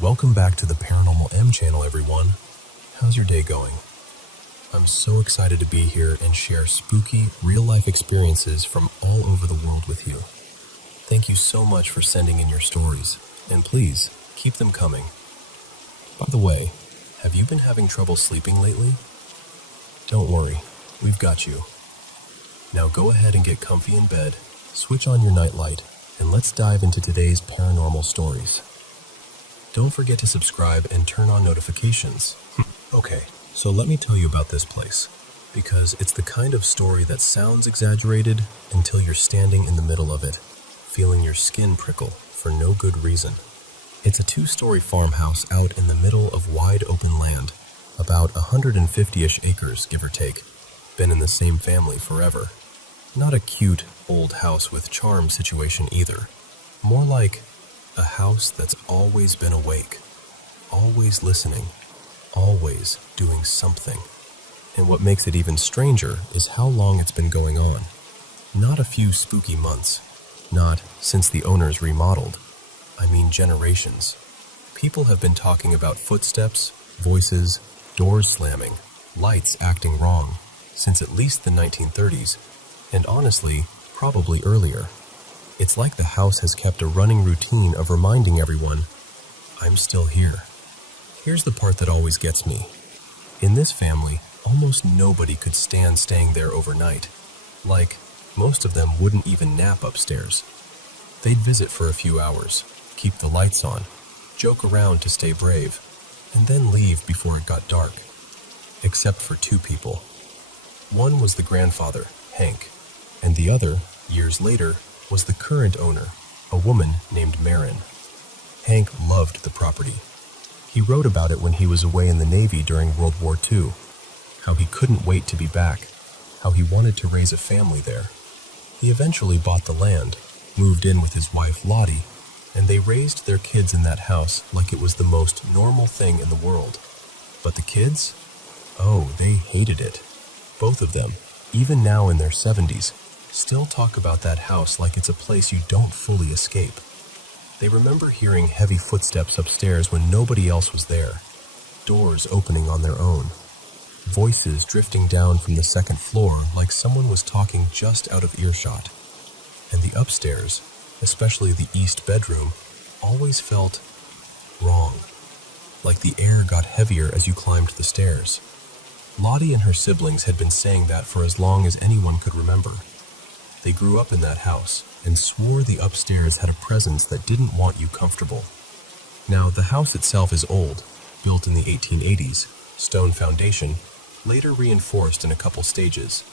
Welcome back to the Paranormal M channel, everyone. How's your day going? I'm so excited to be here and share spooky, real-life experiences from all over the world with you. Thank you so much for sending in your stories, and please, keep them coming. By the way, have you been having trouble sleeping lately? Don't worry, we've got you. Now go ahead and get comfy in bed, switch on your nightlight, and let's dive into today's paranormal stories. Don't forget to subscribe and turn on notifications. Okay, so let me tell you about this place, because it's the kind of story that sounds exaggerated until you're standing in the middle of it, feeling your skin prickle for no good reason. It's a 2-story farmhouse out in the middle of wide open land, about 150-ish acres, give or take. Been in the same family forever. Not a cute, old house with charm situation either. More like a house that's always been awake, always listening, always doing something. And what makes it even stranger is how long it's been going on. Not a few spooky months. Not since the owners remodeled. I mean generations. People have been talking about footsteps, voices, doors slamming, lights acting wrong, since at least the 1930s, and honestly, probably earlier. It's like the house has kept a running routine of reminding everyone, I'm still here. Here's the part that always gets me. In this family, almost nobody could stand staying there overnight. Like, most of them wouldn't even nap upstairs. They'd visit for a few hours, keep the lights on, joke around to stay brave, and then leave before it got dark. Except for 2 people. One was the grandfather, Hank, and the other, years later, was the current owner, a woman named Marin. Hank loved the property. He wrote about it when he was away in the Navy during World War II, how he couldn't wait to be back, how he wanted to raise a family there. He eventually bought the land, moved in with his wife Lottie, and they raised their kids in that house like it was the most normal thing in the world. But the kids? Oh, they hated it. Both of them, even now in their 70s, still talk about that house like it's a place you don't fully escape. They remember hearing heavy footsteps upstairs when nobody else was there, doors opening on their own, voices drifting down from the 2nd floor like someone was talking just out of earshot. And the upstairs, especially the east bedroom, always felt wrong, like the air got heavier as you climbed the stairs. Lottie and her siblings had been saying that for as long as anyone could remember. They grew up in that house and swore the upstairs had a presence that didn't want you comfortable. Now, the house itself is old, built in the 1880s, stone foundation, later reinforced in a couple stages.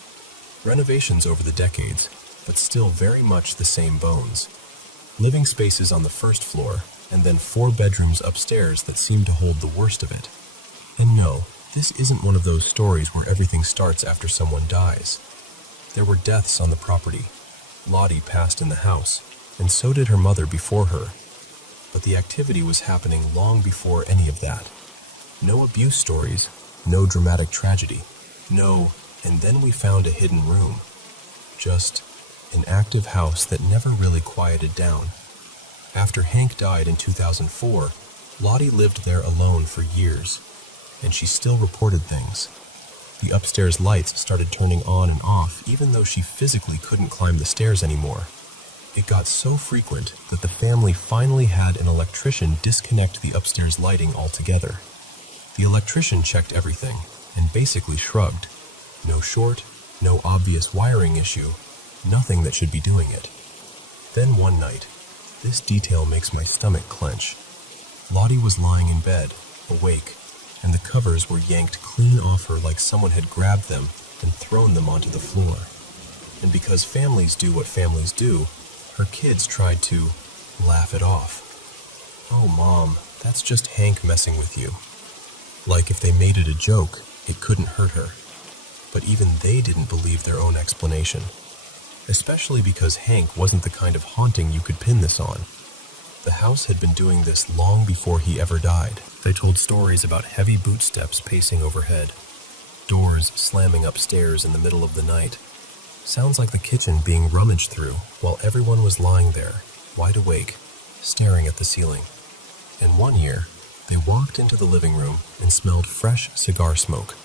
Renovations over the decades, but still very much the same bones. Living spaces on the 1st floor, and then 4 bedrooms upstairs that seem to hold the worst of it. And no, this isn't one of those stories where everything starts after someone dies. There were deaths on the property. Lottie passed in the house, and so did her mother before her. But the activity was happening long before any of that. No abuse stories, no dramatic tragedy, no, and then we found a hidden room. Just an active house that never really quieted down. After Hank died in 2004, Lottie lived there alone for years, and she still reported things. The upstairs lights started turning on and off even though she physically couldn't climb the stairs anymore. It got so frequent that the family finally had an electrician disconnect the upstairs lighting altogether. The electrician checked everything and basically shrugged. No short, no obvious wiring issue, nothing that should be doing it. Then one night, this detail makes my stomach clench. Lottie was lying in bed, awake, and the covers were yanked clean off her like someone had grabbed them and thrown them onto the floor. And because families do what families do, her kids tried to laugh it off. Oh, Mom, that's just Hank messing with you. Like if they made it a joke, it couldn't hurt her. But even they didn't believe their own explanation. Especially because Hank wasn't the kind of haunting you could pin this on. The house had been doing this long before he ever died. They told stories about heavy bootsteps pacing overhead, doors slamming upstairs in the middle of the night. Sounds like the kitchen being rummaged through while everyone was lying there, wide awake, staring at the ceiling. And one year, They walked into the living room and smelled fresh cigar smoke,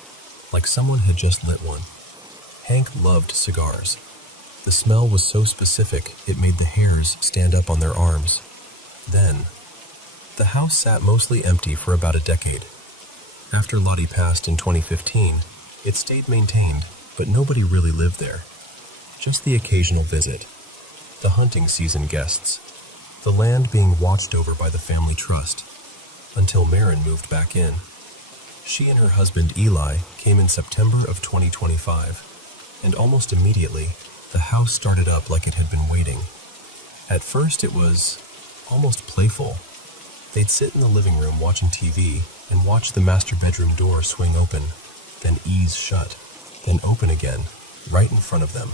like someone had just lit one. Hank loved cigars. The smell was so specific it made the hairs stand up on their arms. Then, the house sat mostly empty for about a decade. After Lottie passed in 2015, it stayed maintained, but nobody really lived there. Just the occasional visit, the hunting season guests, the land being watched over by the family trust, until Marin moved back in. She and her husband Eli came in September of 2025, and almost immediately, the house started up like it had been waiting. At first it was almost playful. They'd sit in the living room watching TV and watch the master bedroom door swing open, then ease shut, then open again, right in front of them.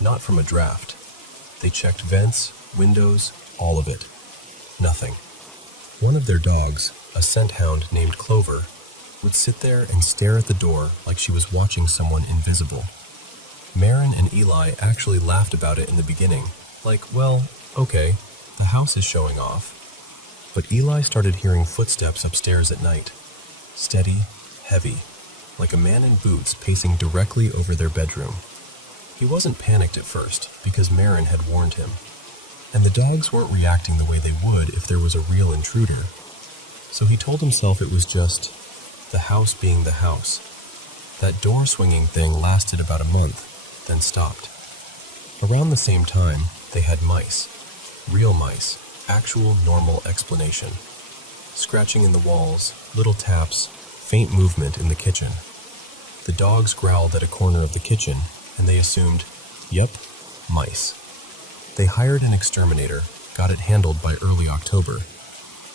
Not from a draft. They checked vents, windows, all of it. Nothing. One of their dogs, a scent hound named Clover, would sit there and stare at the door like she was watching someone invisible. Marin and Eli actually laughed about it in the beginning, like, well, okay, the house is showing off. But Eli started hearing footsteps upstairs at night. Steady, heavy, like a man in boots pacing directly over their bedroom. He wasn't panicked at first, because Marin had warned him. And the dogs weren't reacting the way they would if there was a real intruder. So he told himself it was just the house being the house. That door swinging thing lasted about a month, then stopped. Around the same time, they had mice. Real mice. Actual normal explanation. Scratching in the walls, little taps, faint movement in the kitchen. The dogs growled at a corner of the kitchen, and they assumed, yep, mice. They hired an exterminator, got it handled by early October,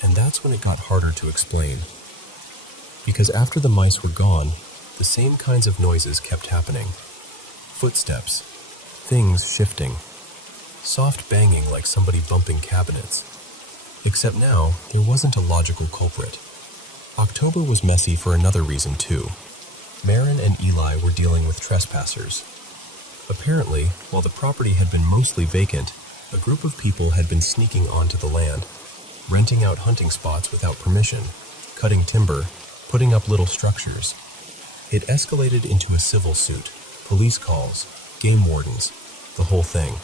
and that's when it got harder to explain. Because after the mice were gone, the same kinds of noises kept happening. Footsteps, things shifting, soft banging like somebody bumping cabinets. Except now, there wasn't a logical culprit. October was messy for another reason too. Marin and Eli were dealing with trespassers. Apparently, while the property had been mostly vacant, a group of people had been sneaking onto the land, renting out hunting spots without permission, cutting timber, putting up little structures. It escalated into a civil suit, police calls, game wardens, the whole thing.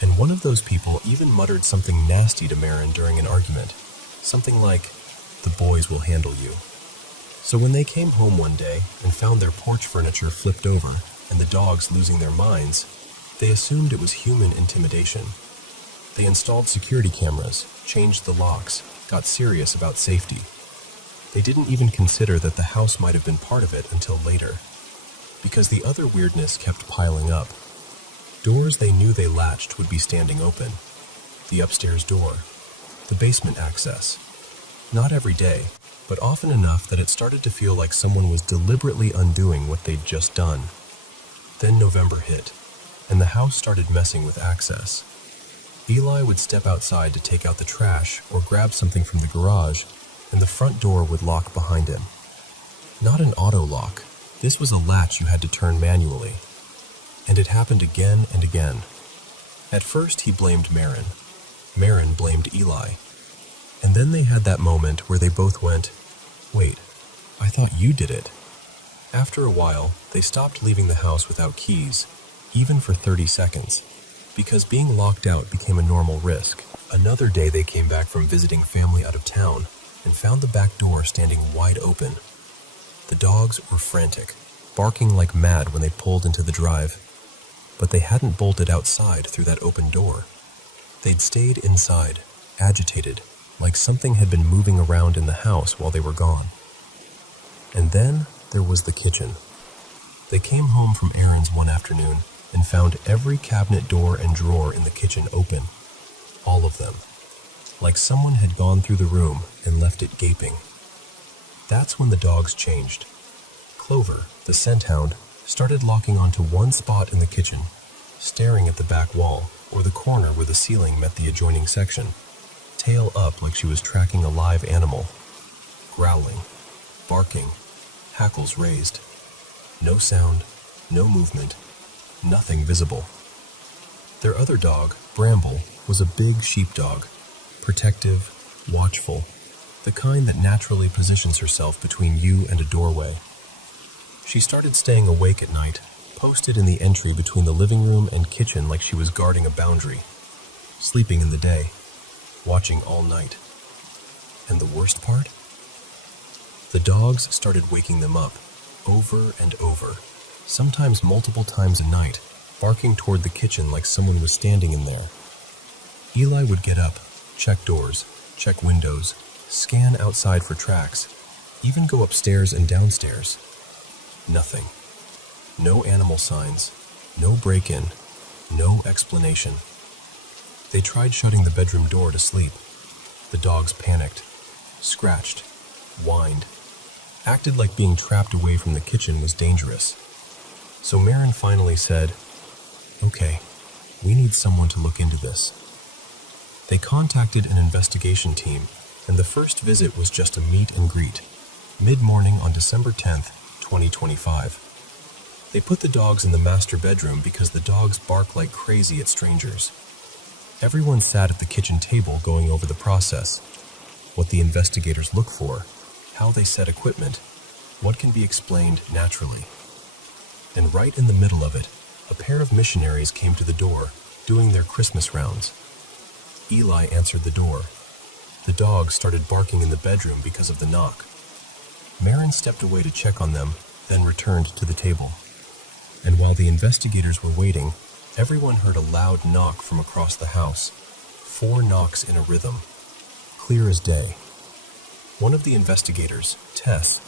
And one of those people even muttered something nasty to Marin during an argument, something like, "The boys will handle you." So when they came home one day and found their porch furniture flipped over and the dogs losing their minds, they assumed it was human intimidation. They installed security cameras, changed the locks, got serious about safety. They didn't even consider that the house might have been part of it until later, because the other weirdness kept piling up. Doors they knew they latched would be standing open. The upstairs door, the basement access. Not every day, but often enough that it started to feel like someone was deliberately undoing what they'd just done. Then November hit, and the house started messing with access. Eli would step outside to take out the trash or grab something from the garage, and the front door would lock behind him. Not an auto lock. This was a latch you had to turn manually. And it happened again and again. At first he blamed Marin. Marin blamed Eli. And then they had that moment where they both went, "Wait, I thought you did it." After a while, they stopped leaving the house without keys, even for 30 seconds, because being locked out became a normal risk. Another day they came back from visiting family out of town and found the back door standing wide open. The dogs were frantic, barking like mad when they pulled into the drive. But they hadn't bolted outside through that open door. They'd stayed inside, agitated, like something had been moving around in the house while they were gone. And then there was the kitchen. They came home from errands one afternoon and found every cabinet door and drawer in the kitchen open. All of them. Like someone had gone through the room and left it gaping. That's when the dogs changed. Clover, the scent hound, started locking onto one spot in the kitchen, staring at the back wall or the corner where the ceiling met the adjoining section, tail up like she was tracking a live animal. Growling, barking, hackles raised. No sound, no movement, nothing visible. Their other dog, Bramble, was a big sheepdog, protective, watchful. the kind that naturally positions herself between you and a doorway. She started staying awake at night, posted in the entry between the living room and kitchen like she was guarding a boundary, sleeping in the day, watching all night. And the worst part? The dogs started waking them up, over and over, sometimes multiple times a night, barking toward the kitchen like someone was standing in there. Eli would get up, check doors, check windows, scan outside for tracks, even go upstairs and downstairs. Nothing. No animal signs, no break-in, no explanation. They tried shutting the bedroom door to sleep. The dogs panicked, scratched, whined, acted like being trapped away from the kitchen was dangerous. So Marin finally said, "Okay, we need someone to look into this." They contacted an investigation team, and the first visit was just a meet and greet, mid-morning on December 10th, 2025. They put the dogs in the master bedroom because the dogs bark like crazy at strangers. Everyone sat at the kitchen table going over the process, what the investigators look for, how they set equipment, what can be explained naturally. And right in the middle of it, a pair of missionaries came to the door, doing their Christmas rounds. Eli answered the door. The dogs started barking in the bedroom because of the knock. Marin stepped away to check on them, then returned to the table. And while the investigators were waiting, everyone heard a loud knock from across the house. 4 knocks in a rhythm, clear as day. One of the investigators, Tess,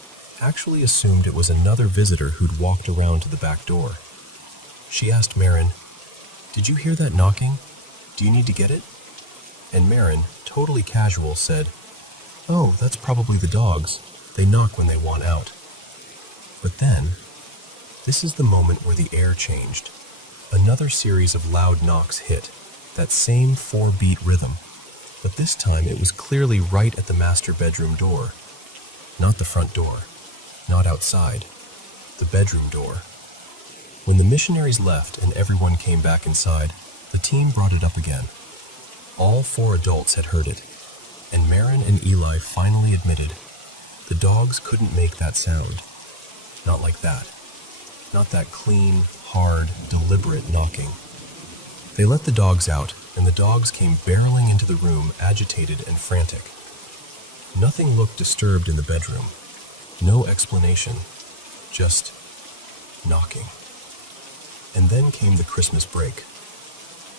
actually assumed it was another visitor who'd walked around to the back door. She asked Marin, "Did you hear that knocking? Do you need to get it?" And Marin, totally casual, said, "Oh, that's probably the dogs. They knock when they want out." But then, this is the moment where the air changed. Another series of loud knocks hit, that same 4-beat rhythm, but this time it was clearly right at the master bedroom door. Not the front door, not outside, the bedroom door. When the missionaries left and everyone came back inside, the team brought it up again. All 4 adults had heard it, and Marin and Eli finally admitted the dogs couldn't make that sound. Not like that. Not that clean, hard, deliberate knocking. They let the dogs out, and the dogs came barreling into the room, agitated and frantic. Nothing looked disturbed in the bedroom. No explanation. Just knocking. And then came the Christmas break.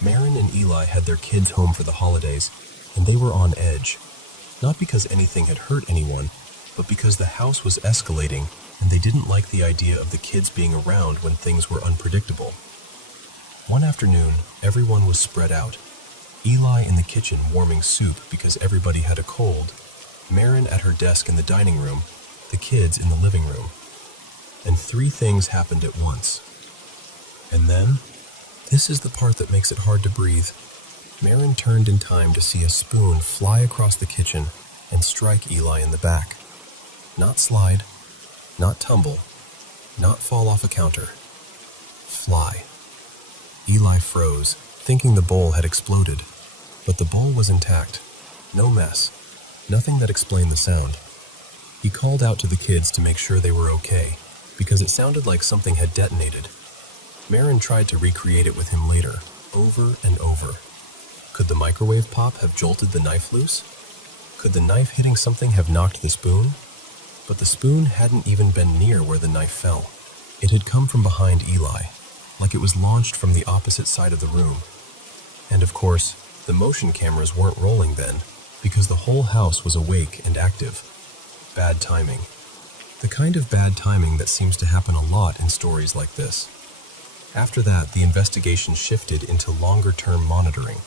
Marin and Eli had their kids home for the holidays, and they were on edge. Not because anything had hurt anyone, but because the house was escalating, and they didn't like the idea of the kids being around when things were unpredictable. One afternoon, everyone was spread out. Eli in the kitchen warming soup because everybody had a cold, Marin at her desk in the dining room, the kids in the living room. And 3 things happened at once. And then, this is the part that makes it hard to breathe. Marin turned in time to see a spoon fly across the kitchen and strike Eli in the back. Not slide, not tumble, not fall off a counter. Fly. Eli froze, thinking the bowl had exploded, but the bowl was intact. No mess. Nothing that explained the sound. He called out to the kids to make sure they were okay, because it sounded like something had detonated. Marin tried to recreate it with him later, over and over. Could the microwave pop have jolted the knife loose? Could the knife hitting something have knocked the spoon? But the spoon hadn't even been near where the knife fell. It had come from behind Eli, like it was launched from the opposite side of the room. And of course, the motion cameras weren't rolling then, because the whole house was awake and active. Bad timing. The kind of bad timing that seems to happen a lot in stories like this. After that, the investigation shifted into longer-term monitoring,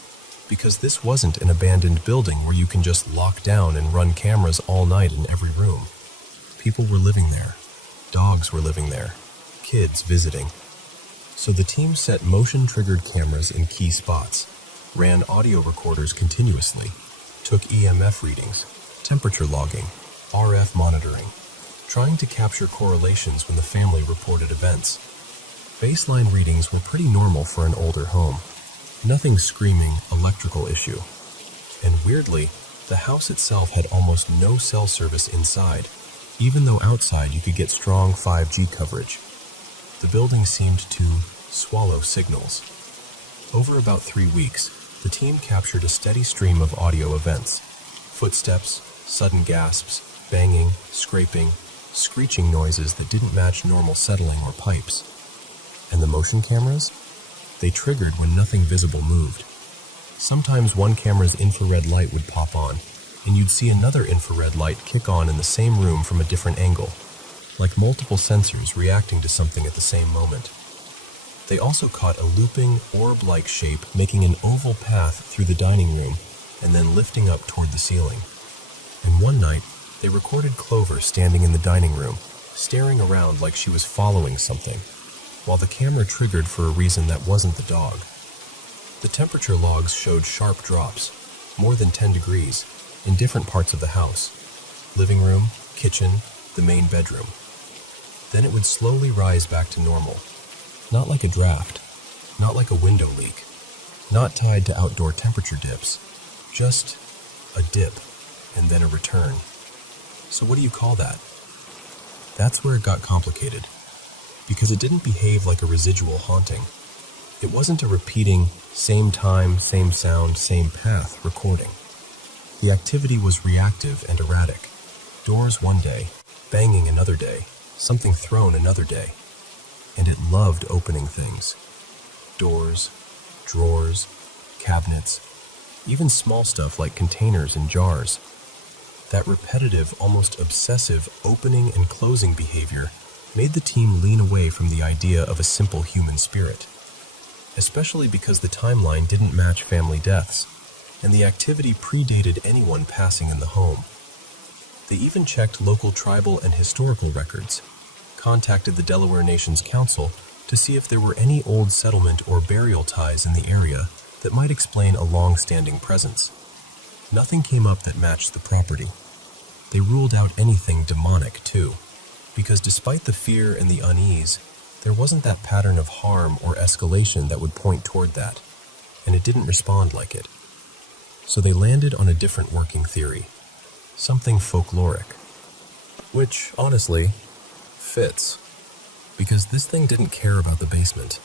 because this wasn't an abandoned building where you can just lock down and run cameras all night in every room. People were living there. Dogs were living there. Kids visiting. So the team set motion-triggered cameras in key spots, ran audio recorders continuously, took EMF readings, temperature logging, RF monitoring, trying to capture correlations when the family reported events. Baseline readings were pretty normal for an older home. Nothing screaming electrical issue. And weirdly, The house itself had almost no cell service inside, even though outside you could get strong 5G coverage. The building seemed to swallow signals. Over about 3 weeks, the team captured a steady stream of audio events. Footsteps, sudden gasps, banging, scraping, screeching noises that didn't match normal settling or pipes. And the motion cameras? They triggered when nothing visible moved. Sometimes one camera's infrared light would pop on, and you'd see another infrared light kick on in the same room from a different angle, like multiple sensors reacting to something at the same moment. They also caught a looping, orb-like shape making an oval path through the dining room and then lifting up toward the ceiling. And one night, they recorded Clover standing in the dining room, staring around like she was following something, while the camera triggered for a reason that wasn't the dog. The temperature logs showed sharp drops, more than 10 degrees, in different parts of the house. Living room, kitchen, the main bedroom. Then it would slowly rise back to normal. Not like a draft, not like a window leak, not tied to outdoor temperature dips. Just a dip, and then a return. So what do you call that? That's where it got complicated, because it didn't behave like a residual haunting. It wasn't a repeating, same time, same sound, same path recording. The activity was reactive and erratic. Doors one day, banging another day, something thrown another day. And it loved opening things. Doors, drawers, cabinets, even small stuff like containers and jars. That repetitive, almost obsessive opening and closing behavior made the team lean away from the idea of a simple human spirit, especially because the timeline didn't match family deaths, and the activity predated anyone passing in the home. They even checked local tribal and historical records, contacted the Delaware Nation's Council to see if there were any old settlement or burial ties in the area that might explain a long-standing presence. Nothing came up that matched the property. They ruled out anything demonic, too, because despite the fear and the unease, there wasn't that pattern of harm or escalation that would point toward that, and it didn't respond like it. So they landed on a different working theory, something folkloric, which, honestly, fits, because this thing didn't care about the basement.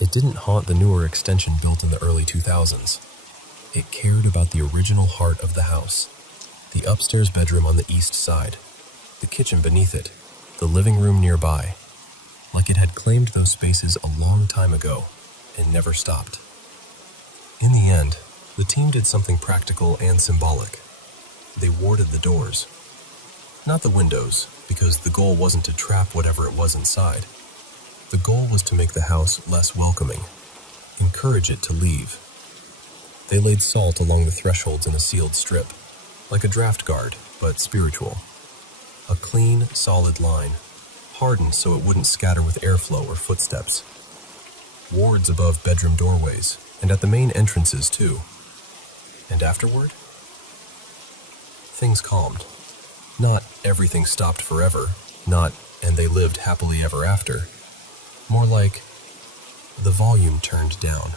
It didn't haunt the newer extension built in the early 2000s. It cared about the original heart of the house, the upstairs bedroom on the east side, the kitchen beneath it, the living room nearby, like it had claimed those spaces a long time ago and never stopped. In the end, the team did something practical and symbolic. They warded the doors. Not the windows, because the goal wasn't to trap whatever it was inside. The goal was to make the house less welcoming, encourage it to leave. They laid salt along the thresholds in a sealed strip, like a draft guard, but spiritual. A clean, solid line, hardened so it wouldn't scatter with airflow or footsteps. Wards above bedroom doorways, and at the main entrances too. And afterward? Things calmed. Not everything stopped forever, not and they lived happily ever after. More like the volume turned down.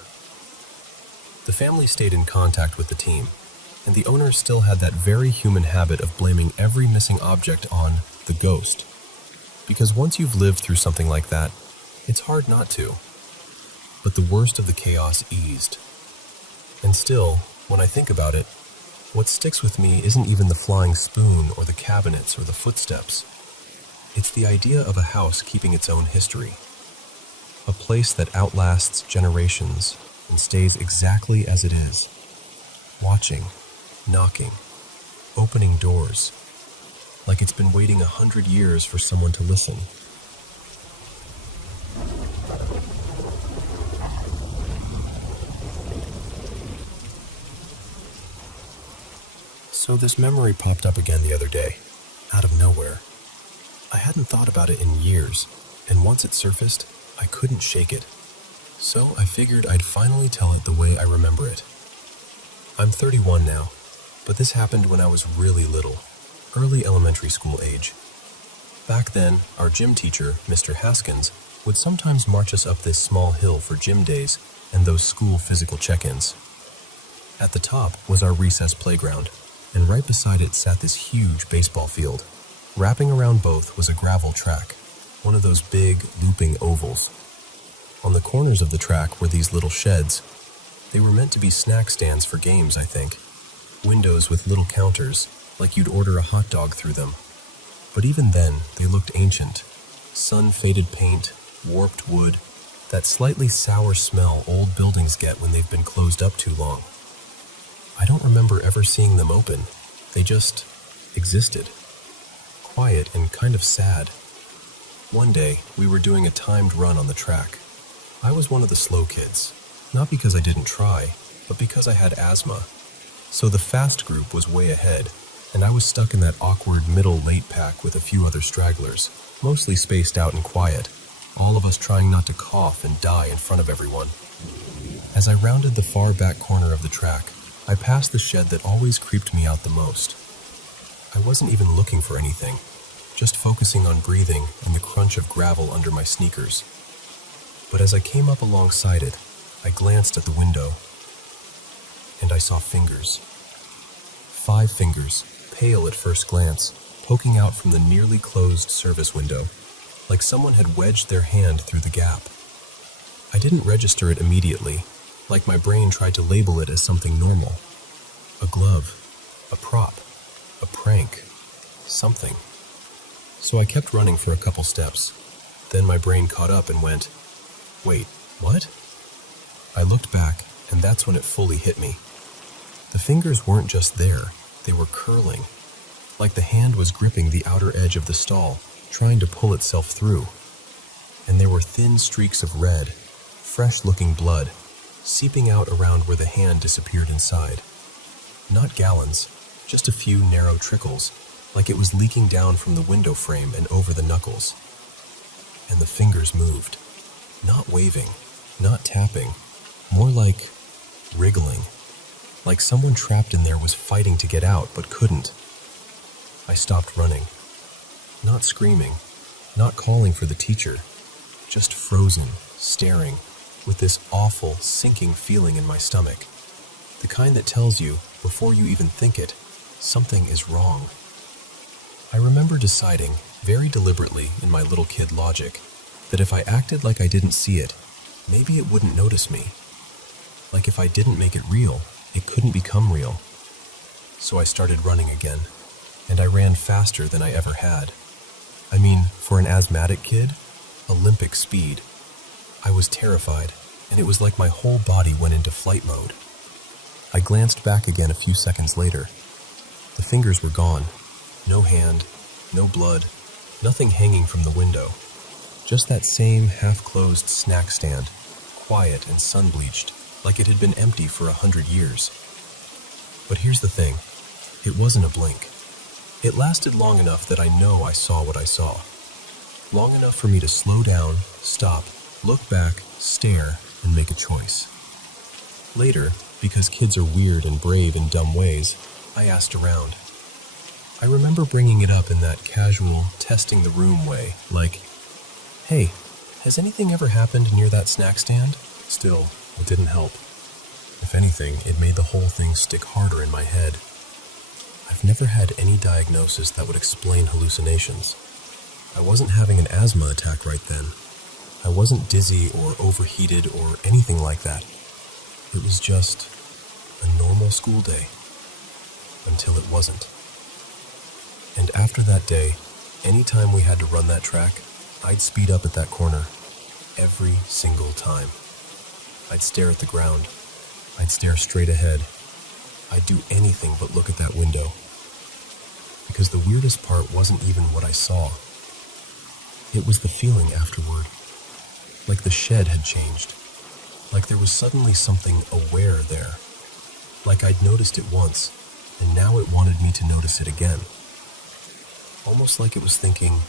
The family stayed in contact with the team, and the owners still had that very human habit of blaming every missing object on the ghost. Because once you've lived through something like that, it's hard not to. But the worst of the chaos eased. And still, when I think about it, what sticks with me isn't even the flying spoon or the cabinets or the footsteps. It's the idea of a house keeping its own history. A place that outlasts generations and stays exactly as it is. Watching, knocking, opening doors, like it's been waiting 100 years for someone to listen. So this memory popped up again the other day, out of nowhere. I hadn't thought about it in years, and once it surfaced, I couldn't shake it. So I figured I'd finally tell it the way I remember it. I'm 31 now, but this happened when I was really little, early elementary school age. Back then, our gym teacher, Mr. Haskins, would sometimes march us up this small hill for gym days and those school physical check-ins. At the top was our recess playground, and right beside it sat this huge baseball field. Wrapping around both was a gravel track, one of those big, looping ovals. On the corners of the track were these little sheds. They were meant to be snack stands for games, I think. Windows with little counters, like you'd order a hot dog through them. But even then, they looked ancient. Sun-faded paint, warped wood, that slightly sour smell old buildings get when they've been closed up too long. I don't remember ever seeing them open. They just existed. Quiet and kind of sad. One day, we were doing a timed run on the track. I was one of the slow kids, not because I didn't try, but because I had asthma. So the fast group was way ahead, and I was stuck in that awkward middle-late pack with a few other stragglers, mostly spaced out and quiet, all of us trying not to cough and die in front of everyone. As I rounded the far back corner of the track, I passed the shed that always creeped me out the most. I wasn't even looking for anything, just focusing on breathing and the crunch of gravel under my sneakers. But as I came up alongside it, I glanced at the window, and I saw fingers. 5 fingers, pale at first glance, poking out from the nearly closed service window, like someone had wedged their hand through the gap. I didn't register it immediately, like my brain tried to label it as something normal. A glove, a prop, a prank, something. So I kept running for a couple steps. Then my brain caught up and went, "Wait, what?" I looked back, and that's when it fully hit me. The fingers weren't just there, they were curling, like the hand was gripping the outer edge of the stall, trying to pull itself through. And there were thin streaks of red, fresh-looking blood, seeping out around where the hand disappeared inside. Not gallons, just a few narrow trickles, like it was leaking down from the window frame and over the knuckles. And the fingers moved, not waving, not tapping, more like wriggling, like someone trapped in there was fighting to get out but couldn't. I stopped running, not screaming, not calling for the teacher, just frozen, staring, with this awful, sinking feeling in my stomach. The kind that tells you, before you even think it, something is wrong. I remember deciding, very deliberately in my little kid logic, that if I acted like I didn't see it, maybe it wouldn't notice me. Like if I didn't make it real, it couldn't become real. So I started running again, and I ran faster than I ever had. I mean, for an asthmatic kid, Olympic speed. I was terrified, and it was like my whole body went into flight mode. I glanced back again a few seconds later. The fingers were gone. No hand, no blood, nothing hanging from the window. Just that same half-closed snack stand, quiet and sun-bleached, like it had been empty for 100 years. But here's the thing. It wasn't a blink. It lasted long enough that I know I saw what I saw. Long enough for me to slow down, stop, look back, stare, and make a choice. Later, because kids are weird and brave in dumb ways, I asked around. I remember bringing it up in that casual, testing the room way, like, "Hey, has anything ever happened near that snack stand?" Still, it didn't help. If anything, it made the whole thing stick harder in my head. I've never had any diagnosis that would explain hallucinations. I wasn't having an asthma attack right then. I wasn't dizzy or overheated or anything like that. It was just a normal school day. Until it wasn't. And after that day, anytime we had to run that track, I'd speed up at that corner. Every single time. I'd stare at the ground. I'd stare straight ahead. I'd do anything but look at that window. Because the weirdest part wasn't even what I saw. It was the feeling afterward. Like the shed had changed. Like there was suddenly something aware there. Like I'd noticed it once, and now it wanted me to notice it again. Almost like it was thinking,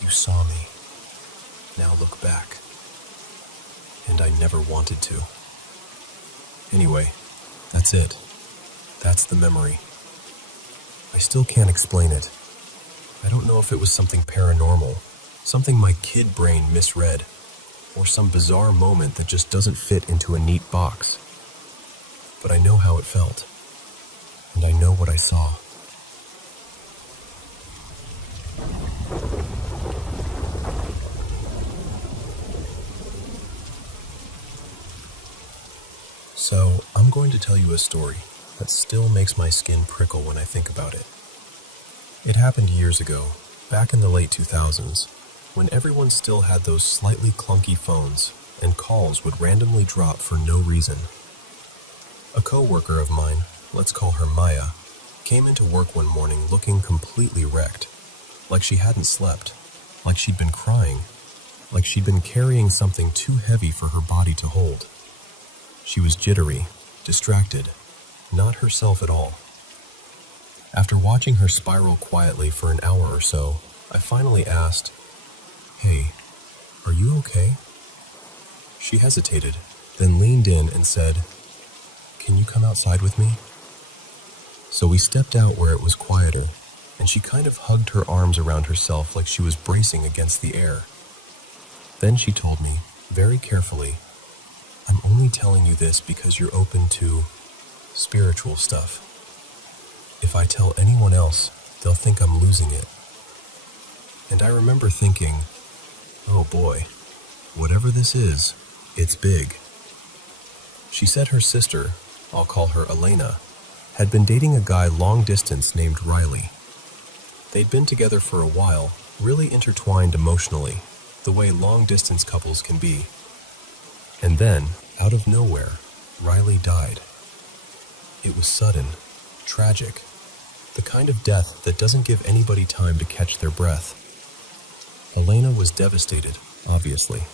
"You saw me. Now look back." And I never wanted to. Anyway, that's it. That's the memory. I still can't explain it. I don't know if it was something paranormal, something my kid brain misread, or some bizarre moment that just doesn't fit into a neat box. But I know how it felt. and I know what I saw. So, I'm going to tell you a story that still makes my skin prickle when I think about it. It happened years ago, back in the late 2000s, when everyone still had those slightly clunky phones and calls would randomly drop for no reason. A co-worker of mine, let's call her Maya, came into work one morning looking completely wrecked, like she hadn't slept, like she'd been crying, like she'd been carrying something too heavy for her body to hold. She was jittery, distracted, not herself at all. After watching her spiral quietly for an hour or so, I finally asked, "Hey, are you okay?" She hesitated, then leaned in and said, "Can you come outside with me?" So we stepped out where it was quieter, and she kind of hugged her arms around herself like she was bracing against the air. Then she told me, very carefully, "I'm only telling you this because you're open to spiritual stuff. If I tell anyone else, they'll think I'm losing it." And I remember thinking, oh boy, whatever this is, it's big. She said her sister, I'll call her Elena, had been dating a guy long distance named Riley. They'd been together for a while, really intertwined emotionally, the way long distance couples can be. And then, out of nowhere, Riley died. It was sudden, tragic, the kind of death that doesn't give anybody time to catch their breath. Elena was devastated, obviously.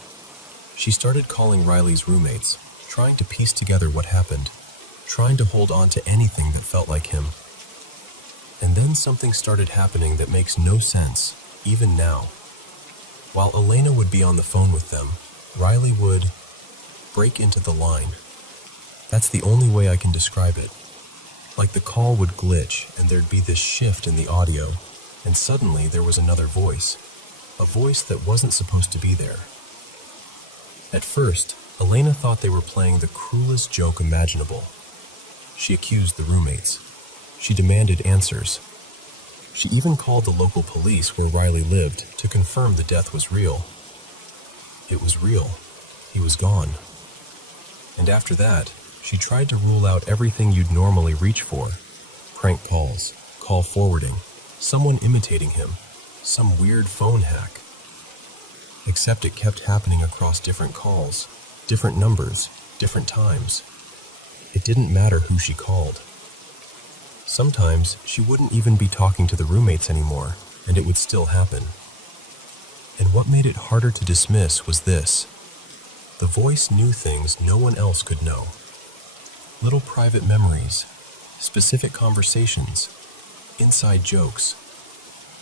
She started calling Riley's roommates, trying to piece together what happened, trying to hold on to anything that felt like him. And then something started happening that makes no sense, even now. While Elena would be on the phone with them, Riley would break into the line. That's the only way I can describe it. Like the call would glitch and there'd be this shift in the audio, and suddenly there was another voice, a voice that wasn't supposed to be there. At first, Elena thought they were playing the cruelest joke imaginable. She accused the roommates. She demanded answers. She even called the local police where Riley lived to confirm the death was real. It was real. He was gone. And after that, she tried to rule out everything you'd normally reach for. Prank calls, call forwarding, someone imitating him, some weird phone hack. Except it kept happening across different calls, different numbers, different times. It didn't matter who she called. Sometimes she wouldn't even be talking to the roommates anymore, and it would still happen. And what made it harder to dismiss was this. The voice knew things no one else could know. Little private memories, specific conversations, inside jokes,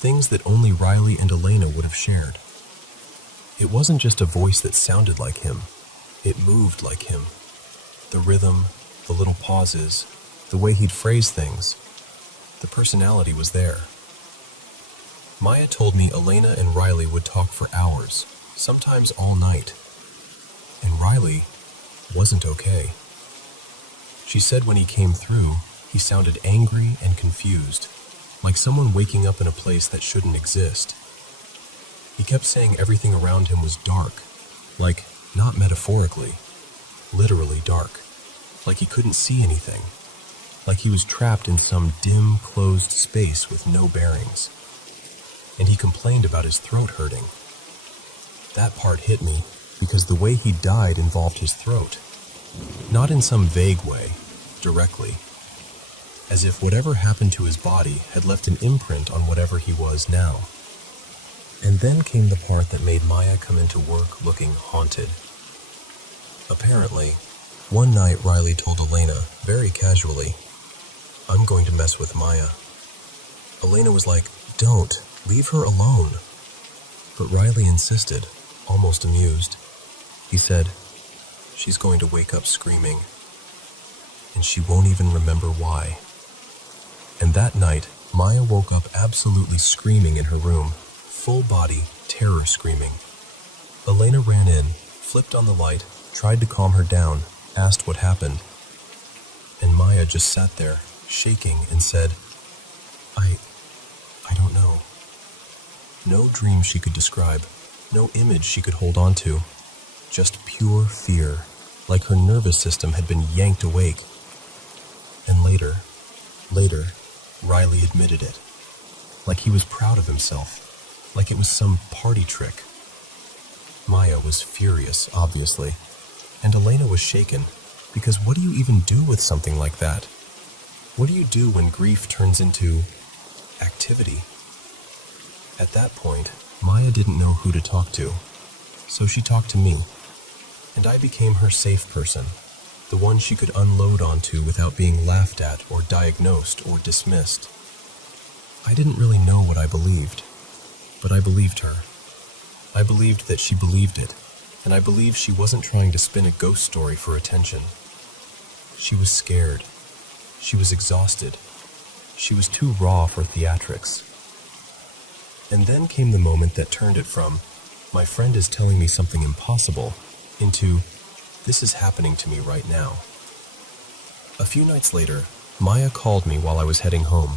things that only Riley and Elena would have shared. It wasn't just a voice that sounded like him, it moved like him. The rhythm, the little pauses, the way he'd phrase things, the personality was there. Maya told me Elena and Riley would talk for hours, sometimes all night. And Riley wasn't okay. She said when he came through, he sounded angry and confused, like someone waking up in a place that shouldn't exist. He kept saying everything around him was dark, like, not metaphorically, literally dark, like he couldn't see anything, like he was trapped in some dim, closed space with no bearings. And he complained about his throat hurting. That part hit me because the way he died involved his throat. Not in some vague way, directly. As if whatever happened to his body had left an imprint on whatever he was now. And then came the part that made Maya come into work looking haunted. Apparently, one night Riley told Elena, very casually, "I'm going to mess with Maya." Elena was like, "Don't, leave her alone." But Riley insisted, almost amused. He said, "She's going to wake up screaming, and she won't even remember why." And that night, Maya woke up absolutely screaming in her room, full body, terror screaming. Elena ran in, flipped on the light, tried to calm her down, asked what happened. And Maya just sat there, shaking, and said, I don't know. No dream she could describe, no image she could hold on to, just pure fear, like her nervous system had been yanked awake. And later, Riley admitted it, like he was proud of himself, like it was some party trick. Maya was furious, obviously, and Elena was shaken, because what do you even do with something like that? What do you do when grief turns into activity? At that point, Maya didn't know who to talk to, so she talked to me, and I became her safe person, the one she could unload onto without being laughed at or diagnosed or dismissed. I didn't really know what I believed, but I believed her. I believed that she believed it, and I believed she wasn't trying to spin a ghost story for attention. She was scared. She was exhausted. She was too raw for theatrics. And then came the moment that turned it from, my friend is telling me something impossible, into, this is happening to me right now. A few nights later, Maya called me while I was heading home.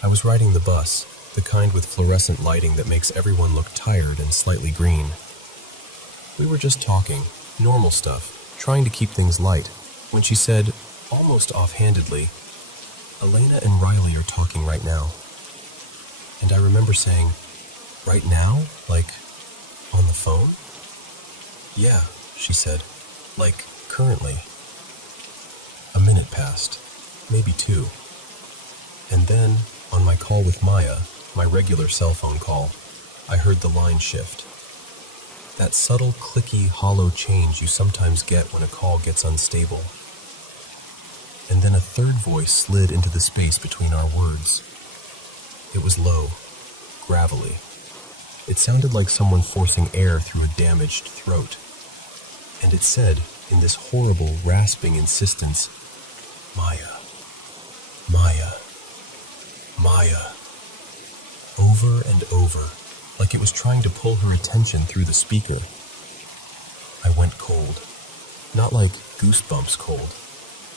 I was riding the bus, the kind with fluorescent lighting that makes everyone look tired and slightly green. We were just talking, normal stuff, trying to keep things light, when she said, almost offhandedly, Elena and Riley are talking right now. And I remember saying, right now? Like, on the phone? Yeah, she said, like, currently. A minute passed, maybe 2. And then, on my call with Maya, my regular cell phone call, I heard the line shift. That subtle, clicky, hollow change you sometimes get when a call gets unstable. And then a third voice slid into the space between our words. It was low, gravelly. It sounded like someone forcing air through a damaged throat. And it said, in this horrible, rasping insistence, Maya, Maya, Maya. Over and over, like it was trying to pull her attention through the speaker. I went cold. Not like goosebumps cold.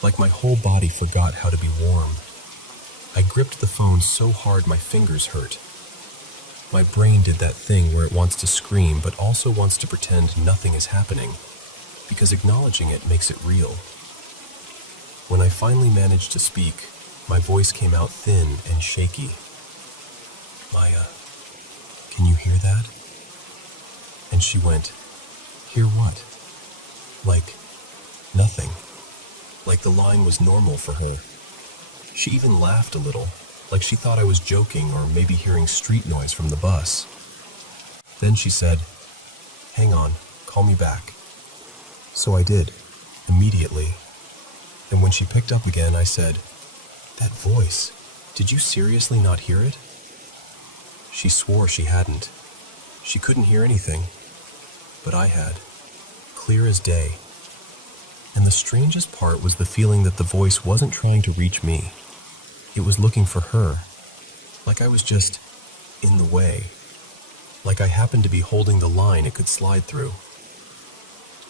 Like my whole body forgot how to be warm. I gripped the phone so hard my fingers hurt. My brain did that thing where it wants to scream but also wants to pretend nothing is happening, because acknowledging it makes it real. When I finally managed to speak, my voice came out thin and shaky. Maya, can you hear that? And she went, hear what? Like, nothing. Like the line was normal for her. She even laughed a little, like she thought I was joking or maybe hearing street noise from the bus. Then she said, hang on, call me back. So I did, immediately. And when she picked up again, I said, that voice, did you seriously not hear it? She swore she hadn't. She couldn't hear anything. But I had, clear as day. And the strangest part was the feeling that the voice wasn't trying to reach me. It was looking for her. Like I was just in the way. Like I happened to be holding the line it could slide through.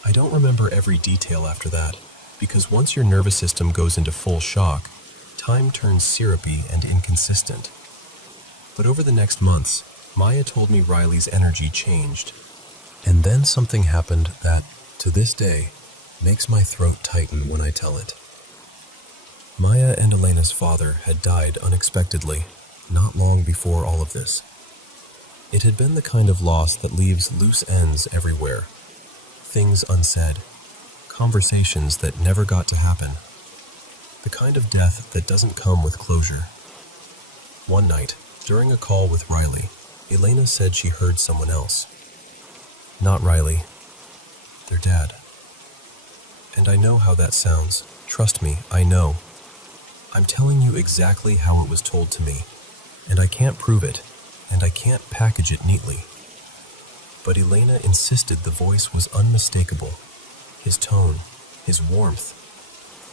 I don't remember every detail after that, because once your nervous system goes into full shock, time turns syrupy and inconsistent. But over the next months, Maya told me Riley's energy changed. And then something happened that, to this day, makes my throat tighten when I tell it. Maya and Elena's father had died unexpectedly, not long before all of this. It had been the kind of loss that leaves loose ends everywhere. Things unsaid. Conversations that never got to happen. The kind of death that doesn't come with closure. One night, during a call with Riley, Elena said she heard someone else. Not Riley. Their dad. And I know how that sounds. Trust me, I know. I'm telling you exactly how it was told to me, and I can't prove it, and I can't package it neatly. But Elena insisted the voice was unmistakable. His tone, his warmth,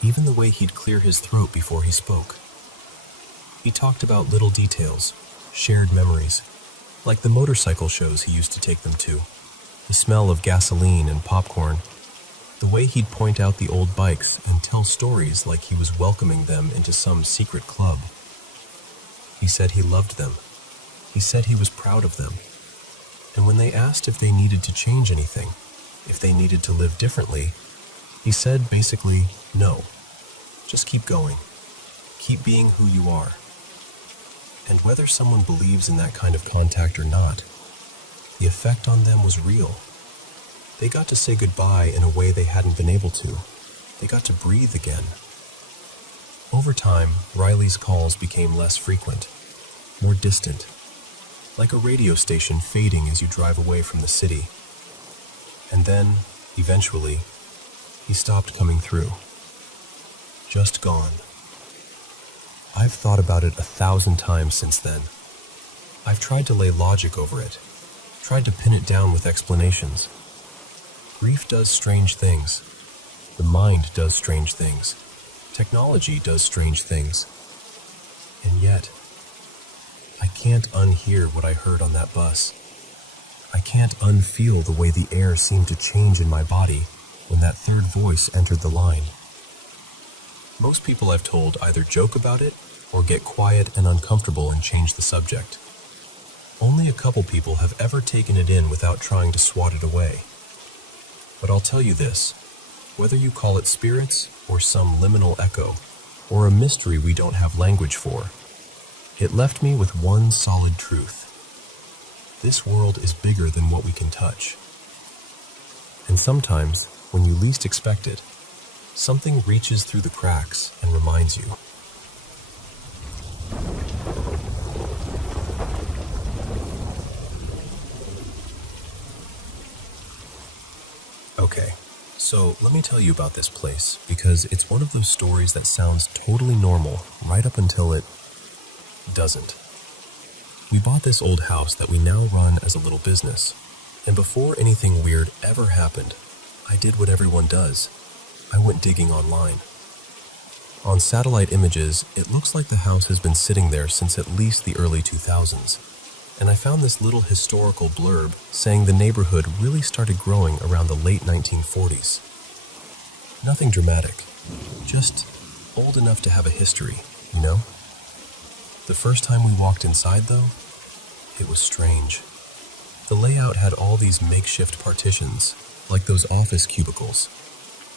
even the way he'd clear his throat before he spoke. He talked about little details, shared memories, like the motorcycle shows he used to take them to, the smell of gasoline and popcorn, The way he'd point out the old bikes and tell stories like he was welcoming them into some secret club. He said he loved them. He said he was proud of them. And when they asked if they needed to change anything, if they needed to live differently, he said basically, no. Just keep going. Keep being who you are. And whether someone believes in that kind of contact or not, the effect on them was real. They got to say goodbye in a way they hadn't been able to. They got to breathe again. Over time, Riley's calls became less frequent, more distant, like a radio station fading as you drive away from the city. And then, eventually, he stopped coming through. Just gone. I've thought about it 1,000 times since then. I've tried to lay logic over it, tried to pin it down with explanations. Grief does strange things. The mind does strange things. Technology does strange things. And yet, I can't unhear what I heard on that bus. I can't unfeel the way the air seemed to change in my body when that third voice entered the line. Most people I've told either joke about it or get quiet and uncomfortable and change the subject. Only a couple people have ever taken it in without trying to swat it away. But I'll tell you this, whether you call it spirits or some liminal echo, or a mystery we don't have language for, it left me with one solid truth. This world is bigger than what we can touch. And sometimes, when you least expect it, something reaches through the cracks and reminds you. Okay, so let me tell you about this place, because it's one of those stories that sounds totally normal right up until it doesn't. We bought this old house that we now run as a little business, and before anything weird ever happened, I did what everyone does. I went digging online. On satellite images, it looks like the house has been sitting there since at least the early 2000s, and I found this little historical blurb saying the neighborhood really started growing around the late 1940s. Nothing dramatic, just old enough to have a history, you know? The first time we walked inside, though, it was strange. The layout had all these makeshift partitions, like those office cubicles,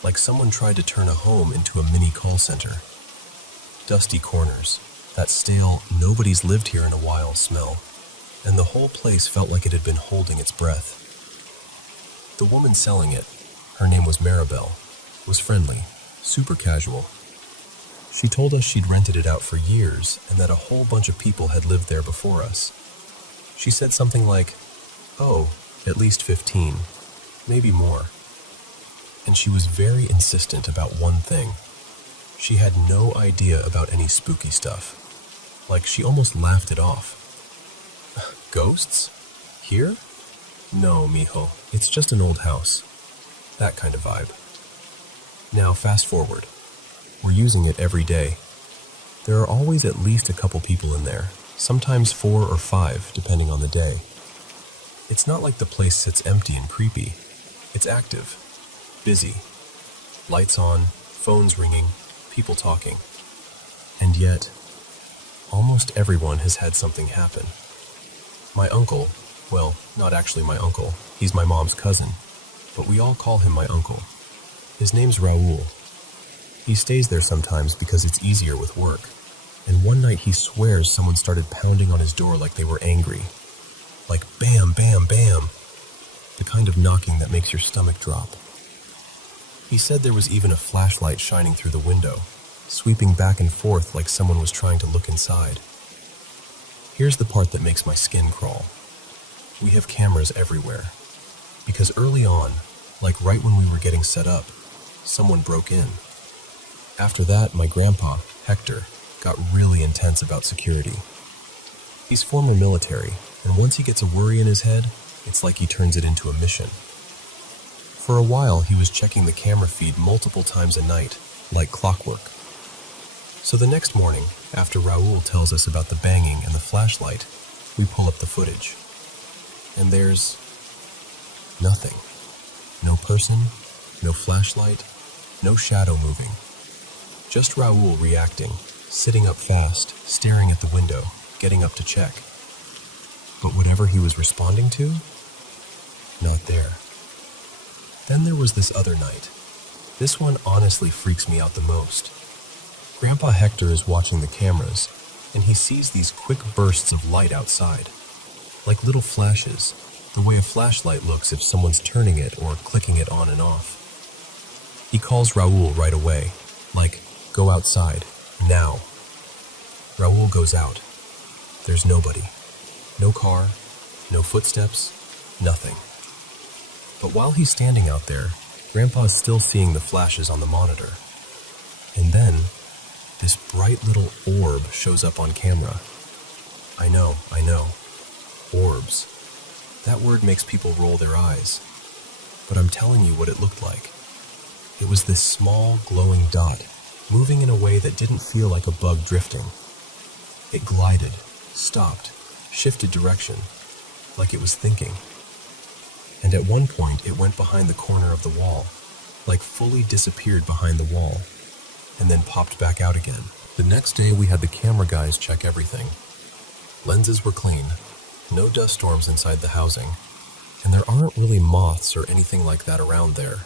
like someone tried to turn a home into a mini call center. Dusty corners, that stale, nobody's lived here in a while smell, and the whole place felt like it had been holding its breath. The woman selling it, her name was Maribel, was friendly, super casual. She told us she'd rented it out for years and that a whole bunch of people had lived there before us. She said something like, "Oh, at least 15, maybe more." And she was very insistent about one thing. She had no idea about any spooky stuff. Like, she almost laughed it off. Ghosts? Here? No, mijo, it's just an old house. That kind of vibe. Now, fast forward. We're using it every day. There are always at least a couple people in there, sometimes 4 or 5, depending on the day. It's not like the place sits empty and creepy. It's active, busy, lights on, phones ringing, people talking. And yet, almost everyone has had something happen. My uncle, well, not actually my uncle, he's my mom's cousin, but we all call him my uncle. His name's Raul. He stays there sometimes because it's easier with work, and one night he swears someone started pounding on his door like they were angry. Like bam, bam, bam. The kind of knocking that makes your stomach drop. He said there was even a flashlight shining through the window, sweeping back and forth like someone was trying to look inside. Here's the part that makes my skin crawl. We have cameras everywhere, because early on, like right when we were getting set up, someone broke in. After that, my grandpa, Hector, got really intense about security. He's former military, and once he gets a worry in his head, it's like he turns it into a mission. For a while, he was checking the camera feed multiple times a night, like clockwork. So the next morning, after Raul tells us about the banging and the flashlight, we pull up the footage. And there's nothing. No person, No flashlight, no shadow moving. Just Raoul reacting, sitting up fast, staring at the window, getting up to check. But whatever he was responding to, not there. Then there was this other night. This one honestly freaks me out the most. Grandpa Hector is watching the cameras, and he sees these quick bursts of light outside, like little flashes, the way a flashlight looks if someone's turning it or clicking it on and off. He calls Raoul right away, like, "Go outside, now." Raoul goes out. There's nobody. No car, no footsteps, nothing. But while he's standing out there, Grandpa's still seeing the flashes on the monitor. And then, this bright little orb shows up on camera. I know. Orbs. That word makes people roll their eyes. But I'm telling you what it looked like. It was this small, glowing dot, moving in a way that didn't feel like a bug drifting. It glided, stopped, shifted direction, like it was thinking. And at one point, it went behind the corner of the wall, like fully disappeared behind the wall, and then popped back out again. The next day, we had the camera guys check everything. Lenses were clean, no dust storms inside the housing, and there aren't really moths or anything like that around there.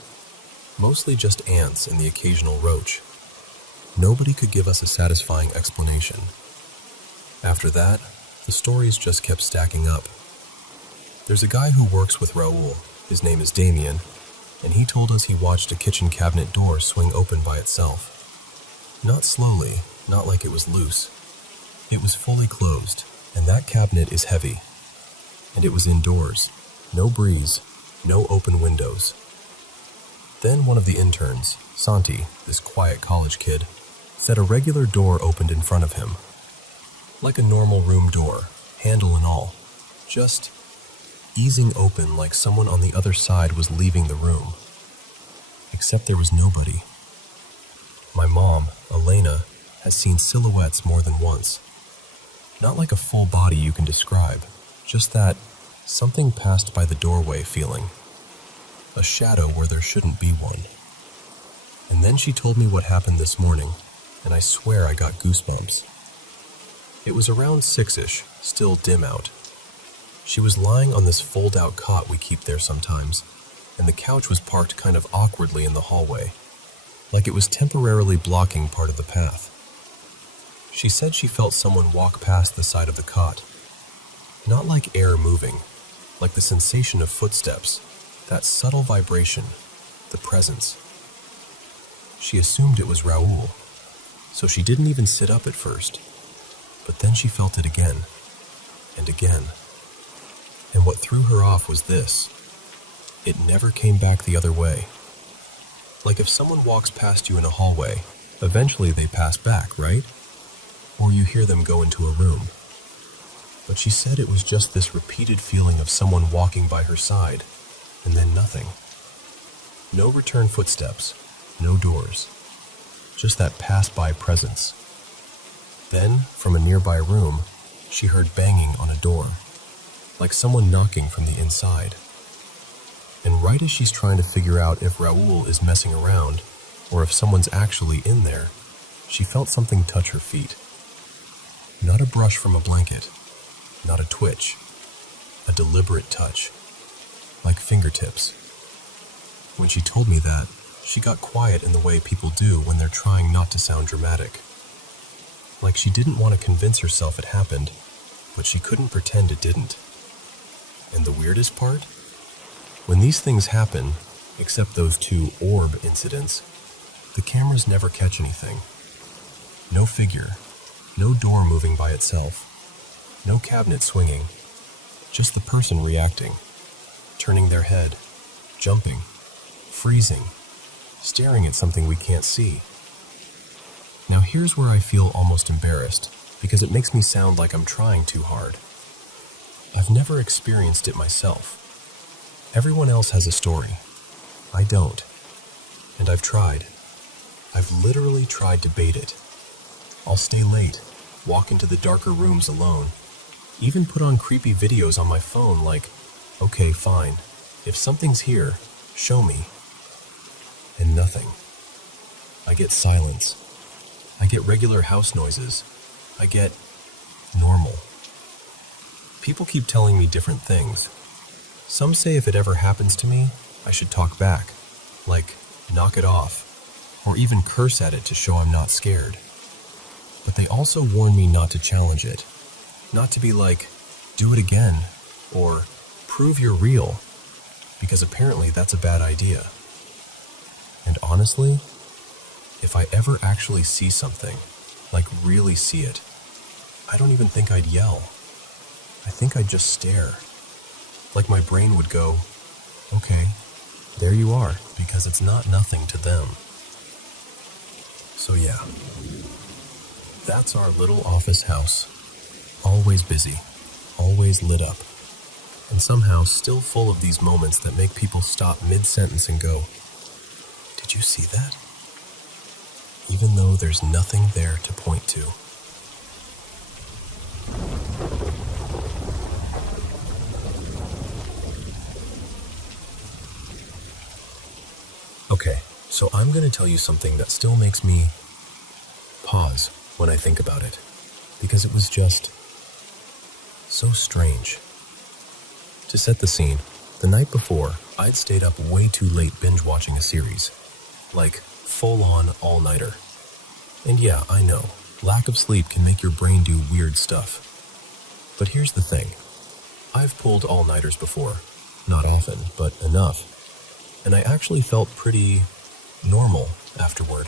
Mostly just ants and the occasional roach. Nobody could give us a satisfying explanation. After that, the stories just kept stacking up. There's a guy who works with Raoul, his name is Damien, and he told us he watched a kitchen cabinet door swing open by itself. Not slowly, not like it was loose. It was fully closed, and that cabinet is heavy. And it was indoors, no breeze, no open windows. Then one of the interns, Santi, this quiet college kid, said a regular door opened in front of him. Like a normal room door, handle and all, just easing open like someone on the other side was leaving the room. Except there was nobody. My mom, Elena, has seen silhouettes more than once. Not like a full body you can describe, just that something passed by the doorway feeling. A shadow where there shouldn't be one. And then she told me what happened this morning, and I swear I got goosebumps. It was around 6-ish, still dim out. She was lying on this fold-out cot we keep there sometimes, and the couch was parked kind of awkwardly in the hallway, like it was temporarily blocking part of the path. She said she felt someone walk past the side of the cot. Not like air moving, like the sensation of footsteps, that subtle vibration, the presence. She assumed it was Raoul, so she didn't even sit up at first. But then she felt it again, and again. And what threw her off was this. It never came back the other way. Like if someone walks past you in a hallway, eventually they pass back, right? Or you hear them go into a room. But she said it was just this repeated feeling of someone walking by her side, and then nothing. No return footsteps, no doors, just that pass-by presence. Then, from a nearby room, she heard banging on a door, like someone knocking from the inside. And right as she's trying to figure out if Raoul is messing around, or if someone's actually in there, she felt something touch her feet. Not a brush from a blanket, not a twitch, a deliberate touch, like fingertips. When she told me that, she got quiet in the way people do when they're trying not to sound dramatic. Like she didn't want to convince herself it happened, but she couldn't pretend it didn't. And the weirdest part? When these things happen, except those 2 orb incidents, the cameras never catch anything. No figure, no door moving by itself, no cabinet swinging, just the person reacting, turning their head, jumping, freezing, staring at something we can't see. Now here's where I feel almost embarrassed, because it makes me sound like I'm trying too hard. I've never experienced it myself. Everyone else has a story. I don't. And I've tried. I've literally tried to bait it. I'll stay late, walk into the darker rooms alone, even put on creepy videos on my phone like, okay, fine, if something's here, show me. and nothing. I get silence. I get regular house noises. I get normal. People keep telling me different things. Some say if it ever happens to me, I should talk back, like knock it off, or even curse at it to show I'm not scared. But they also warn me not to challenge it, not to be like, do it again, or prove you're real, because apparently that's a bad idea. And honestly, if I ever actually see something, like really see it, I don't even think I'd yell. I think I'd just stare. Like my brain would go, okay, there you are, because it's not nothing to them. So yeah, that's our little office house. Always busy, always lit up, and somehow still full of these moments that make people stop mid-sentence and go, did you see that? Even though there's nothing there to point to. Okay, so I'm going to tell you something that still makes me pause when I think about it, because it was just so strange. To set the scene, the night before, I'd stayed up way too late binge-watching a series, like full-on all-nighter. And yeah, I know, lack of sleep can make your brain do weird stuff. But here's the thing, I've pulled all-nighters before, not often, but enough. And I actually felt pretty normal afterward.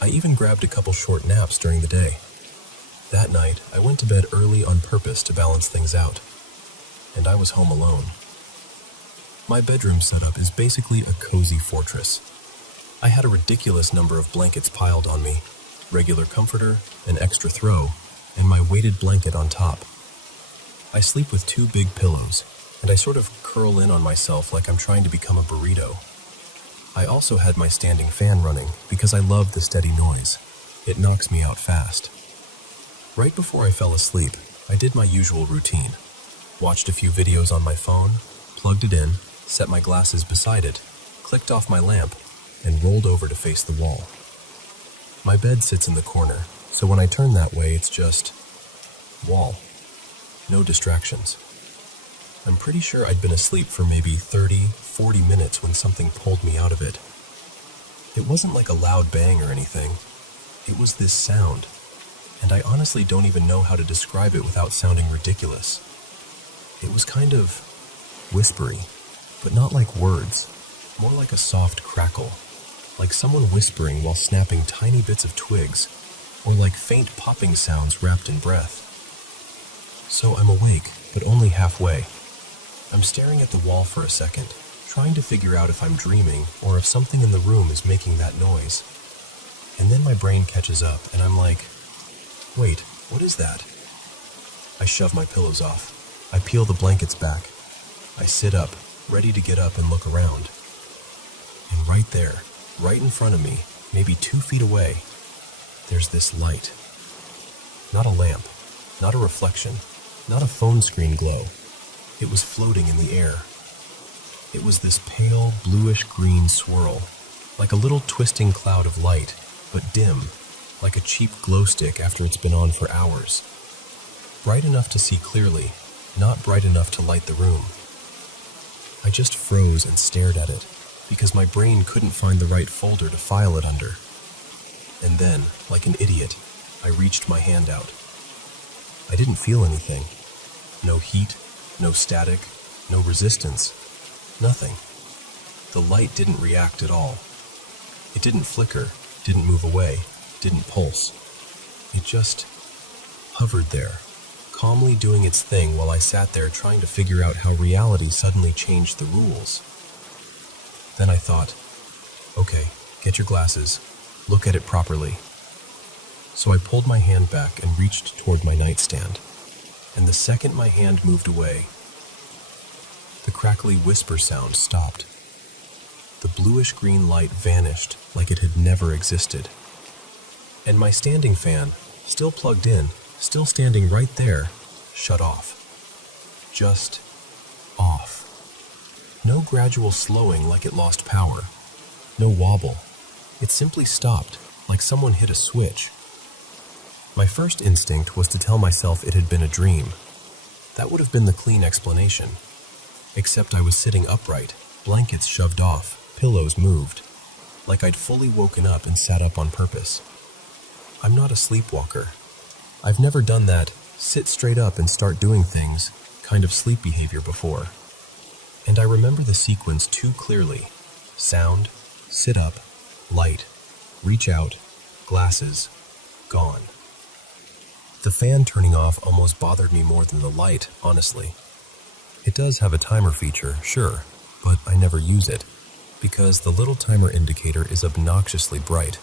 I even grabbed a couple short naps during the day. That night, I went to bed early on purpose to balance things out. And I was home alone. My bedroom setup is basically a cozy fortress. I had a ridiculous number of blankets piled on me, regular comforter, an extra throw, and my weighted blanket on top. I sleep with 2 big pillows, and I sort of curl in on myself like I'm trying to become a burrito. I also had my standing fan running because I love the steady noise. It knocks me out fast. Right before I fell asleep, I did my usual routine. Watched a few videos on my phone, plugged it in, set my glasses beside it, clicked off my lamp, and rolled over to face the wall. My bed sits in the corner, so when I turn that way, it's just wall. No distractions. I'm pretty sure I'd been asleep for maybe 30, 40 minutes when something pulled me out of it. It wasn't like a loud bang or anything. It was this sound, and I honestly don't even know how to describe it without sounding ridiculous. It was kind of whispery, but not like words, more like a soft crackle, like someone whispering while snapping tiny bits of twigs, or like faint popping sounds wrapped in breath. So I'm awake, but only halfway. I'm staring at the wall for a second, trying to figure out if I'm dreaming or if something in the room is making that noise. And then my brain catches up and I'm like, wait, what is that? I shove my pillows off. I peel the blankets back. I sit up, ready to get up and look around. And right there, right in front of me, maybe 2 feet away, there's this light. Not a lamp, not a reflection, not a phone screen glow. It was floating in the air. It was this pale, bluish-green swirl, like a little twisting cloud of light, but dim, like a cheap glow stick after it's been on for hours. Bright enough to see clearly, not bright enough to light the room. I just froze and stared at it, because my brain couldn't find the right folder to file it under. And then, like an idiot, I reached my hand out. I didn't feel anything. No heat, no static, no resistance, nothing. The light didn't react at all. It didn't flicker, didn't move away, didn't pulse. It just hovered there, calmly doing its thing while I sat there trying to figure out how reality suddenly changed the rules. Then I thought, okay, get your glasses, look at it properly. So I pulled my hand back and reached toward my nightstand. And the second my hand moved away, the crackly whisper sound stopped. The bluish-green light vanished like it had never existed. And my standing fan, still plugged in, still standing right there, shut off. Just off. No gradual slowing like it lost power. No wobble. It simply stopped, like someone hit a switch. My first instinct was to tell myself it had been a dream. That would have been the clean explanation. Except I was sitting upright, blankets shoved off, pillows moved, like I'd fully woken up and sat up on purpose. I'm not a sleepwalker. I've never done that sit straight up and start doing things kind of sleep behavior before. And I remember the sequence too clearly. Sound, sit up, light, reach out, glasses, gone. The fan turning off almost bothered me more than the light, honestly. It does have a timer feature, sure, but I never use it, because the little timer indicator is obnoxiously bright,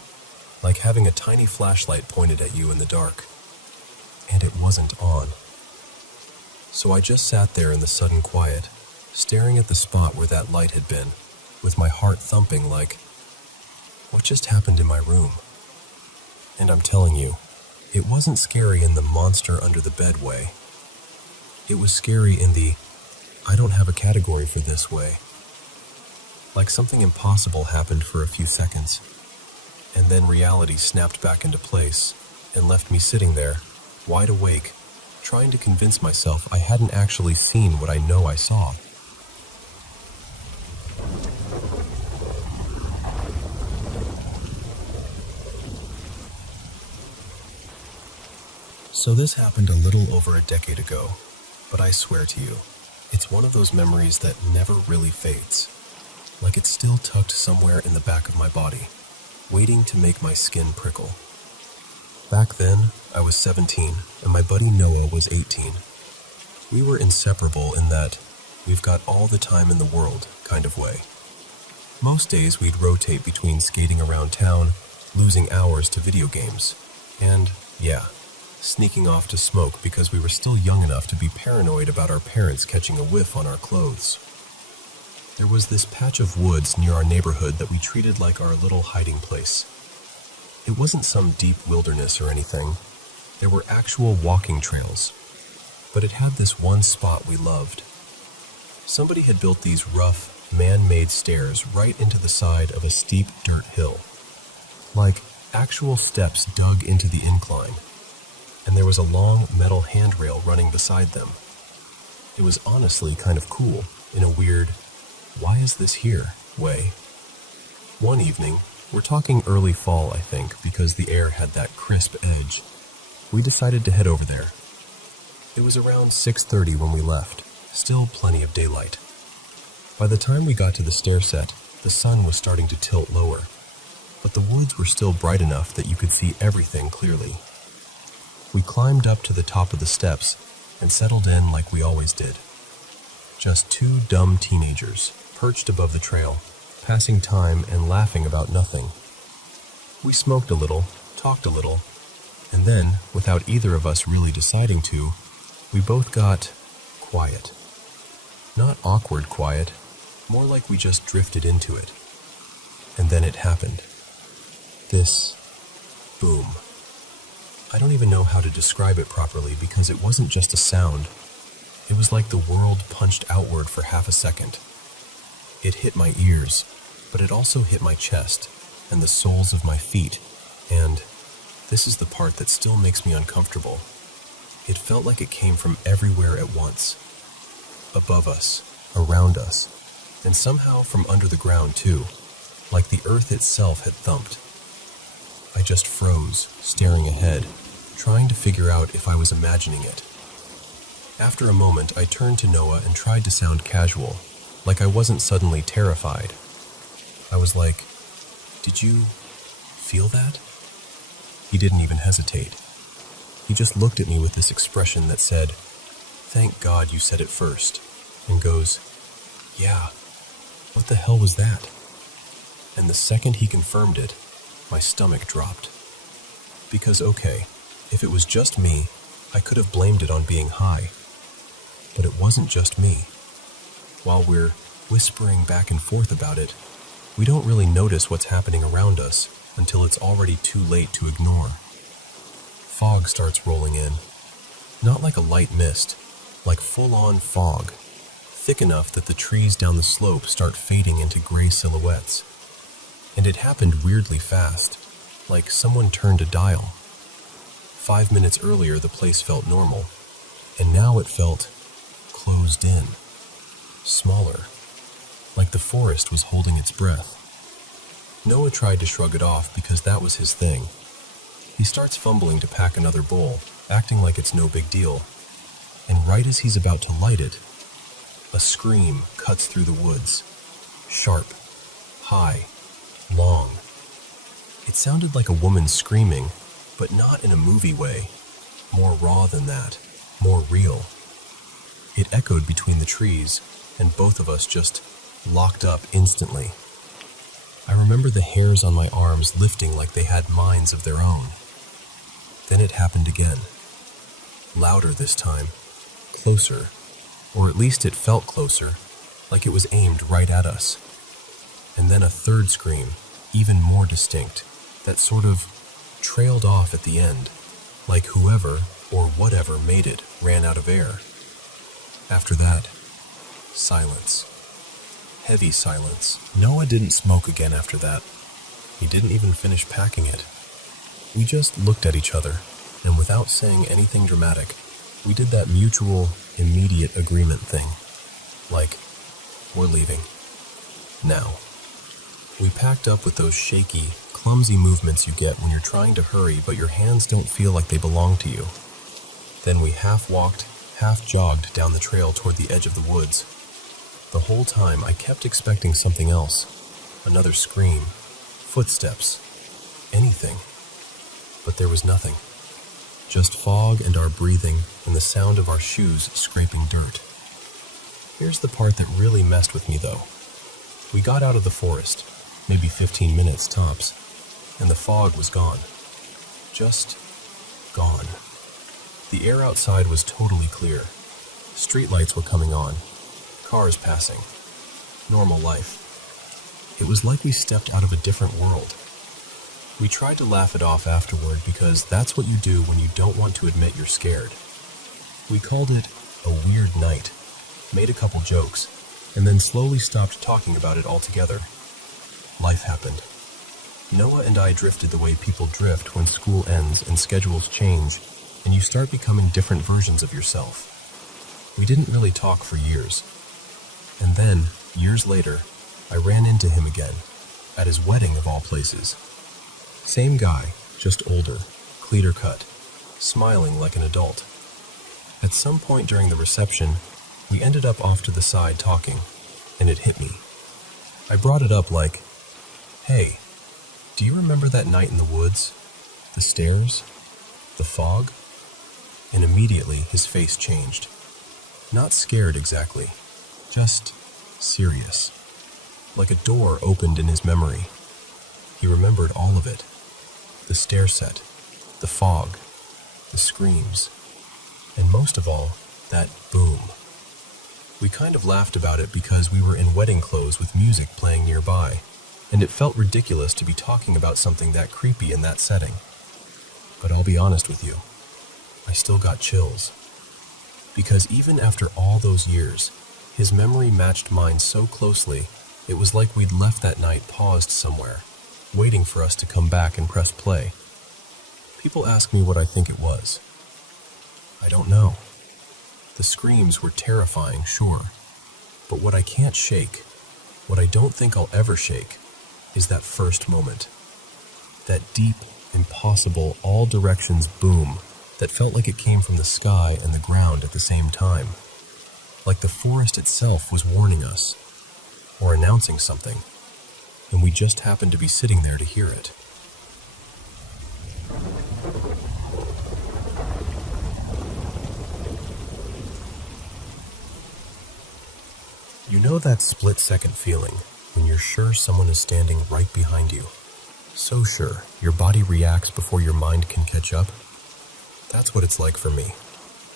like having a tiny flashlight pointed at you in the dark. And it wasn't on. So I just sat there in the sudden quiet, staring at the spot where that light had been, with my heart thumping like, what just happened in my room? And I'm telling you, it wasn't scary in the monster under the bed way. It was scary in the, I don't have a category for this way. Like something impossible happened for a few seconds, and then reality snapped back into place and left me sitting there, wide awake, trying to convince myself I hadn't actually seen what I know I saw. So this happened a little over a decade ago, but I swear to you, it's one of those memories that never really fades. Like it's still tucked somewhere in the back of my body, waiting to make my skin prickle. Back then, I was 17, and my buddy Noah was 18. We were inseparable in that we've got all the time in the world kind of way. Most days we'd rotate between skating around town, losing hours to video games, and, yeah, sneaking off to smoke because we were still young enough to be paranoid about our parents catching a whiff on our clothes. There was this patch of woods near our neighborhood that we treated like our little hiding place. It wasn't some deep wilderness or anything. There were actual walking trails, but it had this one spot we loved. Somebody had built these rough, man-made stairs right into the side of a steep dirt hill, like actual steps dug into the incline, and there was a long metal handrail running beside them. It was honestly kind of cool, in a weird, why is this here way. One evening, we're talking early fall, I think, because the air had that crisp edge, we decided to head over there. It was around 6:30 when we left, still plenty of daylight. By the time we got to the stair set, the sun was starting to tilt lower, but the woods were still bright enough that you could see everything clearly. We climbed up to the top of the steps and settled in like we always did. Just two dumb teenagers, perched above the trail, passing time and laughing about nothing. We smoked a little, talked a little, and then, without either of us really deciding to, we both got quiet. Not awkward quiet, more like we just drifted into it. And then it happened. This boom. I don't even know how to describe it properly because it wasn't just a sound. It was like the world punched outward for half a second. It hit my ears, but it also hit my chest and the soles of my feet, and this is the part that still makes me uncomfortable. It felt like it came from everywhere at once. Above us, around us, and somehow from under the ground too, like the earth itself had thumped. I just froze, staring ahead, trying to figure out if I was imagining it. After a moment, I turned to Noah and tried to sound casual, like I wasn't suddenly terrified. I was like, "Did you feel that?" He didn't even hesitate. He just looked at me with this expression that said, "Thank God you said it first," and goes, "Yeah, what the hell was that?" And the second he confirmed it, my stomach dropped. Because okay, if it was just me, I could have blamed it on being high. But it wasn't just me. While we're whispering back and forth about it, we don't really notice what's happening around us until it's already too late to ignore. Fog starts rolling in. Not like a light mist, like full-on fog, thick enough that the trees down the slope start fading into gray silhouettes. And it happened weirdly fast, like someone turned a dial. 5 minutes earlier, the place felt normal, and now it felt closed in, smaller, like the forest was holding its breath. Noah tried to shrug it off because that was his thing. He starts fumbling to pack another bowl, acting like it's no big deal. And right as he's about to light it, a scream cuts through the woods. Sharp, high, long. It sounded like a woman screaming, but not in a movie way. More raw than that, more real. It echoed between the trees, and both of us just locked up instantly. I remember the hairs on my arms lifting like they had minds of their own. Then it happened again. Louder this time, closer, or at least it felt closer, like it was aimed right at us. And then a third scream, even more distinct, that sort of trailed off at the end, like whoever or whatever made it ran out of air. After that, silence. Heavy silence. Noah didn't smoke again after that. He didn't even finish packing it. We just looked at each other, and without saying anything dramatic, we did that mutual, immediate agreement thing. Like, we're leaving. Now. We packed up with those shaky, clumsy movements you get when you're trying to hurry but your hands don't feel like they belong to you. Then we half walked, half jogged down the trail toward the edge of the woods. The whole time I kept expecting something else. Another scream, footsteps, anything. But there was nothing. Just fog and our breathing and the sound of our shoes scraping dirt. Here's the part that really messed with me though. We got out of the forest, maybe 15 minutes tops, and the fog was gone. Just gone. The air outside was totally clear. Streetlights were coming on. Cars passing. Normal life. It was like we stepped out of a different world. We tried to laugh it off afterward because that's what you do when you don't want to admit you're scared. We called it a weird night, made a couple jokes, and then slowly stopped talking about it altogether. Life happened. Noah and I drifted the way people drift when school ends and schedules change, and you start becoming different versions of yourself. We didn't really talk for years. And then, years later, I ran into him again, at his wedding of all places. Same guy, just older, cleaner cut, smiling like an adult. At some point during the reception, we ended up off to the side talking, and it hit me. I brought it up like, "Hey, do you remember that night in the woods? The stairs? The fog?" And immediately his face changed. Not scared exactly, just serious. Like a door opened in his memory. He remembered all of it. The stair set, the fog, the screams, and most of all, that boom. We kind of laughed about it because we were in wedding clothes with music playing nearby, and it felt ridiculous to be talking about something that creepy in that setting. But I'll be honest with you, I still got chills. Because even after all those years, his memory matched mine so closely, it was like we'd left that night paused somewhere, waiting for us to come back and press play. People ask me what I think it was. I don't know. The screams were terrifying, sure, but what I can't shake, what I don't think I'll ever shake, is that first moment. That deep, impossible, all directions boom that felt like it came from the sky and the ground at the same time. Like the forest itself was warning us, or announcing something, and we just happened to be sitting there to hear it. You know that split-second feeling when you're sure someone is standing right behind you? So sure, your body reacts before your mind can catch up? That's what it's like for me.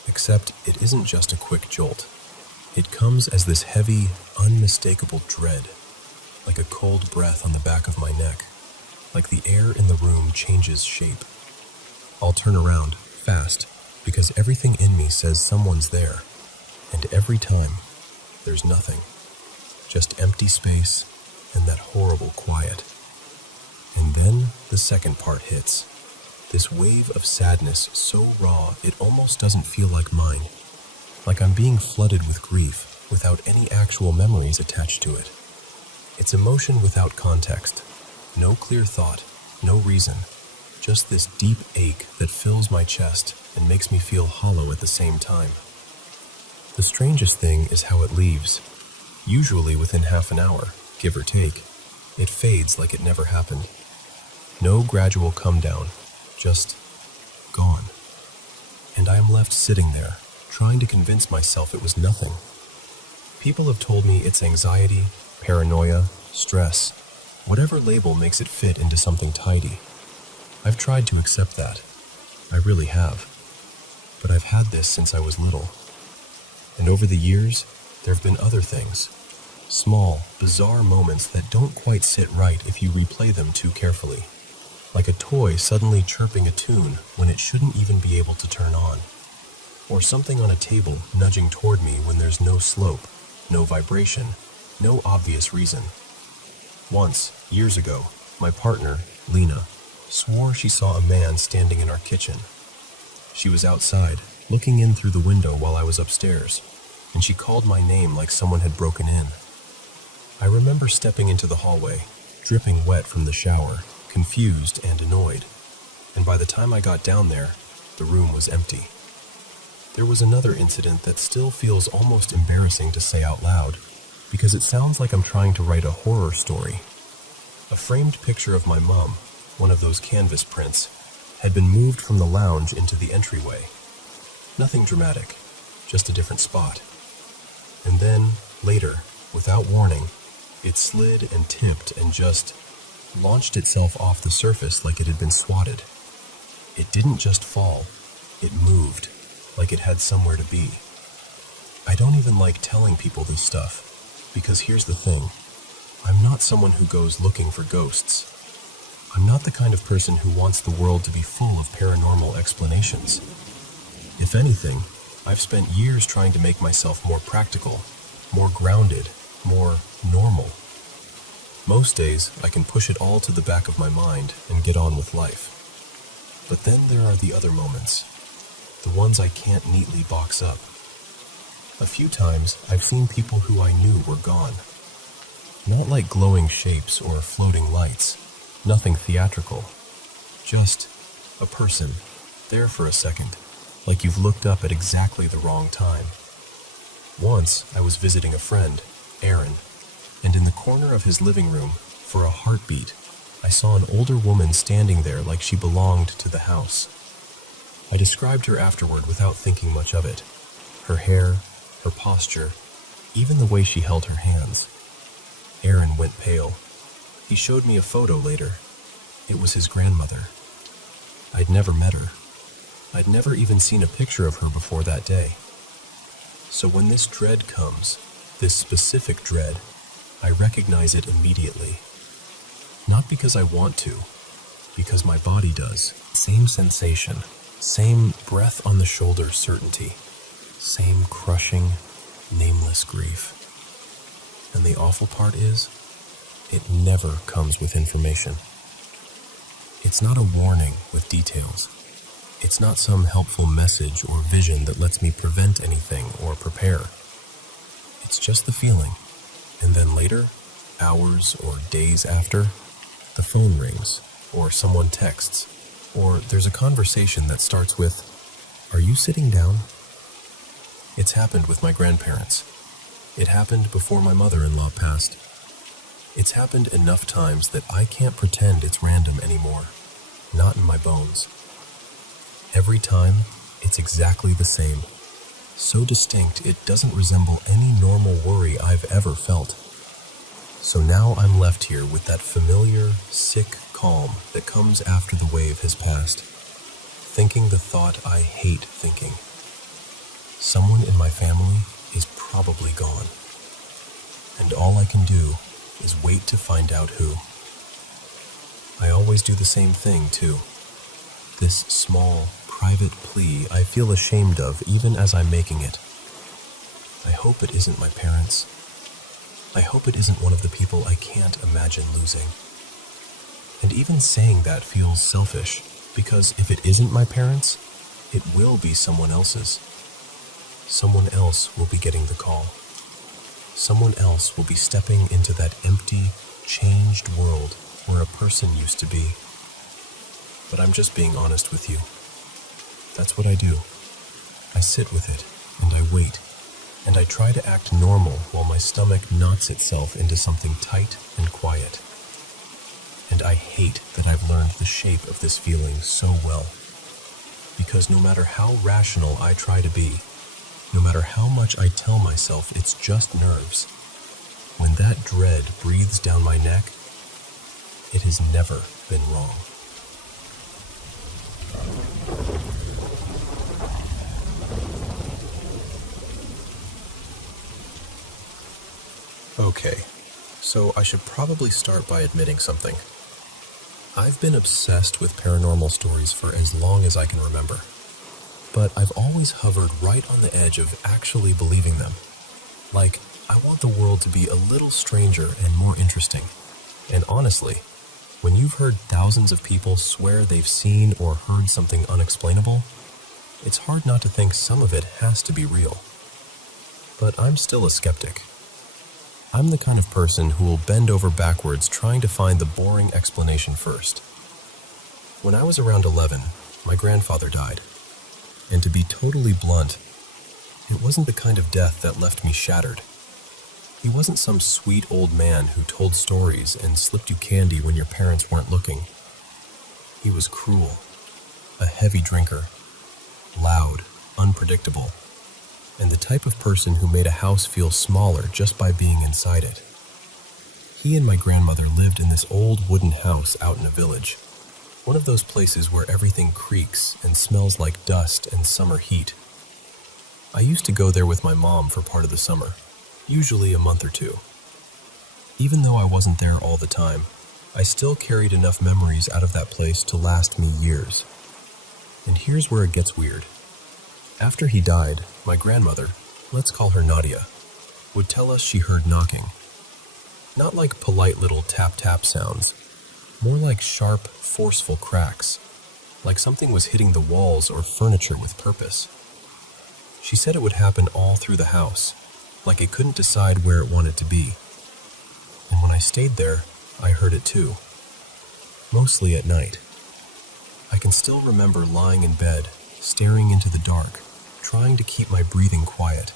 Except it isn't just a quick jolt. It comes as this heavy, unmistakable dread, like a cold breath on the back of my neck, like the air in the room changes shape. I'll turn around, fast, because everything in me says someone's there, and every time, there's nothing. Just empty space and that horrible quiet. And then the second part hits. This wave of sadness so raw it almost doesn't feel like mine. Like I'm being flooded with grief without any actual memories attached to it. It's emotion without context. No clear thought, no reason. Just this deep ache that fills my chest and makes me feel hollow at the same time. The strangest thing is how it leaves. Usually within half an hour, give or take, it fades like it never happened. No gradual come down, just gone. And I am left sitting there, trying to convince myself it was nothing. People have told me it's anxiety, paranoia, stress, whatever label makes it fit into something tidy. I've tried to accept that. I really have. But I've had this since I was little. And over the years, there have been other things. Small, bizarre moments that don't quite sit right if you replay them too carefully. Like a toy suddenly chirping a tune when it shouldn't even be able to turn on. Or something on a table nudging toward me when there's no slope, no vibration, no obvious reason. Once, years ago, my partner, Lena, swore she saw a man standing in our kitchen. She was outside, looking in through the window while I was upstairs, and she called my name like someone had broken in. I remember stepping into the hallway, dripping wet from the shower, confused and annoyed, and by the time I got down there, the room was empty. There was another incident that still feels almost embarrassing to say out loud, because it sounds like I'm trying to write a horror story. A framed picture of my mom, one of those canvas prints, had been moved from the lounge into the entryway. Nothing dramatic, just a different spot. And then, later, without warning, it slid and tipped and just launched itself off the surface like it had been swatted. It didn't just fall, it moved, like it had somewhere to be. I don't even like telling people this stuff, because here's the thing. I'm not someone who goes looking for ghosts. I'm not the kind of person who wants the world to be full of paranormal explanations. If anything, I've spent years trying to make myself more practical, more grounded, more normal. Most days, I can push it all to the back of my mind and get on with life. But then there are the other moments, the ones I can't neatly box up. A few times, I've seen people who I knew were gone. Not like glowing shapes or floating lights, nothing theatrical. Just a person, there for a second, like you've looked up at exactly the wrong time. Once, I was visiting a friend, Aaron, and in the corner of his living room, for a heartbeat, I saw an older woman standing there like she belonged to the house. I described her afterward without thinking much of it. Her hair, her posture, even the way she held her hands. Aaron went pale. He showed me a photo later. It was his grandmother. I'd never met her. I'd never even seen a picture of her before that day. So when this dread comes, this specific dread, I recognize it immediately. Not because I want to, because my body does. Same sensation, same breath on the shoulder certainty, same crushing, nameless grief. And the awful part is, it never comes with information. It's not a warning with details. It's not some helpful message or vision that lets me prevent anything or prepare. It's just the feeling. And then later, hours or days after, the phone rings, or someone texts, or there's a conversation that starts with, "Are you sitting down?" It's happened with my grandparents. It happened before my mother-in-law passed. It's happened enough times that I can't pretend it's random anymore. Not in my bones. Every time, it's exactly the same. So distinct, it doesn't resemble any normal worry I've ever felt. So now I'm left here with that familiar, sick calm that comes after the wave has passed, thinking the thought I hate thinking. Someone in my family is probably gone, and all I can do is wait to find out who. I always do the same thing, too. This small, private plea I feel ashamed of even as I'm making it. I hope it isn't my parents. I hope it isn't one of the people I can't imagine losing. And even saying that feels selfish, because if it isn't my parents, it will be someone else's. Someone else will be getting the call. Someone else will be stepping into that empty, changed world where a person used to be. But I'm just being honest with you. That's what I do. I sit with it, and I wait, and I try to act normal while my stomach knots itself into something tight and quiet. And I hate that I've learned the shape of this feeling so well. Because no matter how rational I try to be, no matter how much I tell myself it's just nerves, when that dread breathes down my neck, it has never been wrong. Okay, so I should probably start by admitting something. I've been obsessed with paranormal stories for as long as I can remember, but I've always hovered right on the edge of actually believing them. Like, I want the world to be a little stranger and more interesting. And honestly, when you've heard thousands of people swear they've seen or heard something unexplainable, it's hard not to think some of it has to be real. But I'm still a skeptic. I'm the kind of person who will bend over backwards trying to find the boring explanation first. When I was around 11, my grandfather died. And to be totally blunt, it wasn't the kind of death that left me shattered. He wasn't some sweet old man who told stories and slipped you candy when your parents weren't looking. He was cruel, a heavy drinker, loud, unpredictable, and the type of person who made a house feel smaller just by being inside it. He and my grandmother lived in this old wooden house out in a village, one of those places where everything creaks and smells like dust and summer heat. I used to go there with my mom for part of the summer, usually a month or two. Even though I wasn't there all the time, I still carried enough memories out of that place to last me years. And here's where it gets weird. After he died, my grandmother, let's call her Nadia, would tell us she heard knocking. Not like polite little tap-tap sounds, more like sharp, forceful cracks, like something was hitting the walls or furniture with purpose. She said it would happen all through the house, like it couldn't decide where it wanted to be. And when I stayed there, I heard it too. Mostly at night. I can still remember lying in bed, staring into the dark, trying to keep my breathing quiet,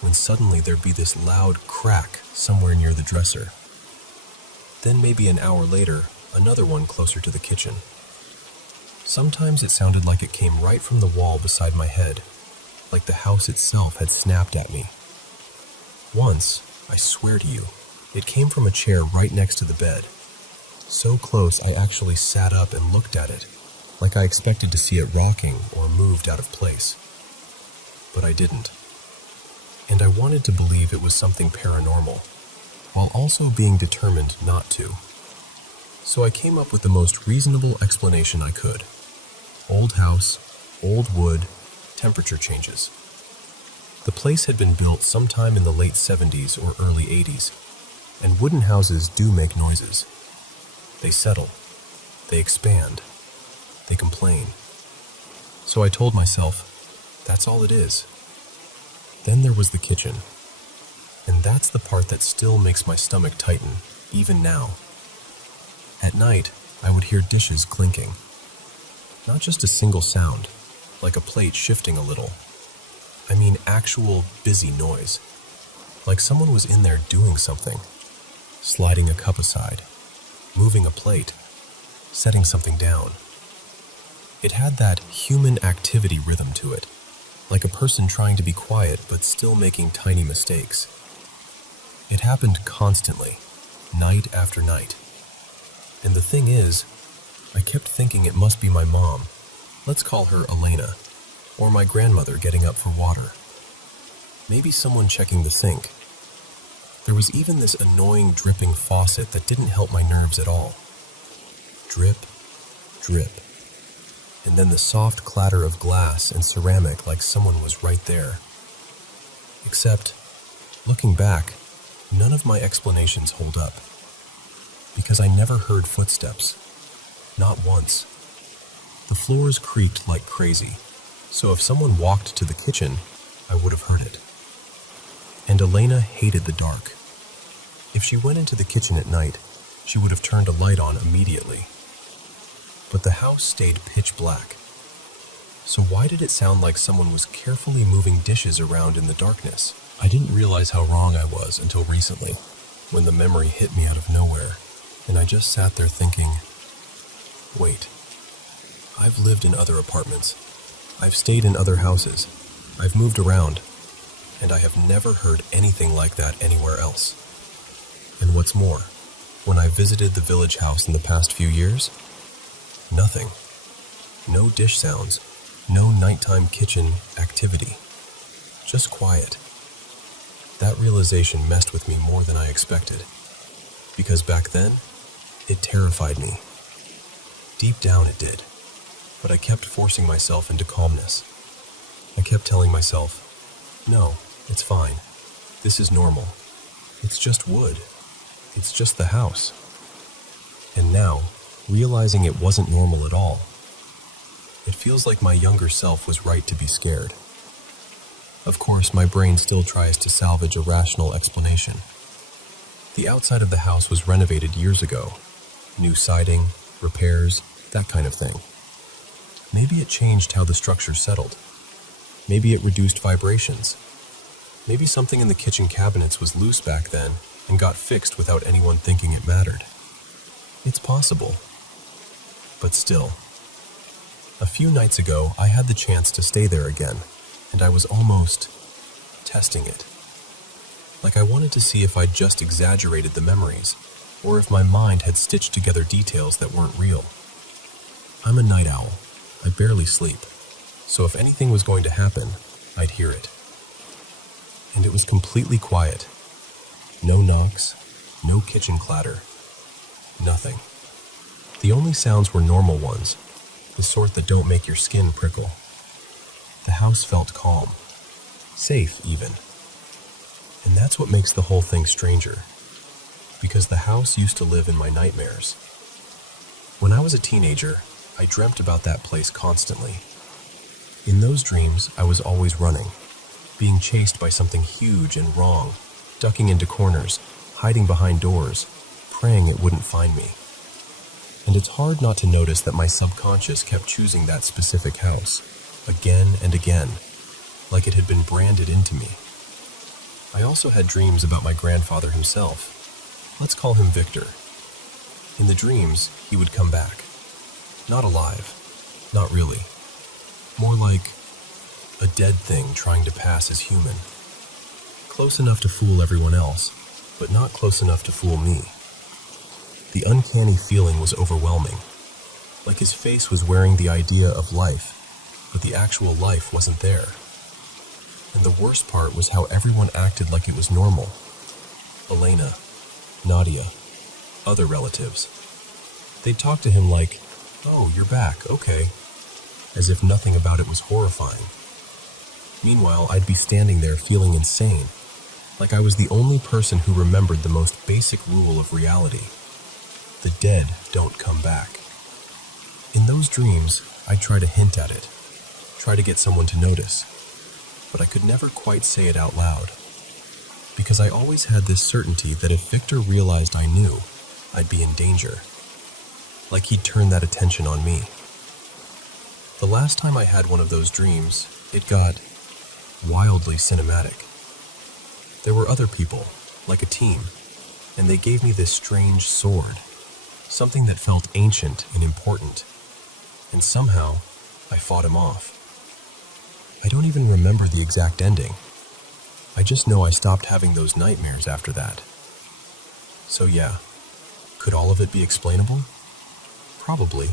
when suddenly there'd be this loud crack somewhere near the dresser. Then maybe an hour later, another one closer to the kitchen. Sometimes it sounded like it came right from the wall beside my head, like the house itself had snapped at me. Once, I swear to you, it came from a chair right next to the bed. So close I actually sat up and looked at it, like I expected to see it rocking or moved out of place. But I didn't. And I wanted to believe it was something paranormal, while also being determined not to. So I came up with the most reasonable explanation I could. Old house, old wood, temperature changes. The place had been built sometime in the late 70s or early 80s, and wooden houses do make noises. They settle, they expand, they complain. So I told myself, that's all it is. Then there was the kitchen, and that's the part that still makes my stomach tighten, even now. At night, I would hear dishes clinking. Not just a single sound, like a plate shifting a little. I mean actual busy noise, like someone was in there doing something, sliding a cup aside, moving a plate, setting something down. It had that human activity rhythm to it, like a person trying to be quiet but still making tiny mistakes. It happened constantly, night after night. And the thing is, I kept thinking it must be my mom, let's call her Elena, or my grandmother getting up for water. Maybe someone checking the sink. There was even this annoying dripping faucet that didn't help my nerves at all. Drip, drip. And then the soft clatter of glass and ceramic like someone was right there. Except, looking back, none of my explanations hold up. because I never heard footsteps. Not once. The floors creaked like crazy, so if someone walked to the kitchen, I would have heard it. And Elena hated the dark. If she went into the kitchen at night, she would have turned a light on immediately. But the house stayed pitch black. So why did it sound like someone was carefully moving dishes around in the darkness? I didn't realize how wrong I was until recently, when the memory hit me out of nowhere, and I just sat there thinking, wait, I've lived in other apartments, I've stayed in other houses, I've moved around, and I have never heard anything like that anywhere else. And what's more, when I visited the village house in the past few years, nothing. No dish sounds, no nighttime kitchen activity, just quiet. That realization messed with me more than I expected, because back then, it terrified me. Deep down it did, but I kept forcing myself into calmness. I kept telling myself, no, it's fine. This is normal. It's just wood. It's just the house. And now, realizing it wasn't normal at all, it feels like my younger self was right to be scared. Of course, my brain still tries to salvage a rational explanation. The outside of the house was renovated years ago. New siding, repairs, that kind of thing. Maybe it changed how the structure settled. Maybe it reduced vibrations. Maybe something in the kitchen cabinets was loose back then and got fixed without anyone thinking it mattered. It's possible. But still. A few nights ago, I had the chance to stay there again, and I was almost testing it. Like I wanted to see if I'd just exaggerated the memories, or if my mind had stitched together details that weren't real. I'm a night owl. I barely sleep, so if anything was going to happen, I'd hear it. And it was completely quiet. No knocks, no kitchen clatter, nothing. The only sounds were normal ones, the sort that don't make your skin prickle. The house felt calm, safe even. And that's what makes the whole thing stranger, because the house used to live in my nightmares. When I was a teenager, I dreamt about that place constantly. In those dreams, I was always running, being chased by something huge and wrong, ducking into corners, hiding behind doors, praying it wouldn't find me. And it's hard not to notice that my subconscious kept choosing that specific house, again and again, like it had been branded into me. I also had dreams about my grandfather himself. Let's call him Victor. In the dreams, he would come back. Not alive. Not really. More like a dead thing trying to pass as human. Close enough to fool everyone else, but not close enough to fool me. The uncanny feeling was overwhelming. Like his face was wearing the idea of life, but the actual life wasn't there. And the worst part was how everyone acted like it was normal. Elena, Nadia, other relatives. They'd talk to him like, "Oh, you're back, okay," as if nothing about it was horrifying. Meanwhile, I'd be standing there feeling insane, like I was the only person who remembered the most basic rule of reality. The dead don't come back. In those dreams, I'd try to hint at it, try to get someone to notice, but I could never quite say it out loud, because I always had this certainty that if Victor realized I knew, I'd be in danger, like he'd turn that attention on me. The last time I had one of those dreams, it got wildly cinematic. There were other people, like a team, and they gave me this strange sword, something that felt ancient and important, and somehow I fought him off. I don't even remember the exact ending. I just know I stopped having those nightmares after that. So yeah, could all of it be explainable? Probably.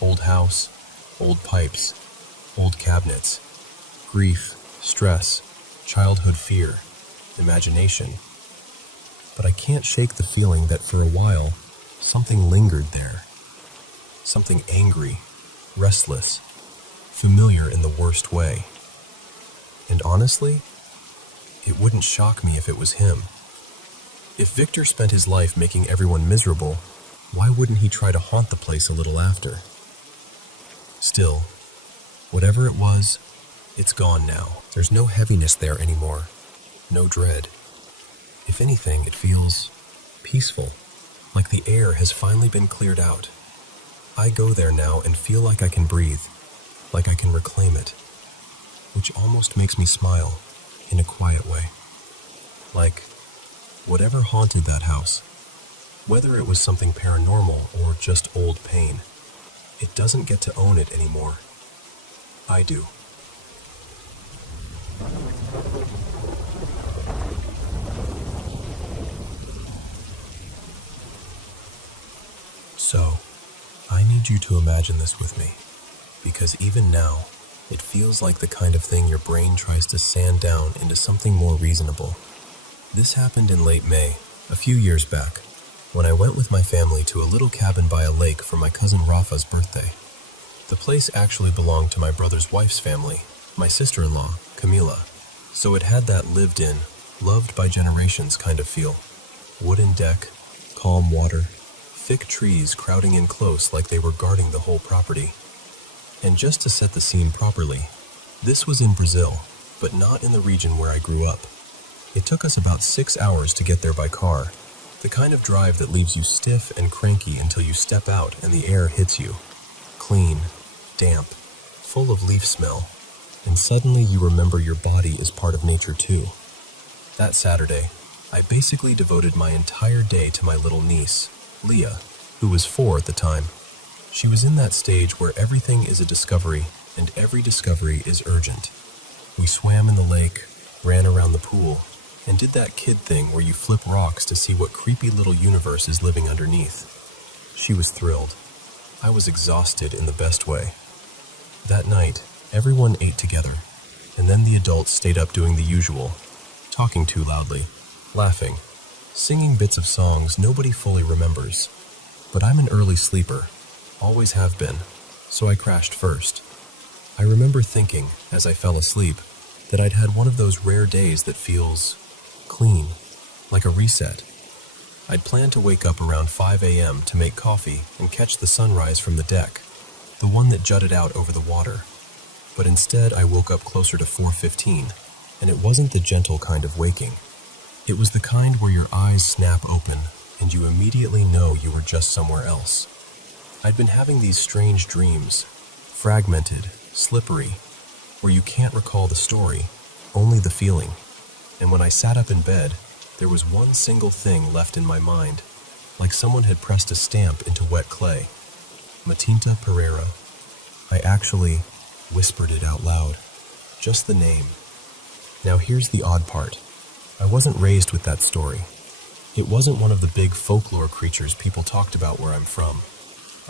Old house, old pipes, old cabinets, grief, stress, childhood fear, imagination. But I can't shake the feeling that for a while, something lingered there. Something angry, restless, familiar in the worst way. And honestly, it wouldn't shock me if it was him. If Victor spent his life making everyone miserable, why wouldn't he try to haunt the place a little after? Still, whatever it was, it's gone now. There's no heaviness there anymore, no dread. If anything, it feels peaceful, like the air has finally been cleared out. I go there now and feel like I can breathe, like I can reclaim it, which almost makes me smile in a quiet way. Like, whatever haunted that house, whether it was something paranormal or just old pain, it doesn't get to own it anymore. I do. So, I need you to imagine this with me, because even now, it feels like the kind of thing your brain tries to sand down into something more reasonable. This happened in late May, a few years back, when I went with my family to a little cabin by a lake for my cousin Rafa's birthday. The place actually belonged to my brother's wife's family, my sister-in-law, Camila, so it had that lived-in, loved by generations kind of feel. Wooden deck, calm water, thick trees crowding in close like they were guarding the whole property. And just to set the scene properly, this was in Brazil, but not in the region where I grew up. It took us about 6 hours to get there by car, the kind of drive that leaves you stiff and cranky until you step out and the air hits you. Clean, damp, full of leaf smell, and suddenly you remember your body is part of nature too. That Saturday, I basically devoted my entire day to my little niece, Leah, who was 4 at the time. She was in that stage where everything is a discovery, and every discovery is urgent. We swam in the lake, ran around the pool, and did that kid thing where you flip rocks to see what creepy little universe is living underneath. She was thrilled. I was exhausted in the best way. That night, everyone ate together, and then the adults stayed up doing the usual, talking too loudly, laughing, singing bits of songs nobody fully remembers. But I'm an early sleeper, always have been, so I crashed first. I remember thinking, as I fell asleep, that I'd had one of those rare days that feels clean, like a reset. I'd planned to wake up around 5 a.m. to make coffee and catch the sunrise from the deck, the one that jutted out over the water. But instead I woke up closer to 4:15, and it wasn't the gentle kind of waking. It was the kind where your eyes snap open and you immediately know you were just somewhere else. I'd been having these strange dreams, fragmented, slippery, where you can't recall the story, only the feeling. And when I sat up in bed, there was one single thing left in my mind, like someone had pressed a stamp into wet clay. Matinta Pereira. I actually whispered it out loud, just the name. Now here's the odd part. I wasn't raised with that story. It wasn't one of the big folklore creatures people talked about where I'm from.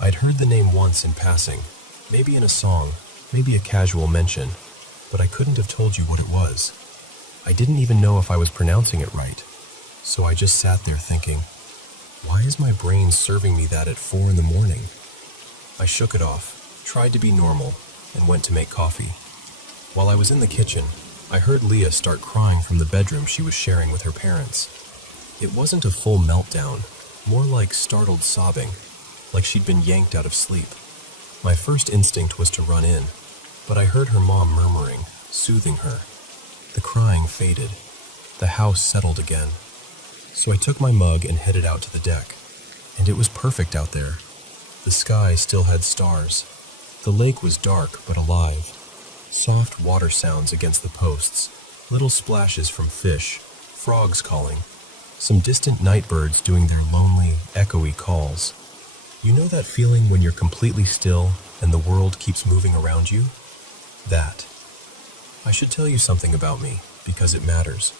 I'd heard the name once in passing, maybe in a song, maybe a casual mention, but I couldn't have told you what it was. I didn't even know if I was pronouncing it right, so I just sat there thinking, why is my brain serving me that at 4 in the morning? I shook it off, tried to be normal, and went to make coffee. While I was in the kitchen, I heard Leah start crying from the bedroom she was sharing with her parents. It wasn't a full meltdown, more like startled sobbing, like she'd been yanked out of sleep. My first instinct was to run in, but I heard her mom murmuring, soothing her. The crying faded. The house settled again. So I took my mug and headed out to the deck, and it was perfect out there. The sky still had stars. The lake was dark but alive. Soft water sounds against the posts, little splashes from fish, frogs calling, some distant night birds doing their lonely, echoey calls. You know that feeling when you're completely still and the world keeps moving around you? That. I should tell you something about me, because it matters.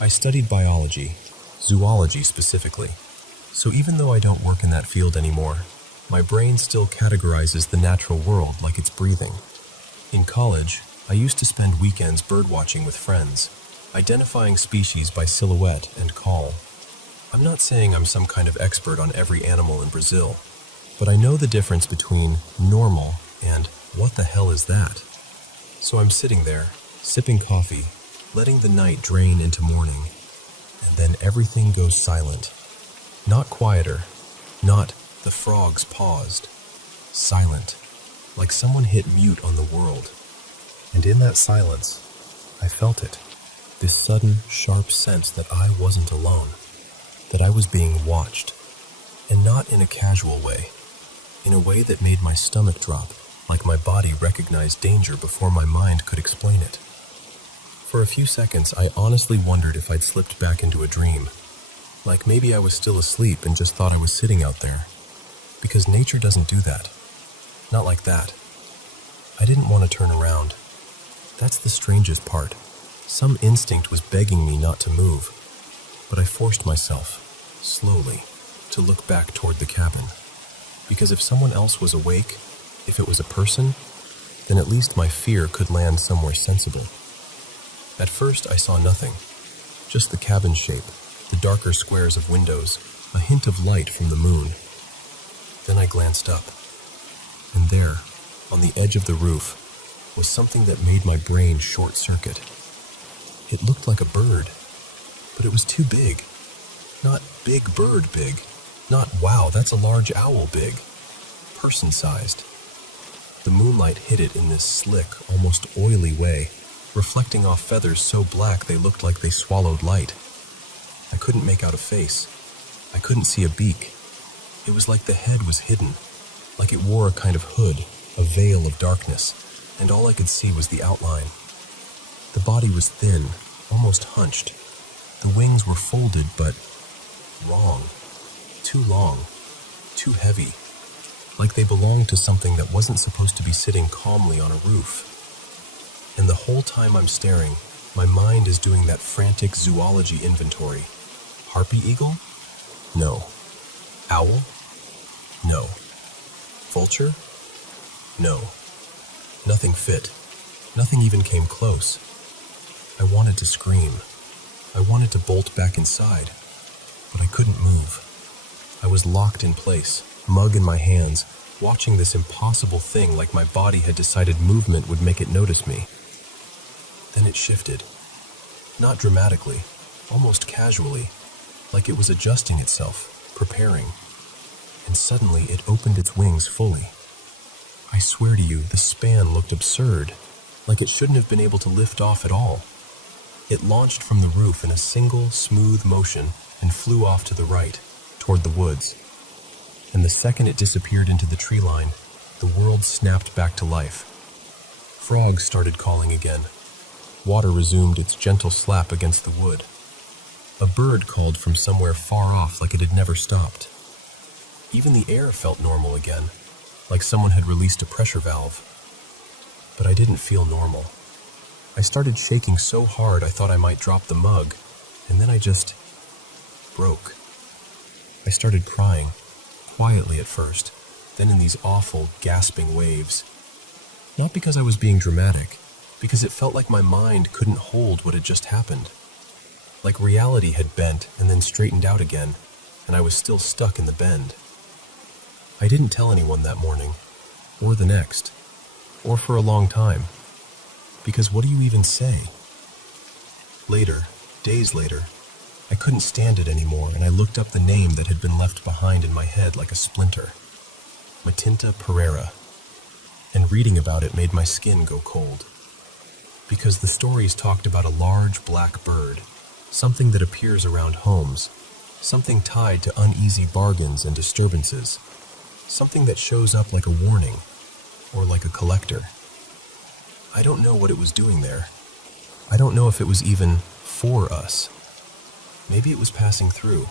I studied biology, zoology specifically, so even though I don't work in that field anymore, my brain still categorizes the natural world like it's breathing. In college, I used to spend weekends birdwatching with friends, identifying species by silhouette and call. I'm not saying I'm some kind of expert on every animal in Brazil, but I know the difference between normal and what the hell is that? So I'm sitting there, sipping coffee, letting the night drain into morning, And then everything goes silent. Not quieter, not the frogs paused. Silent, like someone hit mute on the world. And in that silence, I felt it. This sudden, sharp sense that I wasn't alone, that I was being watched, and not in a casual way, in a way that made my stomach drop, like my body recognized danger before my mind could explain it. For a few seconds, I honestly wondered if I'd slipped back into a dream, like maybe I was still asleep and just thought I was sitting out there, because nature doesn't do that. Not like that. I didn't want to turn around. That's the strangest part. Some instinct was begging me not to move, but I forced myself, slowly, to look back toward the cabin. Because if someone else was awake, if it was a person, then at least my fear could land somewhere sensible. At first I saw nothing, just the cabin shape, the darker squares of windows, a hint of light from the moon. Then I glanced up, and there, on the edge of the roof, was something that made my brain short-circuit. It looked like a bird, but it was too big. Not big bird big, not wow, that's a large owl big. Person-sized. The moonlight hit it in this slick, almost oily way, reflecting off feathers so black they looked like they swallowed light. I couldn't make out a face. I couldn't see a beak. It was like the head was hidden, like it wore a kind of hood, a veil of darkness, and all I could see was the outline. The body was thin, almost hunched. The wings were folded, but wrong. Too long, too heavy, like they belonged to something that wasn't supposed to be sitting calmly on a roof. And the whole time I'm staring, my mind is doing that frantic zoology inventory. Harpy eagle? No. Owl? No. Vulture? No. Nothing fit. Nothing even came close. I wanted to scream. I wanted to bolt back inside, but I couldn't move. I was locked in place, mug in my hands, watching this impossible thing like my body had decided movement would make it notice me. Then it shifted. Not dramatically, almost casually, like it was adjusting itself, preparing. And suddenly it opened its wings fully. I swear to you, the span looked absurd, like it shouldn't have been able to lift off at all. It launched from the roof in a single, smooth motion and flew off to the right, toward the woods. And the second it disappeared into the tree line, the world snapped back to life. Frogs started calling again. Water resumed its gentle slap against the wood. A bird called from somewhere far off like it had never stopped. Even the air felt normal again, like someone had released a pressure valve. But I didn't feel normal. I started shaking so hard I thought I might drop the mug, and then I just broke. I started crying, quietly at first, then in these awful, gasping waves. Not because I was being dramatic, because it felt like my mind couldn't hold what had just happened. Like reality had bent and then straightened out again, and I was still stuck in the bend. I didn't tell anyone that morning, or the next, or for a long time. Because what do you even say? Later, days later, I couldn't stand it anymore, and I looked up the name that had been left behind in my head like a splinter. Matinta Pereira. And reading about it made my skin go cold. Because the stories talked about a large black bird, something that appears around homes, something tied to uneasy bargains and disturbances, something that shows up like a warning, or like a collector. I don't know what it was doing there. I don't know if it was even for us. Maybe it was passing through.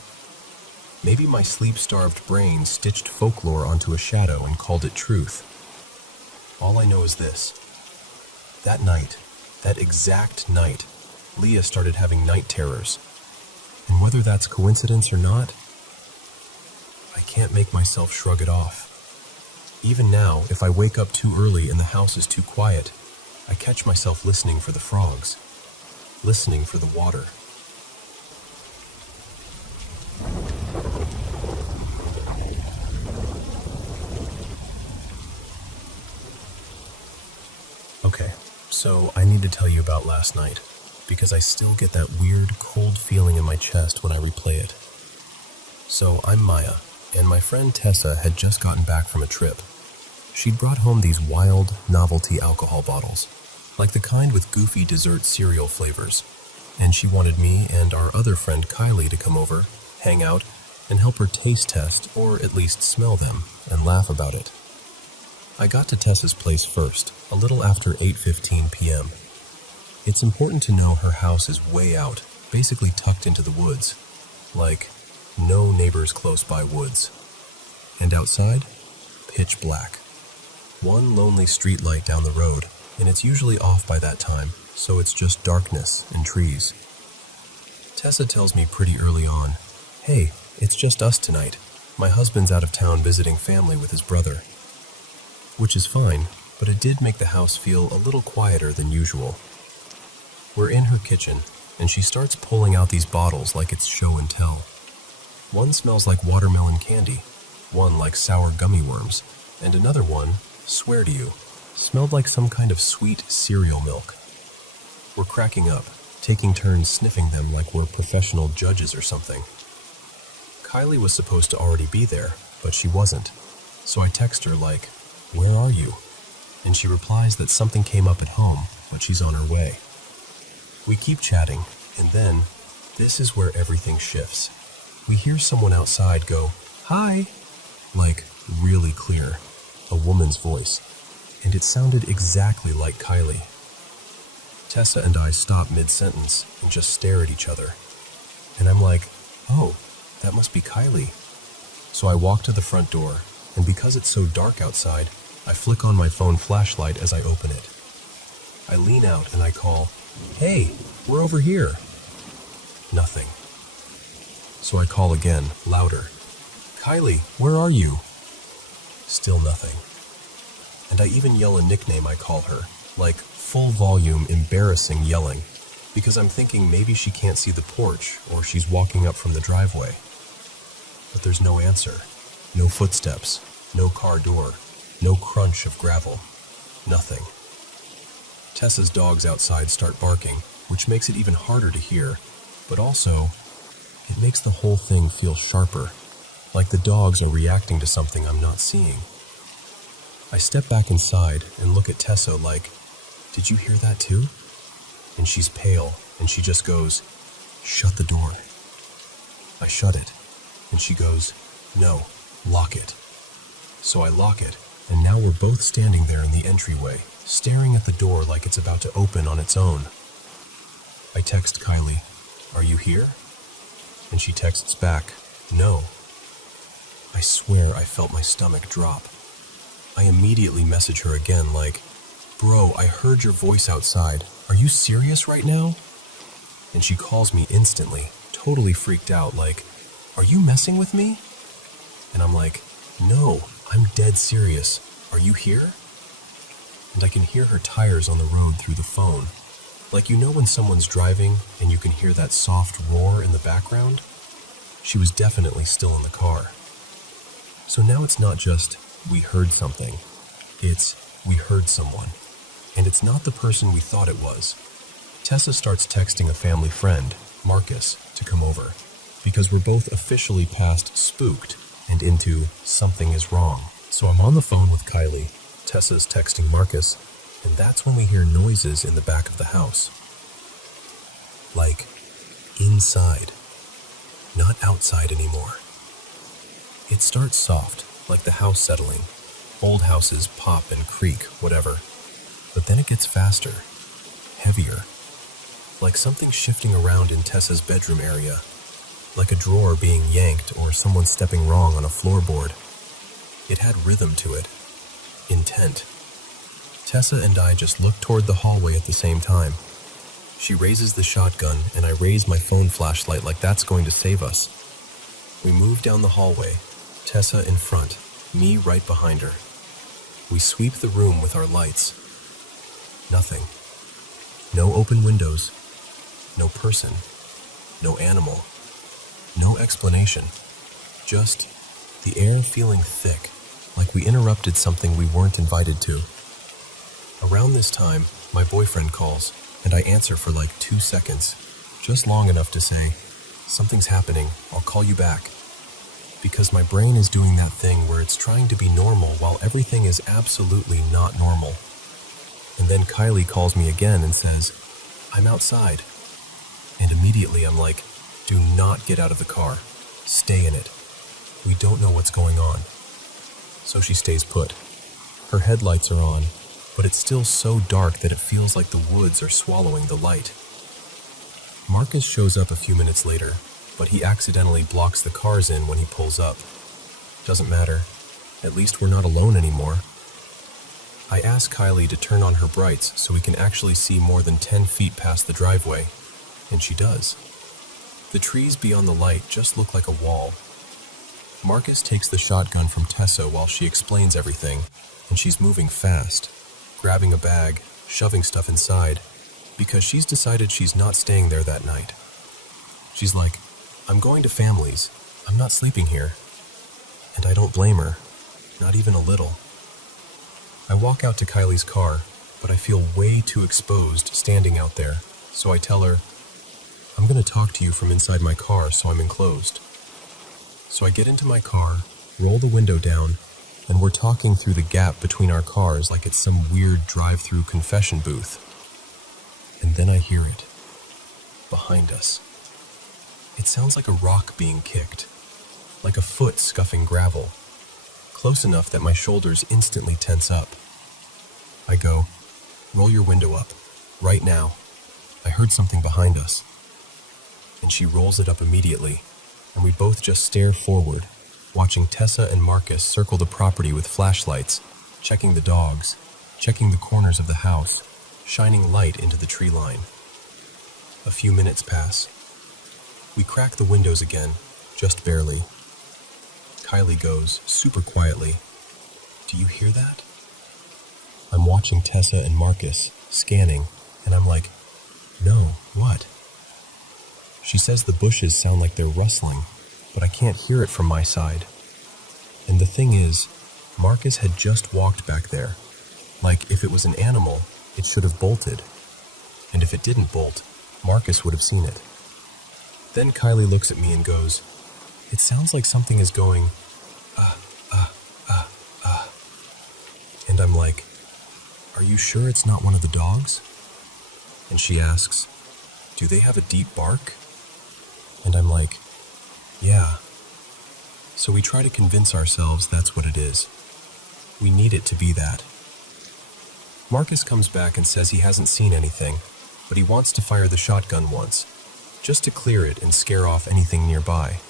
Maybe my sleep-starved brain stitched folklore onto a shadow and called it truth. All I know is this. That night, that exact night, Leah started having night terrors. And whether that's coincidence or not, I can't make myself shrug it off. Even now, if I wake up too early and the house is too quiet, I catch myself listening for the frogs, listening for the water. Okay, so I need to tell you about last night. because I still get that weird, cold feeling in my chest when I replay it. So, I'm Maya, and my friend Tessa had just gotten back from a trip. She'd brought home these wild, novelty alcohol bottles, like the kind with goofy dessert cereal flavors, and she wanted me and our other friend Kylie to come over, hang out, and help her taste test, or at least smell them, and laugh about it. I got to Tessa's place first, a little after 8:15 p.m. It's important to know her house is way out, basically tucked into the woods. Like, no neighbors close by woods. And outside, pitch black. One lonely street light down the road, and it's usually off by that time, so it's just darkness and trees. Tessa tells me pretty early on, "Hey, it's just us tonight. My husband's out of town visiting family with his brother." Which is fine, but it did make the house feel a little quieter than usual. We're in her kitchen, and she starts pulling out these bottles like it's show and tell. One smells like watermelon candy, one like sour gummy worms, and another one, swear to you, smelled like some kind of sweet cereal milk. We're cracking up, taking turns sniffing them like we're professional judges or something. Kylie was supposed to already be there, but she wasn't, so I text her like, "Where are you?" And she replies that something came up at home, but she's on her way. We keep chatting, and then, this is where everything shifts. We hear someone outside go, "Hi," like really clear, a woman's voice, and it sounded exactly like Kylie. Tessa and I stop mid-sentence and just stare at each other, and I'm like, "Oh, that must be Kylie." So I walk to the front door, and because it's so dark outside, I flick on my phone flashlight as I open it. I lean out and I call, "Hey, we're over here." Nothing. So I call again, louder, "Kylie, where are you?" Still nothing. And I even yell a nickname I call her, like full volume, embarrassing yelling, because I'm thinking maybe she can't see the porch or she's walking up from the driveway. But there's no answer. No footsteps, no car door, no crunch of gravel, nothing. Tessa's dogs outside start barking, which makes it even harder to hear, but also, it makes the whole thing feel sharper, like the dogs are reacting to something I'm not seeing. I step back inside and look at Tessa like, "Did you hear that too?" And she's pale, and she just goes, "Shut the door." I shut it, and she goes, "No, lock it." So I lock it, and now we're both standing there in the entryway, staring at the door like it's about to open on its own. I text Kylie, "Are you here?" And she texts back, "No." I swear I felt my stomach drop. I immediately message her again like, "Bro, I heard your voice outside. Are you serious right now?" And she calls me instantly, totally freaked out, like, "Are you messing with me?" And I'm like, "No, I'm dead serious. Are you here?" And I can hear her tires on the road through the phone. Like, you know when someone's driving and you can hear that soft roar in the background? She was definitely still in the car. So now it's not just, we heard something. It's, we heard someone. And it's not the person we thought it was. Tessa starts texting a family friend, Marcus, to come over, because we're both officially past spooked and into something is wrong. So I'm on the phone with Kylie, Tessa's texting Marcus, and that's when we hear noises in the back of the house. Like, inside, not outside anymore. It starts soft, like the house settling. Old houses pop and creak, whatever. But then it gets faster, heavier, like something shifting around in Tessa's bedroom area, like a drawer being yanked or someone stepping wrong on a floorboard. It had rhythm to it, intent. Tessa and I just look toward the hallway at the same time. She raises the shotgun and I raise my phone flashlight like that's going to save us. We move down the hallway, Tessa in front, me right behind her. We sweep the room with our lights. Nothing. No open windows. No person. No animal. No explanation. Just the air feeling thick, like we interrupted something we weren't invited to. Around this time, my boyfriend calls, and I answer for like 2 seconds, just long enough to say, "Something's happening, I'll call you back." Because my brain is doing that thing where it's trying to be normal while everything is absolutely not normal. And then Kylie calls me again and says, "I'm outside." And immediately I'm like, "Do not get out of the car. Stay in it. We don't know what's going on." So she stays put. Her headlights are on, but it's still so dark that it feels like the woods are swallowing the light. Marcus shows up a few minutes later, but he accidentally blocks the cars in when he pulls up. Doesn't matter. At least we're not alone anymore. I ask Kylie to turn on her brights so we can actually see more than 10 feet past the driveway, and she does. The trees beyond the light just look like a wall. Marcus takes the shotgun from Tessa while she explains everything, and she's moving fast, grabbing a bag, shoving stuff inside, because she's decided she's not staying there that night. She's like, "I'm going to family's. I'm not sleeping here." And I don't blame her, not even a little. I walk out to Kylie's car, but I feel way too exposed standing out there, so I tell her, "I'm going to talk to you from inside my car, so I'm enclosed." So I get into my car, roll the window down, and we're talking through the gap between our cars like it's some weird drive-through confession booth. And then I hear it, behind us. It sounds like a rock being kicked, like a foot scuffing gravel, close enough that my shoulders instantly tense up. I go, "Roll your window up, right now. I heard something behind us." And she rolls it up immediately, and we both just stare forward, watching Tessa and Marcus circle the property with flashlights, checking the dogs, checking the corners of the house, shining light into the tree line. A few minutes pass. We crack the windows again, just barely. Kylie goes, super quietly, "Do you hear that?" I'm watching Tessa and Marcus, scanning, and I'm like, "No, what?" She says the bushes sound like they're rustling, but I can't hear it from my side. And the thing is, Marcus had just walked back there. Like, if it was an animal, it should have bolted. And if it didn't bolt, Marcus would have seen it. Then Kylie looks at me and goes, "It sounds like something is going, ah. And I'm like, "Are you sure it's not one of the dogs?" And she asks, "Do they have a deep bark?" And I'm like, "Yeah." So we try to convince ourselves that's what it is. We need it to be that. Marcus comes back and says he hasn't seen anything, but he wants to fire the shotgun once, just to clear it and scare off anything nearby.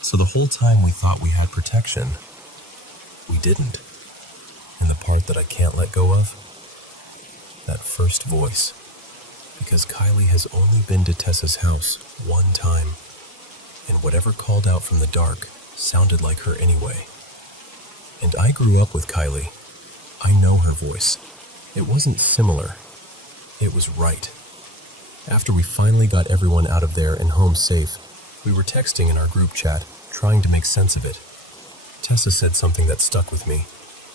So the whole time we thought we had protection, we didn't. And the part that I can't let go of? That first voice. Because Kylie has only been to Tessa's house one time, and whatever called out from the dark sounded like her anyway. And I grew up with Kylie. I know her voice. It wasn't similar. It was right. After we finally got everyone out of there and home safe, we were texting in our group chat, trying to make sense of it. Tessa said something that stuck with me.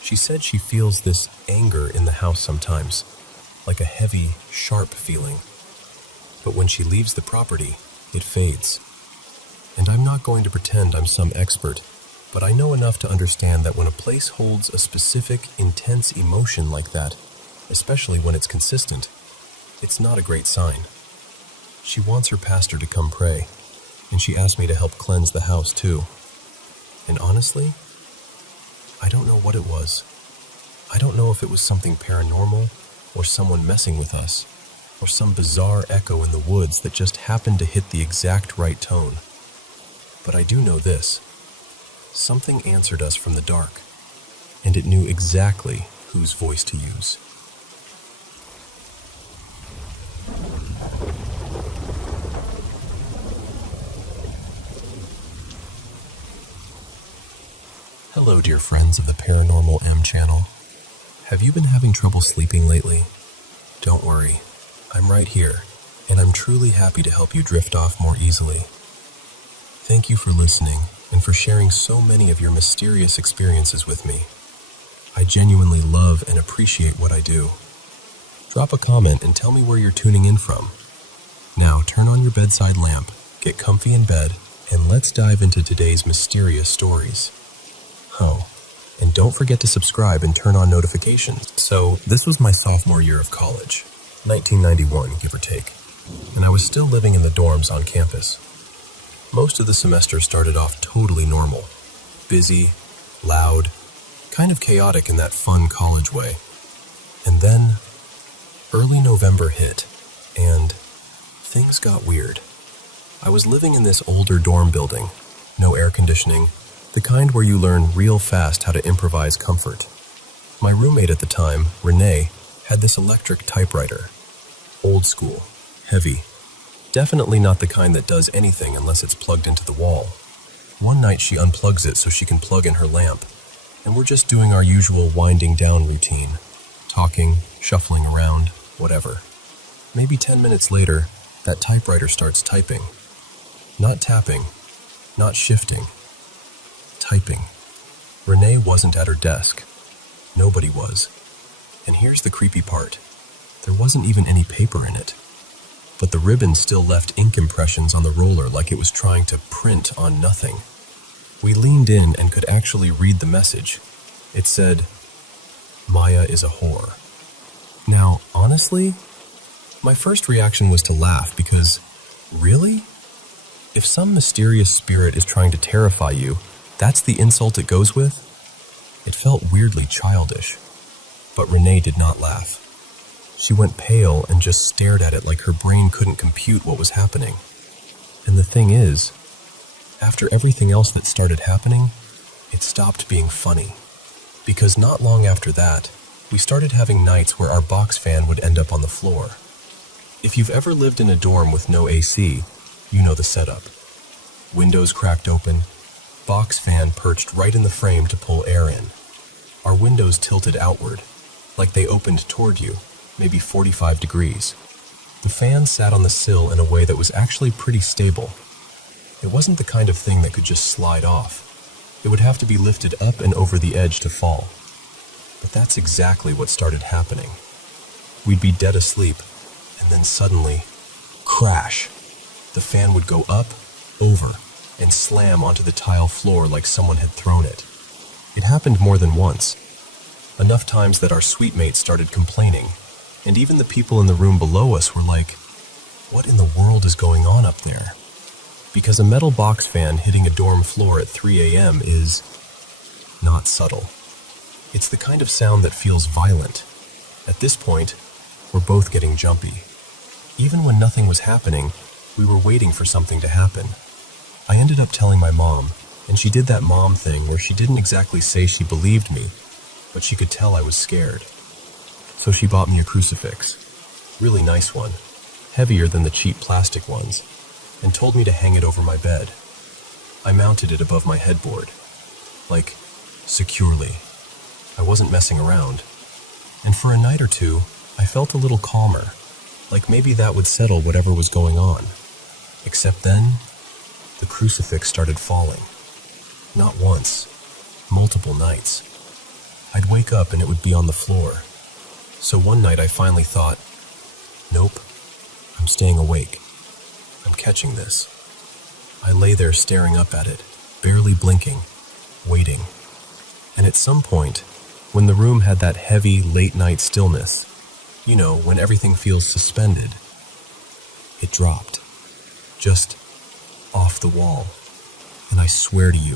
She said she feels this anger in the house sometimes, like a heavy, sharp feeling. But when she leaves the property, it fades. And I'm not going to pretend I'm some expert, but I know enough to understand that when a place holds a specific, intense emotion like that, especially when it's consistent, it's not a great sign. She wants her pastor to come pray, and she asked me to help cleanse the house too. And honestly, I don't know what it was. I don't know if it was something paranormal, or someone messing with us, or some bizarre echo in the woods that just happened to hit the exact right tone. But I do know this. Something answered us from the dark, and it knew exactly whose voice to use. Hello, dear friends of the Paranormal M channel. Have you been having trouble sleeping lately? Don't worry, I'm right here, and I'm truly happy to help you drift off more easily. Thank you for listening and for sharing so many of your mysterious experiences with me. I genuinely love and appreciate what I do. Drop a comment and tell me where you're tuning in from. Now turn on your bedside lamp, get comfy in bed, and let's dive into today's mysterious stories. Oh, and don't forget to subscribe and turn on notifications. So, this was my sophomore year of college, 1991, give or take, and I was still living in the dorms on campus. Most of the semester started off totally normal, busy, loud, kind of chaotic in that fun college way. And then, early November hit, and things got weird. I was living in this older dorm building, no air conditioning, the kind where you learn real fast how to improvise comfort. My roommate at the time, Renee, had this electric typewriter. Old school, heavy, definitely not the kind that does anything unless it's plugged into the wall. One night she unplugs it so she can plug in her lamp, and we're just doing our usual winding down routine, talking, shuffling around, whatever. Maybe 10 minutes later, that typewriter starts typing. Not tapping, not shifting. Typing. Renee wasn't at her desk. Nobody was. And here's the creepy part. There wasn't even any paper in it. But the ribbon still left ink impressions on the roller like it was trying to print on nothing. We leaned in and could actually read the message. It said, "Maya is a whore." Now, honestly, my first reaction was to laugh because, really? If some mysterious spirit is trying to terrify you, that's the insult it goes with? It felt weirdly childish. But Renee did not laugh. She went pale and just stared at it like her brain couldn't compute what was happening. And the thing is, after everything else that started happening, it stopped being funny. Because not long after that, we started having nights where our box fan would end up on the floor. If you've ever lived in a dorm with no AC, you know the setup. Windows cracked open, box fan perched right in the frame to pull air in. Our windows tilted outward, like they opened toward you, maybe 45 degrees. The fan sat on the sill in a way that was actually pretty stable. It wasn't the kind of thing that could just slide off. It would have to be lifted up and over the edge to fall. But that's exactly what started happening. We'd be dead asleep, and then suddenly, crash! The fan would go up, over, and slam onto the tile floor like someone had thrown it. It happened more than once. Enough times that our suite mates started complaining, and even the people in the room below us were like, "What in the world is going on up there?" Because a metal box fan hitting a dorm floor at 3 a.m. is not subtle. It's the kind of sound that feels violent. At this point, we're both getting jumpy. Even when nothing was happening, we were waiting for something to happen. I ended up telling my mom, and she did that mom thing where she didn't exactly say she believed me, but she could tell I was scared. So she bought me a crucifix, really nice one, heavier than the cheap plastic ones, and told me to hang it over my bed. I mounted it above my headboard, like, securely. I wasn't messing around. And for a night or two, I felt a little calmer, like maybe that would settle whatever was going on. Except then, the crucifix started falling. Not once, multiple nights. I'd wake up and it would be on the floor. So one night I finally thought, nope, I'm staying awake. I'm catching this. I lay there staring up at it, barely blinking, waiting. And at some point, when the room had that heavy late-night stillness, you know, when everything feels suspended, it dropped. Just off the wall. And I swear to you,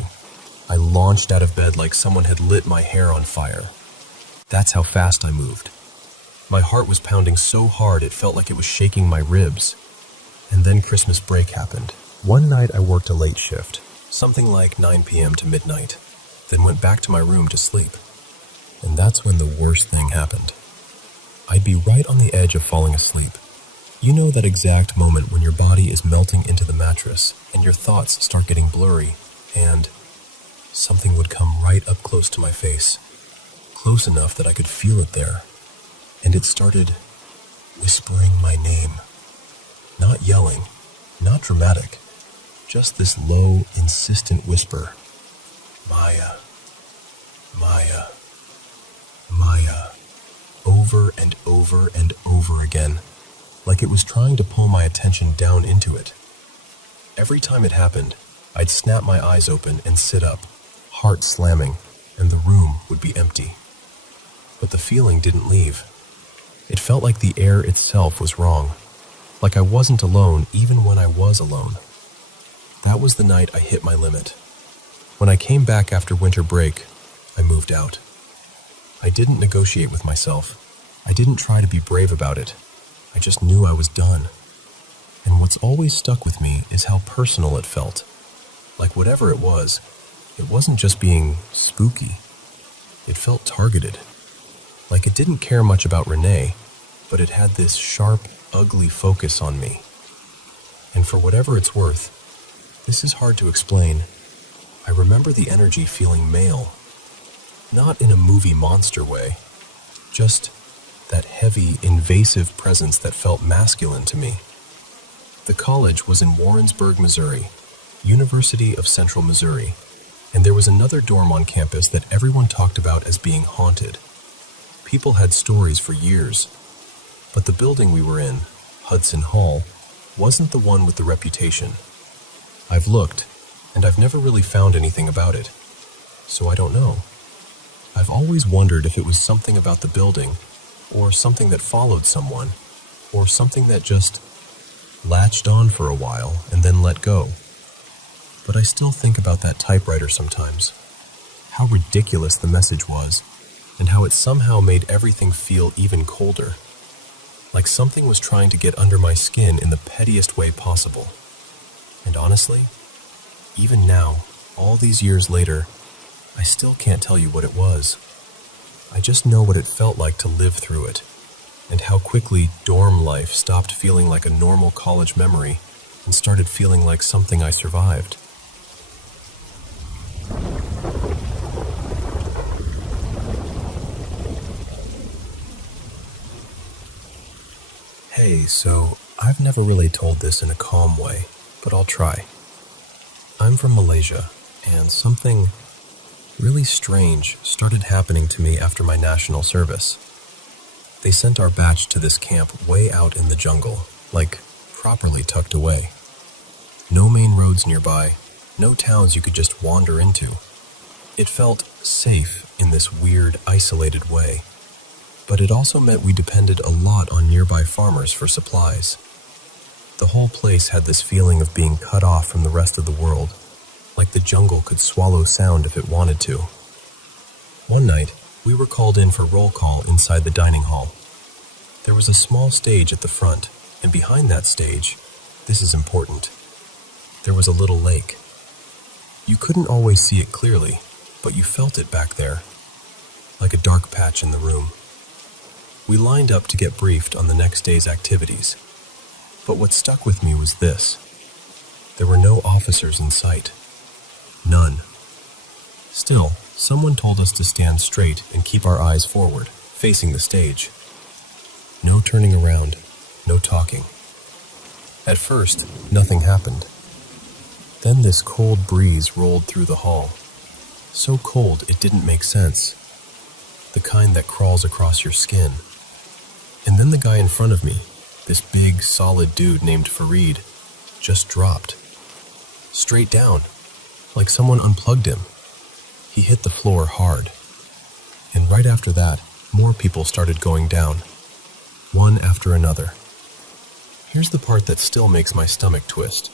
I launched out of bed like someone had lit my hair on fire. That's how fast I moved. My heart was pounding so hard it felt like it was shaking my ribs. And then Christmas break happened. One night I worked a late shift, something like 9 p.m. to midnight, then went back to my room to sleep. And that's when the worst thing happened. I'd be right on the edge of falling asleep. You know that exact moment when your body is melting into the mattress and your thoughts start getting blurry, and something would come right up close to my face, close enough that I could feel it there, and it started whispering my name. Not yelling, not dramatic, just this low, insistent whisper. Maya, Maya, Maya, over over and over and over again, like it was trying to pull my attention down into it. Every time it happened, I'd snap my eyes open and sit up, heart slamming, and the room would be empty. But the feeling didn't leave. It felt like the air itself was wrong, like I wasn't alone even when I was alone. That was the night I hit my limit. When I came back after winter break, I moved out. I didn't negotiate with myself. I didn't try to be brave about it. I just knew I was done. And what's always stuck with me is how personal it felt. Like whatever it wasn't just being spooky. It felt targeted. Like it didn't care much about Renee, but it had this sharp, ugly focus on me. And for whatever it's worth, this is hard to explain. I remember the energy feeling male. Not in a movie monster way, just that heavy, invasive presence that felt masculine to me. The college was in Warrensburg, Missouri, University of Central Missouri, and there was another dorm on campus that everyone talked about as being haunted. People had stories for years, but the building we were in, Hudson Hall, wasn't the one with the reputation. I've looked, and I've never really found anything about it, so I don't know. I've always wondered if it was something about the building, or something that followed someone, or something that just latched on for a while and then let go. But I still think about that typewriter sometimes. How ridiculous the message was, and how it somehow made everything feel even colder. Like something was trying to get under my skin in the pettiest way possible. And honestly, even now, all these years later, I still can't tell you what it was. I just know what it felt like to live through it, and how quickly dorm life stopped feeling like a normal college memory and started feeling like something I survived. Hey, so I've never really told this in a calm way, but I'll try. I'm from Malaysia, and something really strange started happening to me after my national service. They sent our batch to this camp way out in the jungle, like properly tucked away. No main roads nearby, no towns you could just wander into. It felt safe in this weird, isolated way, but it also meant we depended a lot on nearby farmers for supplies. The whole place had this feeling of being cut off from the rest of the world, like the jungle could swallow sound if it wanted to. One night, we were called in for roll call inside the dining hall. There was a small stage at the front, and behind that stage, this is important, there was a little lake. You couldn't always see it clearly, but you felt it back there, like a dark patch in the room. We lined up to get briefed on the next day's activities, but what stuck with me was this. There were no officers in sight. None. Still, someone told us to stand straight and keep our eyes forward, facing the stage. No turning around, no talking. At first, nothing happened. Then this cold breeze rolled through the hall. So cold it didn't make sense. The kind that crawls across your skin. And then the guy in front of me, this big, solid dude named Fareed, just dropped. Straight down, like someone unplugged him. He hit the floor hard. And right after that, more people started going down, one after another. Here's the part that still makes my stomach twist.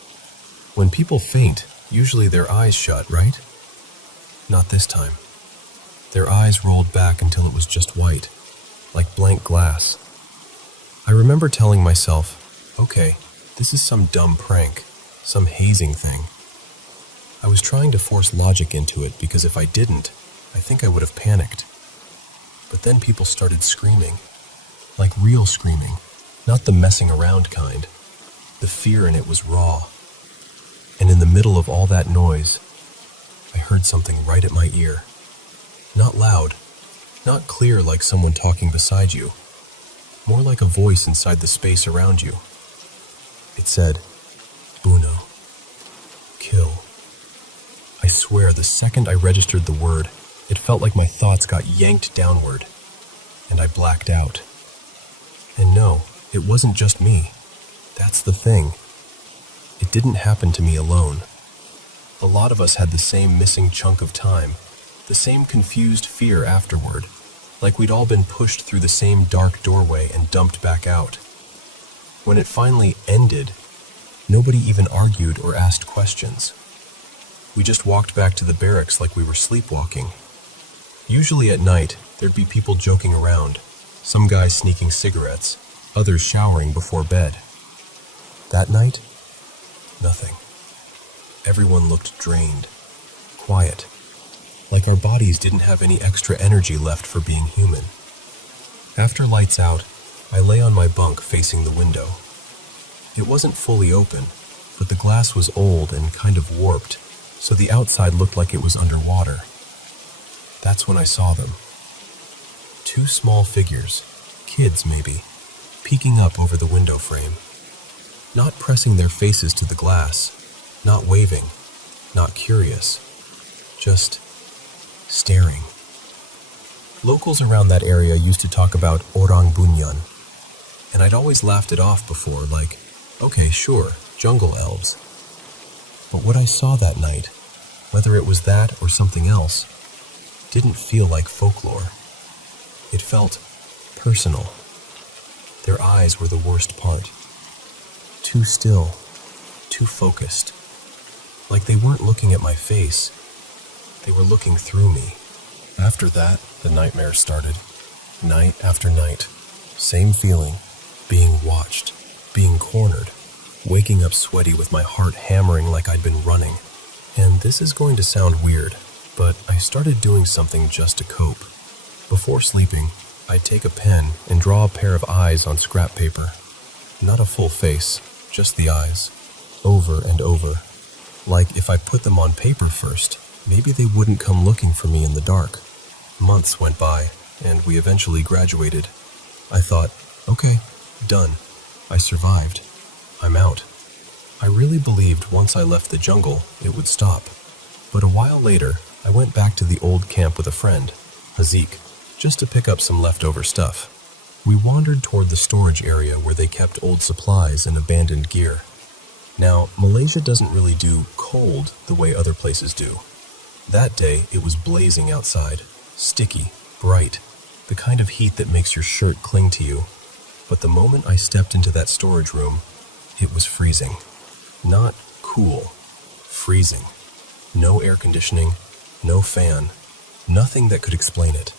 When people faint, usually their eyes shut, right? Not this time. Their eyes rolled back until it was just white, like blank glass. I remember telling myself, okay, this is some dumb prank, some hazing thing. I was trying to force logic into it because if I didn't, I think I would have panicked. But then people started screaming, like real screaming, not the messing around kind. The fear in it was raw. And in the middle of all that noise, I heard something right at my ear. Not loud, not clear like someone talking beside you, more like a voice inside the space around you. It said, Uno, kill. I swear, the second I registered the word, it felt like my thoughts got yanked downward, and I blacked out. And no, it wasn't just me. That's the thing. It didn't happen to me alone. A lot of us had the same missing chunk of time, the same confused fear afterward, like we'd all been pushed through the same dark doorway and dumped back out. When it finally ended, nobody even argued or asked questions. We just walked back to the barracks like we were sleepwalking. Usually at night, there'd be people joking around, some guys sneaking cigarettes, others showering before bed. That night, nothing. Everyone looked drained, quiet, like our bodies didn't have any extra energy left for being human. After lights out, I lay on my bunk facing the window. It wasn't fully open, but the glass was old and kind of warped, so the outside looked like it was underwater. That's when I saw them. Two small figures, kids maybe, peeking up over the window frame. Not pressing their faces to the glass, not waving, not curious, just staring. Locals around that area used to talk about orang bunyan, and I'd always laughed it off before, like, okay, sure, jungle elves. But what I saw that night, whether it was that or something else, didn't feel like folklore. It felt personal. Their eyes were the worst part. Too still, too focused. Like they weren't looking at my face, they were looking through me. After that, the nightmares started. Night after night. Same feeling. Being watched. Being cornered. Waking up sweaty with my heart hammering like I'd been running. And this is going to sound weird, but I started doing something just to cope. Before sleeping, I'd take a pen and draw a pair of eyes on scrap paper. Not a full face, just the eyes. Over and over. Like if I put them on paper first, maybe they wouldn't come looking for me in the dark. Months went by, and we eventually graduated. I thought, okay, done. I survived. I'm out. I really believed once I left the jungle, it would stop. But a while later, I went back to the old camp with a friend, Hazik, just to pick up some leftover stuff. We wandered toward the storage area where they kept old supplies and abandoned gear. Now, Malaysia doesn't really do cold the way other places do. That day, it was blazing outside, sticky, bright, the kind of heat that makes your shirt cling to you. But the moment I stepped into that storage room, it was freezing. Not cool, freezing. No air conditioning, no fan, nothing that could explain it.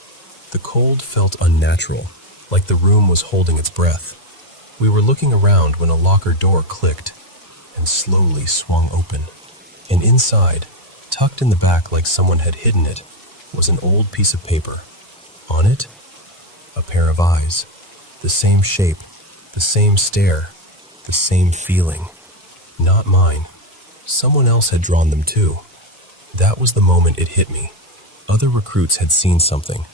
The cold felt unnatural, like the room was holding its breath. We were looking around when a locker door clicked and slowly swung open. And inside, tucked in the back like someone had hidden it, was an old piece of paper. On it, a pair of eyes. The same shape, the same stare, the same feeling. Not mine. Someone else had drawn them too. That was the moment it hit me. Other recruits had seen something.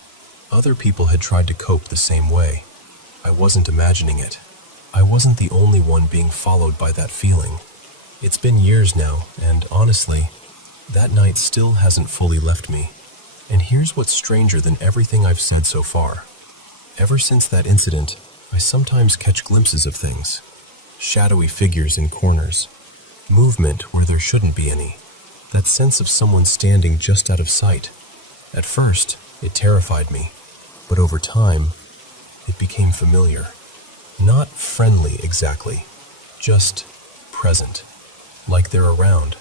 Other people had tried to cope the same way. I wasn't imagining it. I wasn't the only one being followed by that feeling. It's been years now, and honestly, that night still hasn't fully left me. And here's what's stranger than everything I've said so far. Ever since that incident, I sometimes catch glimpses of things. Shadowy figures in corners. Movement where there shouldn't be any. That sense of someone standing just out of sight. At first, it terrified me, but over time, it became familiar. Not friendly exactly, just present, like they're around,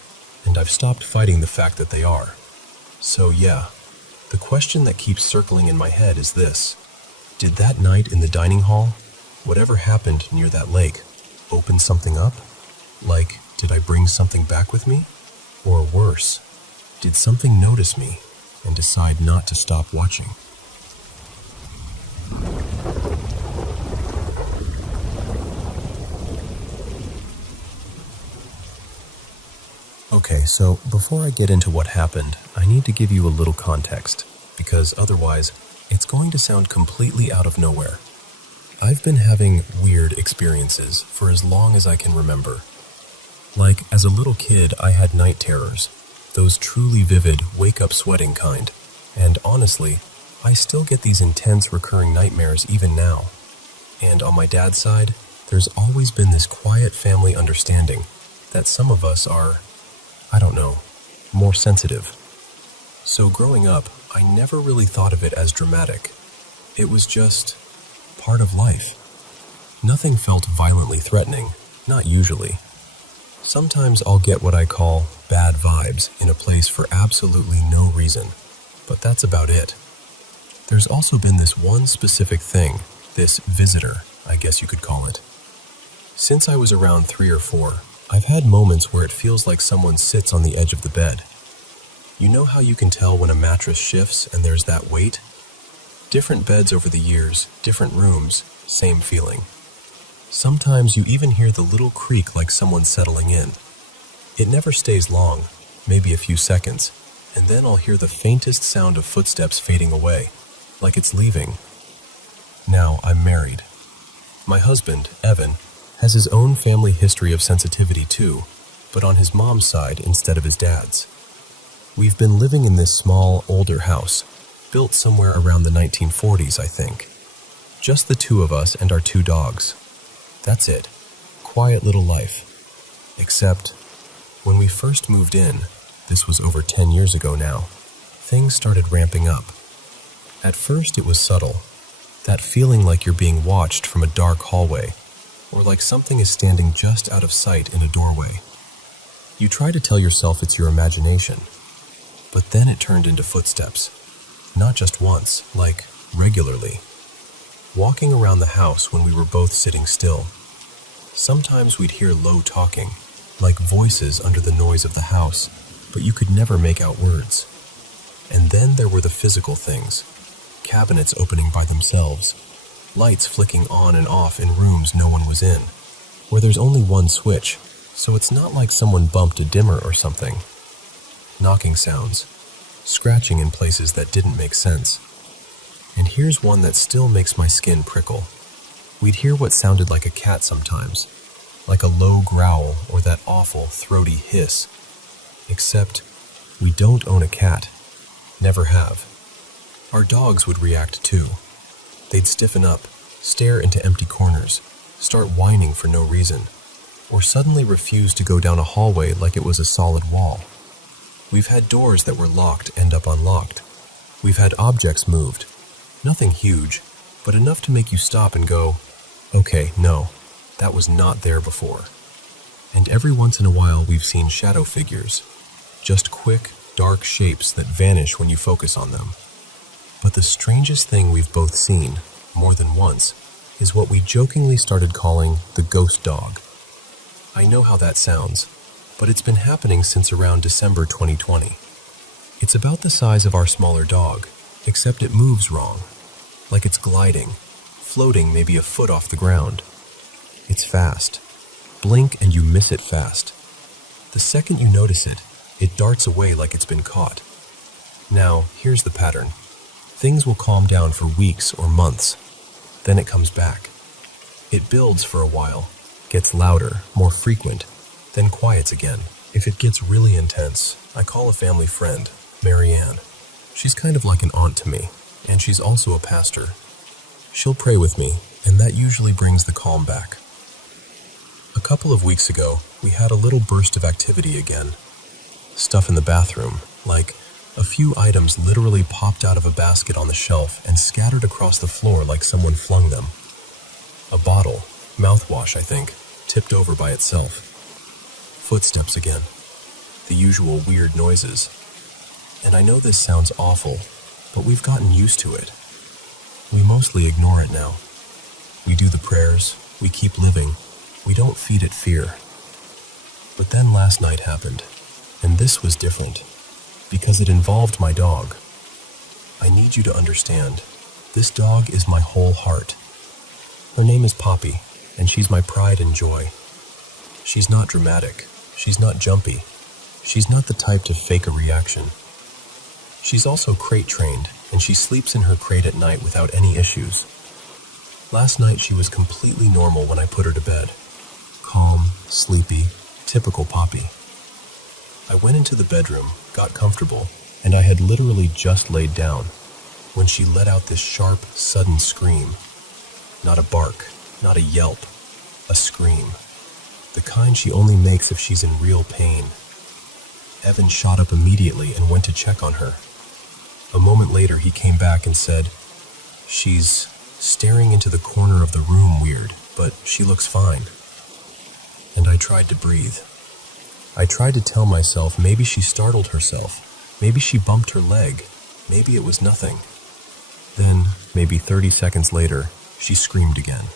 and I've stopped fighting the fact that they are. So yeah, the question that keeps circling in my head is this. Did that night in the dining hall, whatever happened near that lake, open something up? Like, did I bring something back with me? Or worse, did something notice me and decide not to stop watching? Okay, so before I get into what happened, I need to give you a little context, because otherwise, it's going to sound completely out of nowhere. I've been having weird experiences for as long as I can remember. Like, as a little kid, I had night terrors, those truly vivid, wake-up sweating kind, and honestly, I still get these intense recurring nightmares even now. And on my dad's side, there's always been this quiet family understanding that some of us are, I don't know, more sensitive. So growing up, I never really thought of it as dramatic. It was just part of life. Nothing felt violently threatening, not usually. Sometimes I'll get what I call bad vibes in a place for absolutely no reason, but that's about it. There's also been this one specific thing, this visitor, I guess you could call it. Since I was around 3 or 4, I've had moments where it feels like someone sits on the edge of the bed. You know how you can tell when a mattress shifts and there's that weight? Different beds over the years, different rooms, same feeling. Sometimes you even hear the little creak like someone settling in. It never stays long, maybe a few seconds, and then I'll hear the faintest sound of footsteps fading away, like it's leaving. Now I'm married. My husband, Evan, has his own family history of sensitivity too, but on his mom's side instead of his dad's. We've been living in this small, older house, built somewhere around the 1940s, I think. Just the two of us and our 2 dogs. That's it. Quiet little life. Except, when we first moved in, this was over 10 years ago now, things started ramping up. At first it was subtle, that feeling like you're being watched from a dark hallway, or like something is standing just out of sight in a doorway. You try to tell yourself it's your imagination, but then it turned into footsteps. Not just once, like regularly. Walking around the house when we were both sitting still. Sometimes we'd hear low talking, like voices under the noise of the house, but you could never make out words. And then there were the physical things. Cabinets opening by themselves. Lights flicking on and off in rooms no one was in, where there's only one switch, so it's not like someone bumped a dimmer or something. Knocking sounds. Scratching in places that didn't make sense. And here's one that still makes my skin prickle. We'd hear what sounded like a cat sometimes, like a low growl or that awful throaty hiss. Except, we don't own a cat. Never have. Our dogs would react too. They'd stiffen up, stare into empty corners, start whining for no reason, or suddenly refuse to go down a hallway like it was a solid wall. We've had doors that were locked end up unlocked. We've had objects moved. Nothing huge, but enough to make you stop and go, okay, no, that was not there before. And every once in a while we've seen shadow figures. Just quick, dark shapes that vanish when you focus on them. But the strangest thing we've both seen, more than once, is what we jokingly started calling the ghost dog. I know how that sounds, but it's been happening since around December 2020. It's about the size of our smaller dog, except it moves wrong, like it's gliding, floating maybe a foot off the ground. It's fast. Blink and you miss it fast. The second you notice it, it darts away like it's been caught. Now, here's the pattern. Things will calm down for weeks or months. Then it comes back. It builds for a while, gets louder, more frequent, then quiets again. If it gets really intense, I call a family friend, Marianne. She's kind of like an aunt to me, and she's also a pastor. She'll pray with me, and that usually brings the calm back. A couple of weeks ago, we had a little burst of activity again. Stuff in the bathroom, like a few items literally popped out of a basket on the shelf and scattered across the floor like someone flung them. A bottle, mouthwash I think, tipped over by itself. Footsteps again. The usual weird noises. And I know this sounds awful, but we've gotten used to it. We mostly ignore it now. We do the prayers, we keep living, we don't feed it fear. But then last night happened, and this was different, because it involved my dog. I need you to understand, this dog is my whole heart. Her name is Poppy, and she's my pride and joy. She's not dramatic, she's not jumpy, she's not the type to fake a reaction. She's also crate trained, and she sleeps in her crate at night without any issues. Last night she was completely normal when I put her to bed. Calm, sleepy, typical Poppy. I went into the bedroom, got comfortable, and I had literally just laid down when she let out this sharp, sudden scream. Not a bark, not a yelp, a scream. The kind she only makes if she's in real pain. Evan shot up immediately and went to check on her. A moment later, he came back and said, "She's staring into the corner of the room weird, but she looks fine." And I tried to breathe. I tried to tell myself maybe she startled herself, maybe she bumped her leg, maybe it was nothing. Then, maybe 30 seconds later, she screamed again.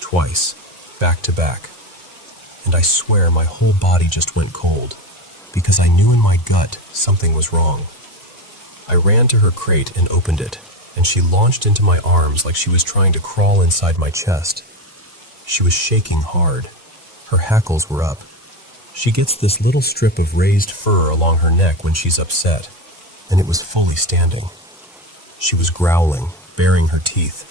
Twice, back to back. And I swear my whole body just went cold, because I knew in my gut something was wrong. I ran to her crate and opened it, and she launched into my arms like she was trying to crawl inside my chest. She was shaking hard. Her hackles were up. She gets this little strip of raised fur along her neck when she's upset, and it was fully standing. She was growling, baring her teeth,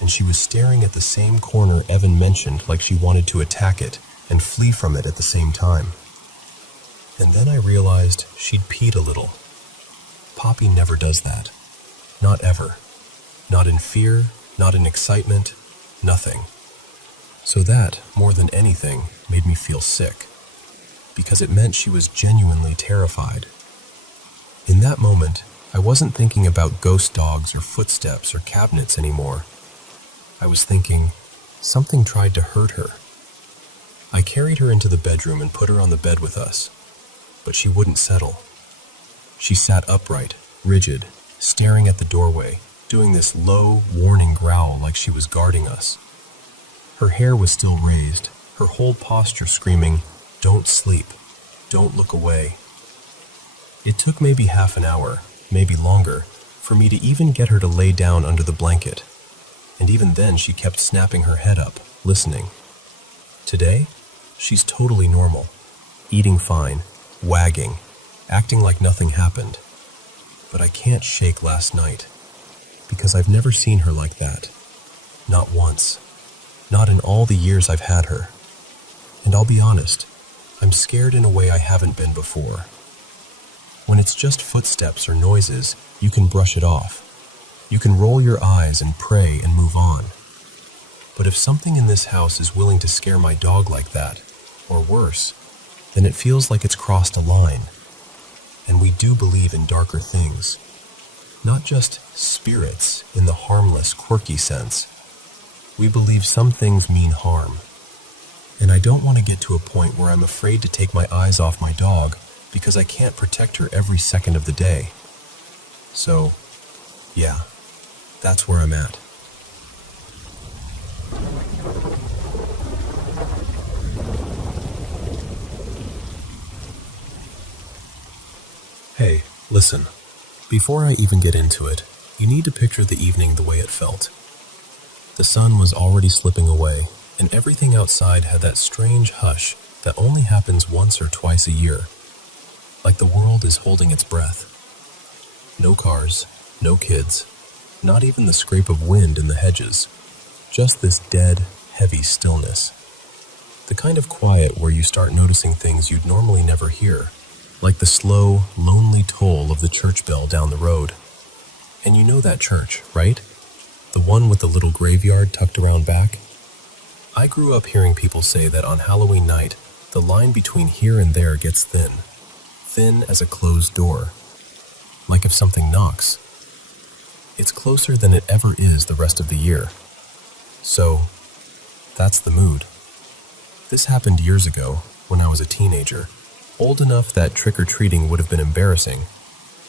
and she was staring at the same corner Evan mentioned like she wanted to attack it and flee from it at the same time. And then I realized she'd peed a little. Poppy never does that. Not ever. Not in fear, not in excitement, nothing. So that, more than anything, made me feel sick, because it meant she was genuinely terrified. In that moment, I wasn't thinking about ghost dogs or footsteps or cabinets anymore. I was thinking, something tried to hurt her. I carried her into the bedroom and put her on the bed with us, but she wouldn't settle. She sat upright, rigid, staring at the doorway, doing this low, warning growl like she was guarding us. Her hair was still raised, her whole posture screaming, "Don't sleep, don't look away." It took maybe half an hour, maybe longer, for me to even get her to lay down under the blanket. And even then she kept snapping her head up, listening. Today, she's totally normal, eating fine, wagging, acting like nothing happened. But I can't shake last night, because I've never seen her like that. Not once. Not in all the years I've had her. And I'll be honest, I'm scared in a way I haven't been before. When it's just footsteps or noises, you can brush it off. You can roll your eyes and pray and move on. But if something in this house is willing to scare my dog like that, or worse, then it feels like it's crossed a line. And we do believe in darker things. Not just spirits in the harmless, quirky sense. We believe some things mean harm. And I don't want to get to a point where I'm afraid to take my eyes off my dog because I can't protect her every second of the day. So, yeah, that's where I'm at. Hey, listen. Before I even get into it, you need to picture the evening the way it felt. The sun was already slipping away, and everything outside had that strange hush that only happens once or twice a year. Like the world is holding its breath. No cars, no kids, not even the scrape of wind in the hedges. Just this dead, heavy stillness. The kind of quiet where you start noticing things you'd normally never hear, like the slow, lonely toll of the church bell down the road. And you know that church, right? The one with the little graveyard tucked around back? I grew up hearing people say that on Halloween night, the line between here and there gets thin. Thin as a closed door. Like if something knocks. It's closer than it ever is the rest of the year. So, that's the mood. This happened years ago, when I was a teenager. Old enough that trick-or-treating would have been embarrassing,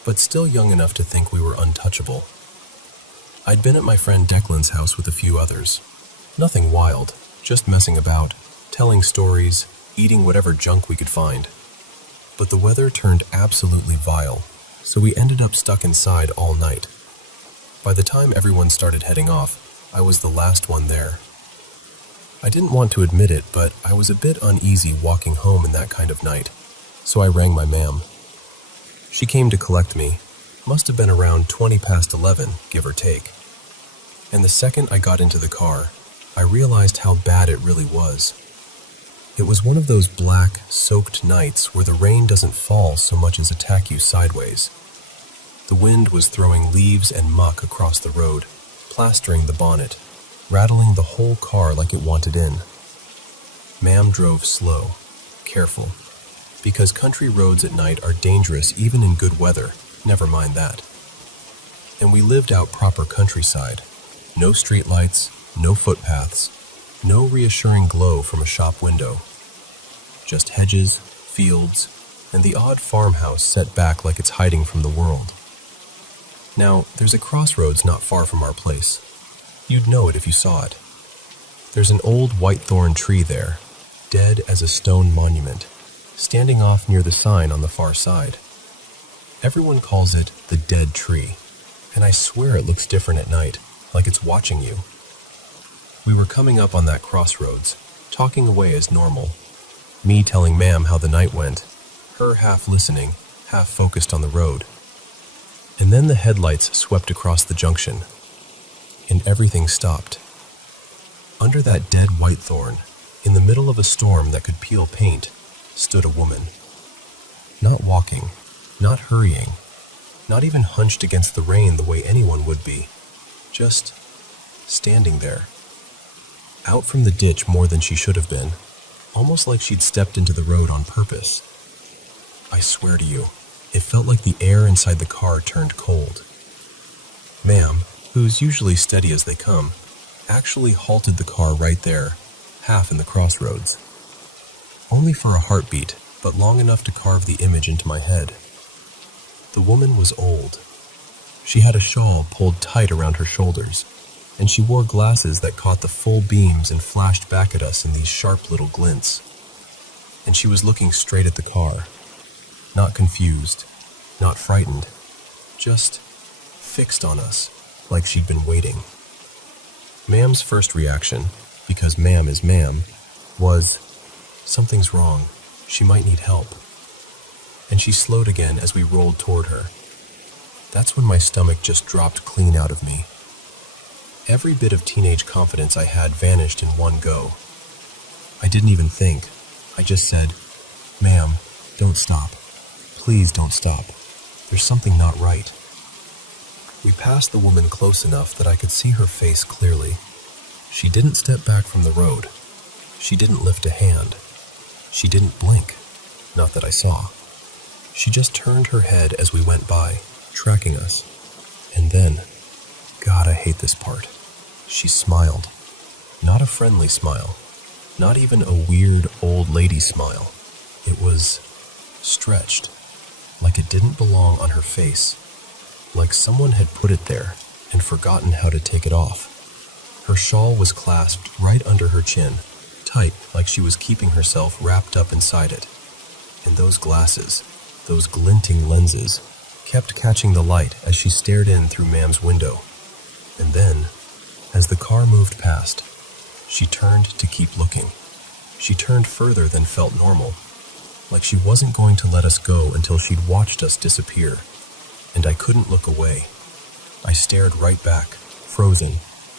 but still young enough to think we were untouchable. I'd been at my friend Declan's house with a few others. Nothing wild, just messing about, telling stories, eating whatever junk we could find. But the weather turned absolutely vile, so we ended up stuck inside all night. By the time everyone started heading off, I was the last one there. I didn't want to admit it, but I was a bit uneasy walking home in that kind of night, so I rang my ma'am. She came to collect me. Must have been around 20 past 11, give or take. And the second I got into the car, I realized how bad it really was. It was one of those black, soaked nights where the rain doesn't fall so much as attack you sideways. The wind was throwing leaves and muck across the road, plastering the bonnet. rattling the whole car like it wanted in. Ma'am drove slow, careful, because country roads at night are dangerous even in good weather, never mind that. And we lived out proper countryside. No streetlights, no footpaths, no reassuring glow from a shop window. Just hedges, fields, and the odd farmhouse set back like it's hiding from the world. Now, there's a crossroads not far from our place. You'd know it if you saw it. There's an old whitethorn tree there, dead as a stone monument, standing off near the sign on the far side. Everyone calls it the dead tree, and I swear it looks different at night, like it's watching you. We were coming up on that crossroads, talking away as normal. Me telling Ma'am how the night went, her half listening, half focused on the road. And then the headlights swept across the junction, and everything stopped. Under that dead whitethorn, in the middle of a storm that could peel paint, stood a woman. Not walking, not hurrying, not even hunched against the rain the way anyone would be, just standing there. Out from the ditch more than she should have been, almost like she'd stepped into the road on purpose. I swear to you, it felt like the air inside the car turned cold. Ma'am, who's usually steady as they come, actually halted the car right there, half in the crossroads. Only for a heartbeat, but long enough to carve the image into my head. The woman was old. She had a shawl pulled tight around her shoulders, and she wore glasses that caught the full beams and flashed back at us in these sharp little glints. And she was looking straight at the car. Not confused, not frightened, just fixed on us, like she'd been waiting. Ma'am's first reaction, because Ma'am is Ma'am, was, something's wrong, she might need help. And she slowed again as we rolled toward her. That's when my stomach just dropped clean out of me. Every bit of teenage confidence I had vanished in one go. I didn't even think. I just said, "Ma'am, don't stop. Please don't stop. There's something not right." We passed the woman close enough that I could see her face clearly. She didn't step back from the road. She didn't lift a hand. She didn't blink. Not that I saw. She just turned her head as we went by, tracking us. And then, God, I hate this part, she smiled. Not a friendly smile. Not even a weird old lady smile. It was stretched, like it didn't belong on her face, like someone had put it there and forgotten how to take it off. Her shawl was clasped right under her chin, tight like she was keeping herself wrapped up inside it. And those glasses, those glinting lenses, kept catching the light as she stared in through Ma'am's window. And then, as the car moved past, she turned to keep looking. She turned further than felt normal, like she wasn't going to let us go until she'd watched us disappear. And I couldn't look away. I stared right back, frozen,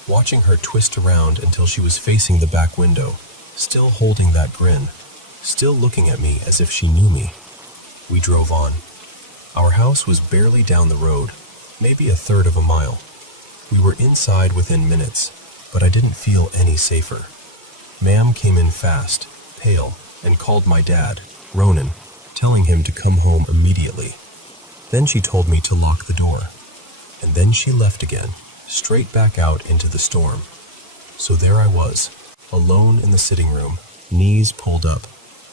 watching her twist around until she was facing the back window, still holding that grin, still looking at me as if she knew me. We drove on. Our house was barely down the road, maybe a third of a mile. We were inside within minutes, but I didn't feel any safer. Ma'am came in fast, pale, and called my dad, Ronan, telling him to come home immediately. Then she told me to lock the door. And then she left again, straight back out into the storm. So there I was, alone in the sitting room, knees pulled up,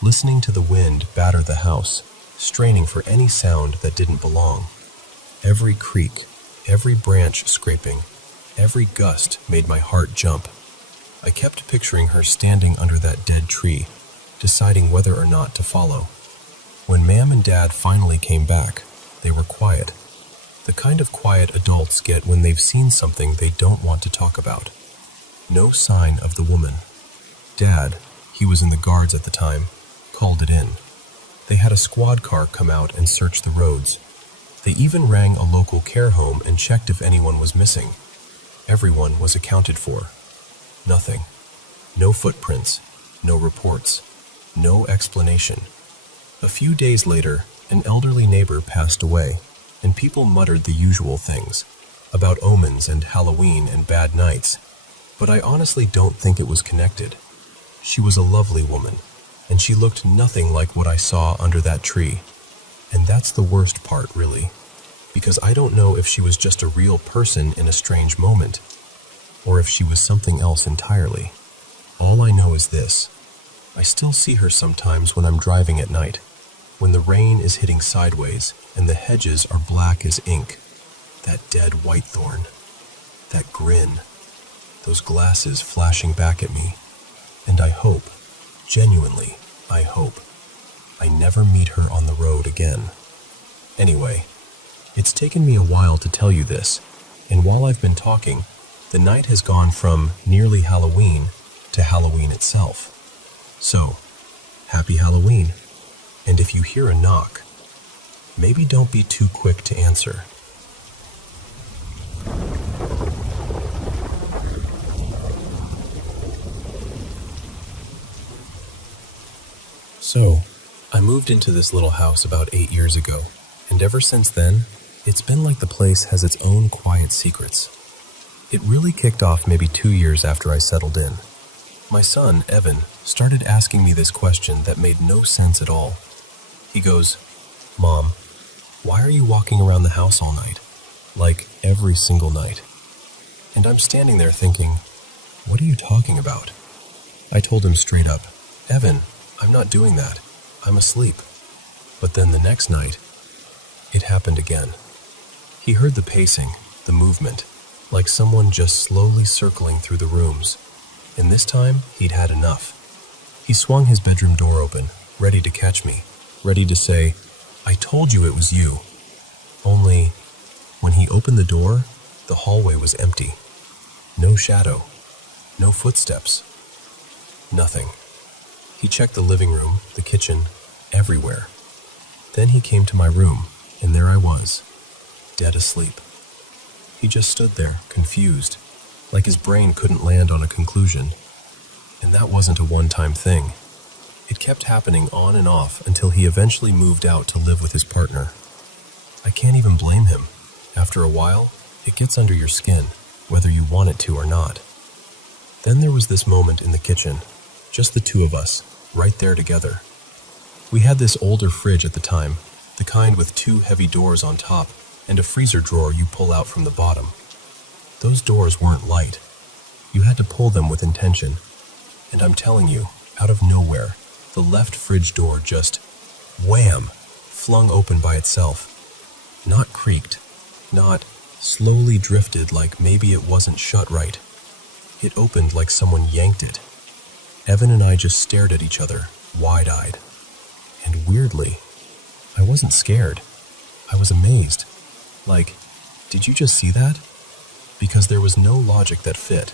listening to the wind batter the house, straining for any sound that didn't belong. Every creak, every branch scraping, every gust made my heart jump. I kept picturing her standing under that dead tree, deciding whether or not to follow. When Ma'am and Dad finally came back, they were quiet. The kind of quiet adults get when they've seen something they don't want to talk about. No sign of the woman. Dad, he was in the guards at the time, called it in. They had a squad car come out and search the roads. They even rang a local care home and checked if anyone was missing. Everyone was accounted for. Nothing. No footprints. No reports. No explanation. A few days later, an elderly neighbor passed away, and people muttered the usual things about omens and Halloween and bad nights. but I honestly don't think it was connected. She was a lovely woman, and she looked nothing like what I saw under that tree. And that's the worst part, really, because I don't know if she was just a real person in a strange moment, or if she was something else entirely. All I know is this: I still see her sometimes when I'm driving at night, when the rain is hitting sideways and the hedges are black as ink. That dead whitethorn, that grin, those glasses flashing back at me. And I hope, genuinely, I hope, I never meet her on the road again. Anyway, it's taken me a while to tell you this, and while I've been talking, the night has gone from nearly Halloween to Halloween itself. So, happy Halloween. And if you hear a knock, maybe don't be too quick to answer. So, I moved into this little house about 8 years ago, and ever since then, it's been like the place has its own quiet secrets. It really kicked off maybe 2 years after I settled in. My son, Evan, started asking me this question that made no sense at all. He goes, "Mom, why are you walking around the house all night? Like, every single night?" And I'm standing there thinking, what are you talking about? I told him straight up, "Evan, I'm not doing that. I'm asleep." But then the next night, it happened again. He heard the pacing, the movement, like someone just slowly circling through the rooms. And this time, he'd had enough. He swung his bedroom door open, ready to catch me, ready to say, "I told you it was you." Only, when he opened the door, the hallway was empty. No shadow, no footsteps, nothing. He checked the living room, the kitchen, everywhere. Then he came to my room, and there I was, dead asleep. He just stood there, confused, like his brain couldn't land on a conclusion. And that wasn't a one-time thing. It kept happening on and off until he eventually moved out to live with his partner. I can't even blame him. After a while, it gets under your skin, whether you want it to or not. Then there was this moment in the kitchen, just the two of us, right there together. We had this older fridge at the time, the kind with 2 heavy doors on top and a freezer drawer you pull out from the bottom. Those doors weren't light. You had to pull them with intention. And I'm telling you, out of nowhere, the left fridge door just, wham, flung open by itself. Not creaked, not slowly drifted like maybe it wasn't shut right. It opened like someone yanked it. Evan and I just stared at each other, wide-eyed. And weirdly, I wasn't scared. I was amazed. Like, did you just see that? Because there was no logic that fit.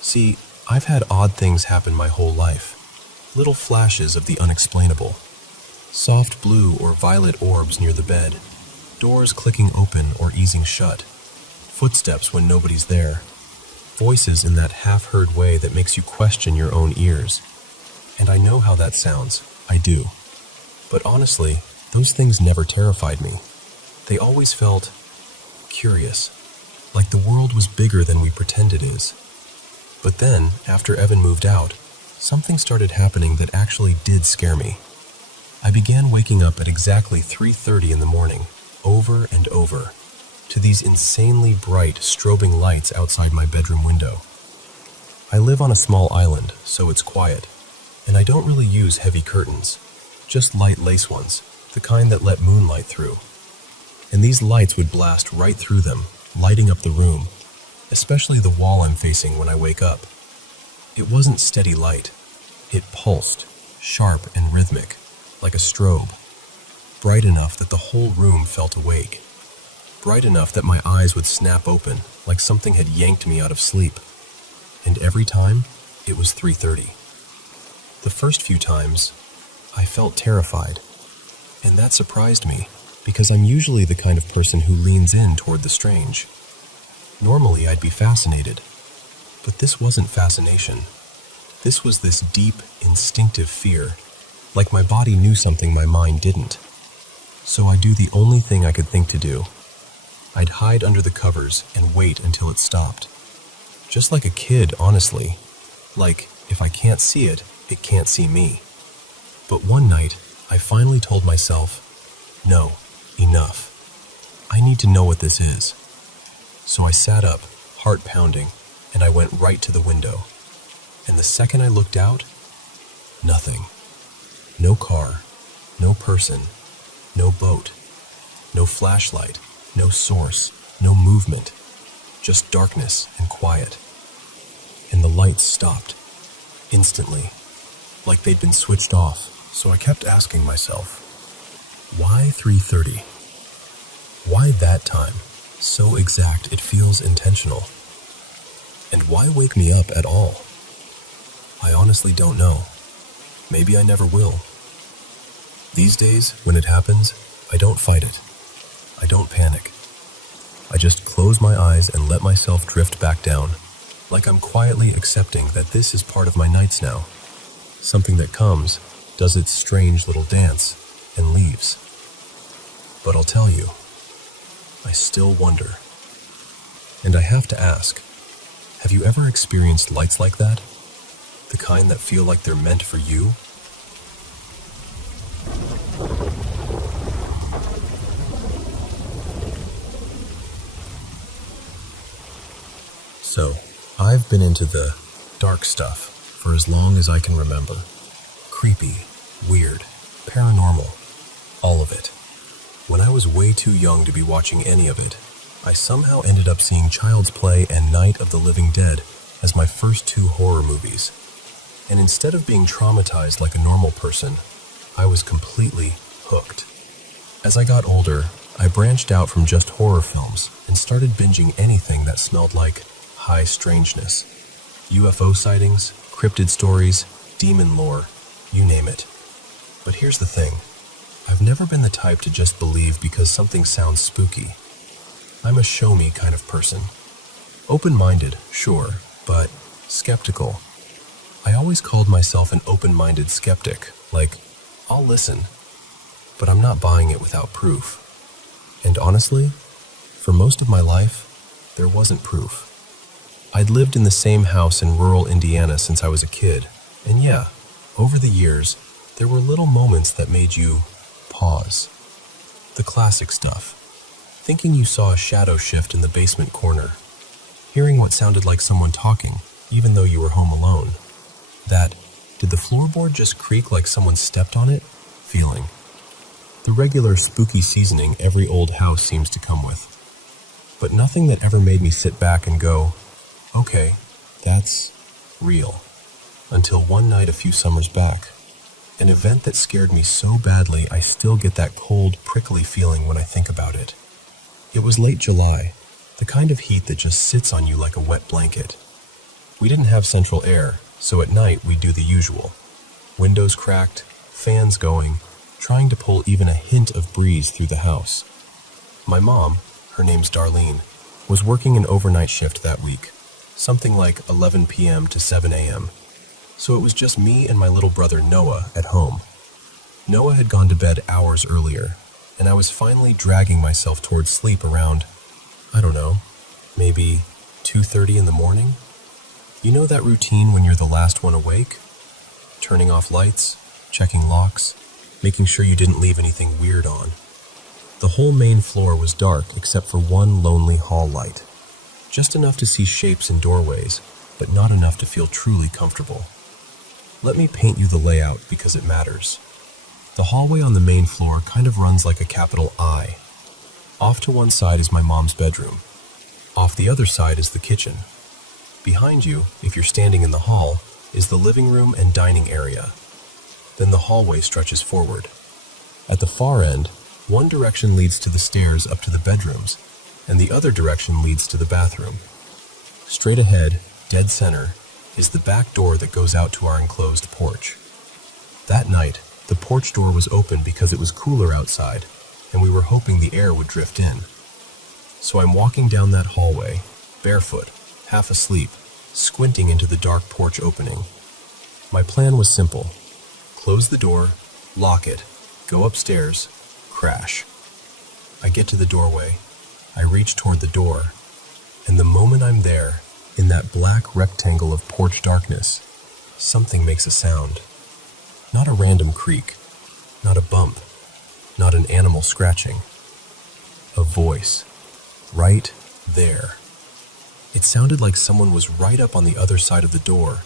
See, I've had odd things happen my whole life. Little flashes of the unexplainable. Soft blue or violet orbs near the bed. Doors clicking open or easing shut. Footsteps when nobody's there. Voices in that half-heard way that makes you question your own ears. And I know how that sounds. I do. But honestly, those things never terrified me. They always felt curious, like the world was bigger than we pretend it is. But then, after Evan moved out, something started happening that actually did scare me. I began waking up at exactly 3:30 in the morning, over and over, to these insanely bright, strobing lights outside my bedroom window. I live on a small island, so it's quiet, and I don't really use heavy curtains, just light lace ones, the kind that let moonlight through. And these lights would blast right through them, lighting up the room, especially the wall I'm facing when I wake up. It wasn't steady light. It pulsed, sharp and rhythmic, like a strobe, bright enough that the whole room felt awake, bright enough that my eyes would snap open like something had yanked me out of sleep. And every time, it was 3:30. The first few times, I felt terrified, and that surprised me, because I'm usually the kind of person who leans in toward the strange. Normally, I'd be fascinated, but this wasn't fascination. This was this deep, instinctive fear, like my body knew something my mind didn't. So I'd do the only thing I could think to do. I'd hide under the covers and wait until it stopped. Just like a kid, honestly. Like, if I can't see it, it can't see me. But one night, I finally told myself, no, enough. I need to know what this is. So I sat up, heart pounding, and I went right to the window. And the second I looked out, nothing. No car, no person, no boat, no flashlight, no source, no movement, just darkness and quiet. And the lights stopped, instantly, like they'd been switched off. So I kept asking myself, why 3:30? Why that time? So exact it feels intentional. And why wake me up at all? I honestly don't know. Maybe I never will. These days, when it happens, I don't fight it. I don't panic. I just close my eyes and let myself drift back down, like I'm quietly accepting that this is part of my nights now. Something that comes, does its strange little dance, and leaves. But I'll tell you, I still wonder. And I have to ask, have you ever experienced lights like that? The kind that feel like they're meant for you? So, I've been into the dark stuff for as long as I can remember. Creepy, weird, paranormal, all of it. When I was way too young to be watching any of it, I somehow ended up seeing Child's Play and Night of the Living Dead as my first two horror movies. And instead of being traumatized like a normal person, I was completely hooked. As I got older, I branched out from just horror films and started binging anything that smelled like high strangeness. UFO sightings, cryptid stories, demon lore, you name it. But here's the thing. I've never been the type to just believe because something sounds spooky. I'm a show-me kind of person. Open-minded, sure, but skeptical. I always called myself an open-minded skeptic, like, I'll listen, but I'm not buying it without proof. And honestly, for most of my life, there wasn't proof. I'd lived in the same house in rural Indiana since I was a kid, and yeah, over the years, there were little moments that made you pause. The classic stuff. Thinking you saw a shadow shift in the basement corner. Hearing what sounded like someone talking, even though you were home alone. That, did the floorboard just creak like someone stepped on it? Feeling. The regular spooky seasoning every old house seems to come with. But nothing that ever made me sit back and go, okay, that's real. Until one night a few summers back. An event that scared me so badly I still get that cold, prickly feeling when I think about it. It was late July, the kind of heat that just sits on you like a wet blanket. We didn't have central air, so at night we'd do the usual. Windows cracked, fans going, trying to pull even a hint of breeze through the house. My mom, her name's Darlene, was working an overnight shift that week, something like 11 p.m. to 7 a.m., so it was just me and my little brother Noah at home. Noah had gone to bed hours earlier, and I was finally dragging myself towards sleep around, I don't know, maybe 2:30 in the morning? You know that routine when you're the last one awake? Turning off lights, checking locks, making sure you didn't leave anything weird on. The whole main floor was dark except for one lonely hall light. Just enough to see shapes in doorways, but not enough to feel truly comfortable. Let me paint you the layout because it matters. The hallway on the main floor kind of runs like a capital I. Off to one side is my mom's bedroom. Off the other side is the kitchen. Behind you, if you're standing in the hall, is the living room and dining area. Then the hallway stretches forward. At the far end, one direction leads to the stairs up to the bedrooms, and the other direction leads to the bathroom. Straight ahead, dead center, is the back door that goes out to our enclosed porch. That night, the porch door was open because it was cooler outside, and we were hoping the air would drift in. So I'm walking down that hallway, barefoot, half asleep, squinting into the dark porch opening. My plan was simple. Close the door, lock it, go upstairs, crash. I get to the doorway. I reach toward the door, and the moment I'm there, in that black rectangle of porch darkness, something makes a sound. Not a random creak, not a bump, not an animal scratching. A voice, right there. It sounded like someone was right up on the other side of the door,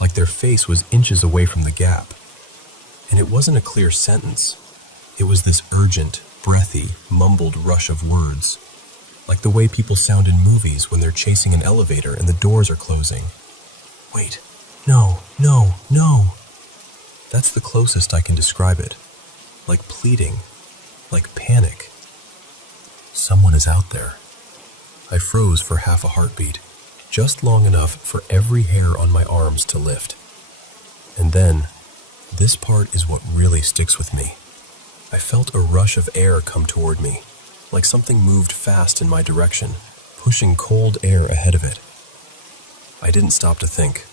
like their face was inches away from the gap. And it wasn't a clear sentence. It was this urgent, breathy, mumbled rush of words, like the way people sound in movies when they're chasing an elevator and the doors are closing. Wait, no, no, no. That's the closest I can describe it. Like pleading, like panic. Someone is out there. I froze for half a heartbeat, just long enough for every hair on my arms to lift. And then, this part is what really sticks with me. I felt a rush of air come toward me, like something moved fast in my direction, pushing cold air ahead of it. I didn't stop to think.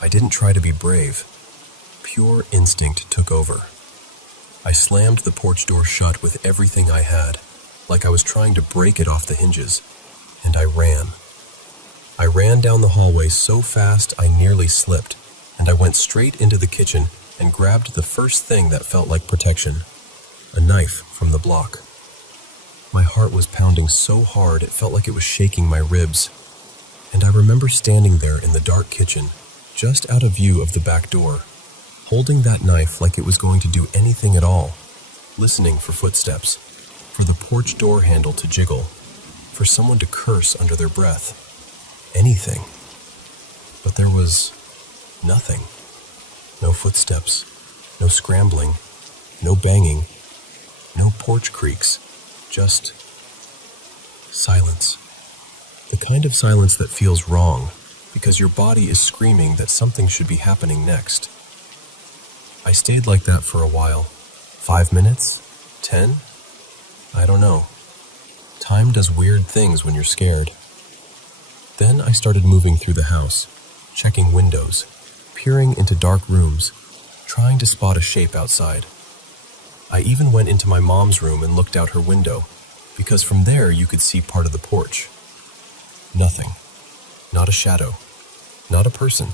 I didn't try to be brave. Pure instinct took over. I slammed the porch door shut with everything I had, like I was trying to break it off the hinges, and I ran. I ran down the hallway so fast I nearly slipped, and I went straight into the kitchen and grabbed the first thing that felt like protection, a knife from the block. My heart was pounding so hard it felt like it was shaking my ribs, and I remember standing there in the dark kitchen, just out of view of the back door, holding that knife like it was going to do anything at all, listening for footsteps, for the porch door handle to jiggle, for someone to curse under their breath. Anything. But there was nothing. No footsteps, no scrambling, no banging, no porch creaks, just silence. The kind of silence that feels wrong because your body is screaming that something should be happening next. I stayed like that for a while. 5 minutes? 10? I don't know. Time does weird things when you're scared. Then I started moving through the house, checking windows, peering into dark rooms, trying to spot a shape outside. I even went into my mom's room and looked out her window, because from there you could see part of the porch. Nothing. Not a shadow. Not a person.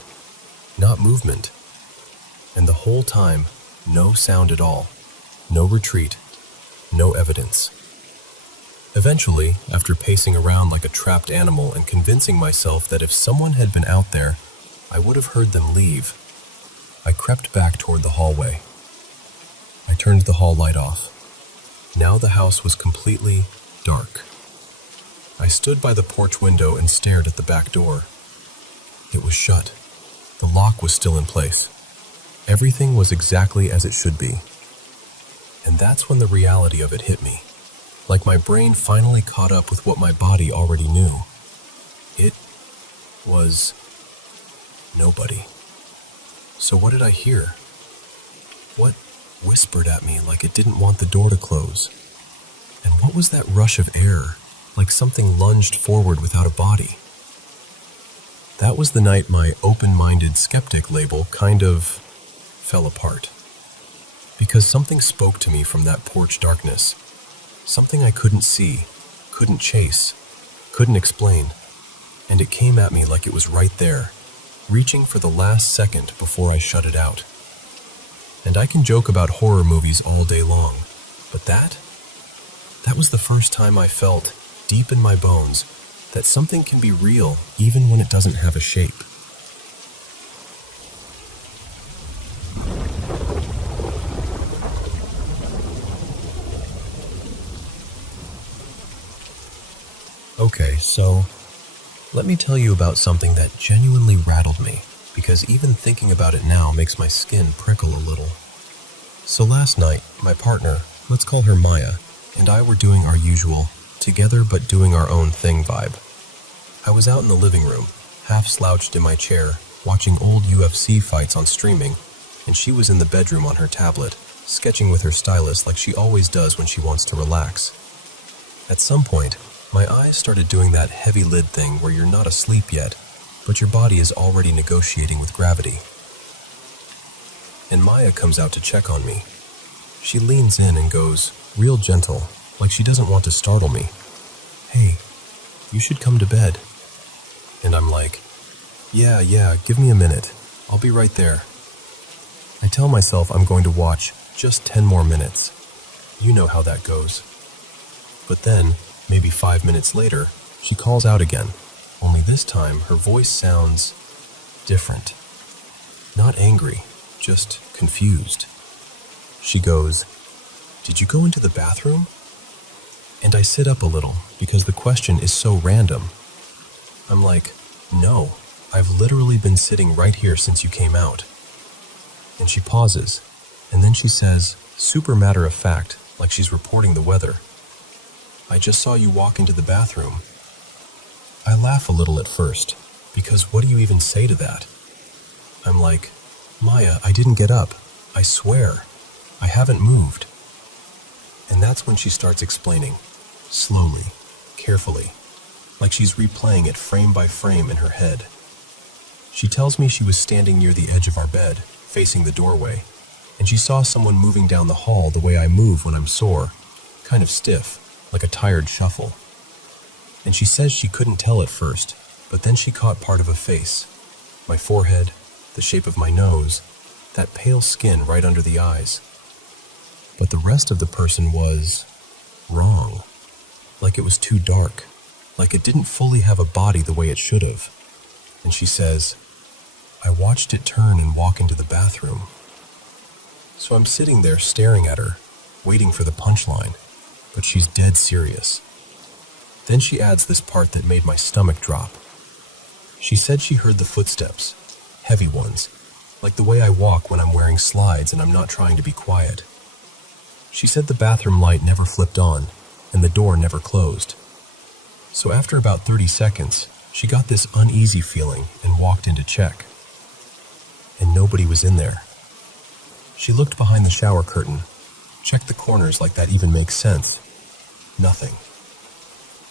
Not movement. And the whole time, no sound at all. No retreat. No evidence. Eventually, after pacing around like a trapped animal and convincing myself that if someone had been out there, I would have heard them leave, I crept back toward the hallway. I turned the hall light off. Now the house was completely dark. I stood by the porch window and stared at the back door. It was shut. The lock was still in place. Everything was exactly as it should be. And that's when the reality of it hit me. Like my brain finally caught up with what my body already knew. It was nobody. So what did I hear? What whispered at me like it didn't want the door to close? And what was that rush of air, like something lunged forward without a body? That was the night my open-minded skeptic label kind of fell apart. Because something spoke to me from that porch darkness. Something I couldn't see, couldn't chase, couldn't explain. And it came at me like it was right there, reaching for the last second before I shut it out. And I can joke about horror movies all day long, but that was the first time I felt, deep in my bones, that something can be real even when it doesn't have a shape. Okay, so let me tell you about something that genuinely rattled me, because even thinking about it now makes my skin prickle a little. So last night, my partner, let's call her Maya, and I were doing our usual, together but doing our own thing vibe. I was out in the living room, half slouched in my chair, watching old UFC fights on streaming, and she was in the bedroom on her tablet, sketching with her stylus like she always does when she wants to relax. At some point, my eyes started doing that heavy lid thing where you're not asleep yet, but your body is already negotiating with gravity. And Maya comes out to check on me. She leans in and goes, real gentle, like she doesn't want to startle me. "Hey, you should come to bed." And I'm like, Yeah, give me a minute. I'll be right there. I tell myself I'm going to watch just 10 more minutes. You know how that goes. But then, maybe 5 minutes later, she calls out again. Only this time, her voice sounds different. Not angry, just confused. She goes, "Did you go into the bathroom?" And I sit up a little because the question is so random. I'm like, "No, I've literally been sitting right here since you came out." And she pauses, and then she says, super matter of fact, like she's reporting the weather, "I just saw you walk into the bathroom." I laugh a little at first, because what do you even say to that? I'm like, "Maya, I didn't get up. I swear. I haven't moved." And that's when she starts explaining, slowly, carefully, like she's replaying it frame by frame in her head. She tells me she was standing near the edge of our bed, facing the doorway, and she saw someone moving down the hall the way I move when I'm sore, kind of stiff, like a tired shuffle. And she says she couldn't tell at first, but then she caught part of a face, my forehead, the shape of my nose, that pale skin right under the eyes. But the rest of the person was wrong, like it was too dark, like it didn't fully have a body the way it should have. And she says, "I watched it turn and walk into the bathroom." So I'm sitting there staring at her, waiting for the punchline, but she's dead serious. Then she adds this part that made my stomach drop. She said she heard the footsteps, heavy ones, like the way I walk when I'm wearing slides and I'm not trying to be quiet. She said the bathroom light never flipped on, and the door never closed. So after about 30 seconds, she got this uneasy feeling and walked in to check. And nobody was in there. She looked behind the shower curtain, checked the corners like that even makes sense. Nothing.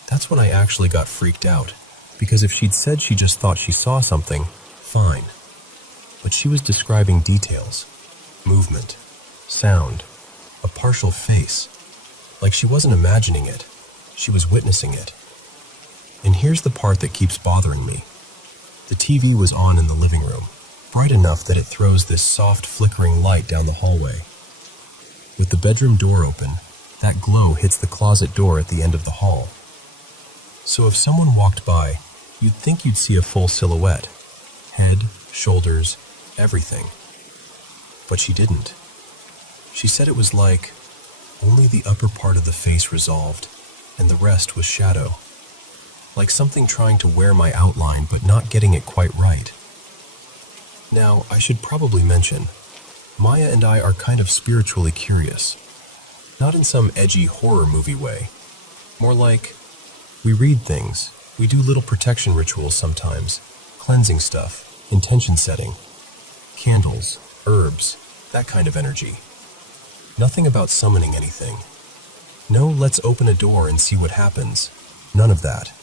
That's when I actually got freaked out, because if she'd said she just thought she saw something, fine. But she was describing details, movement, sound, a partial face, like she wasn't imagining it, she was witnessing it. And here's the part that keeps bothering me. The TV was on in the living room, bright enough that it throws this soft flickering light down the hallway. With the bedroom door open, that glow hits the closet door at the end of the hall. So if someone walked by, you'd think you'd see a full silhouette, head, shoulders, everything. But she didn't. She said it was like only the upper part of the face resolved, and the rest was shadow. Like something trying to wear my outline but not getting it quite right. Now, I should probably mention, Maya and I are kind of spiritually curious. Not in some edgy horror movie way. More like, we read things, we do little protection rituals sometimes, cleansing stuff, intention setting, candles, herbs, that kind of energy. Nothing about summoning anything. No, let's open a door and see what happens. None of that.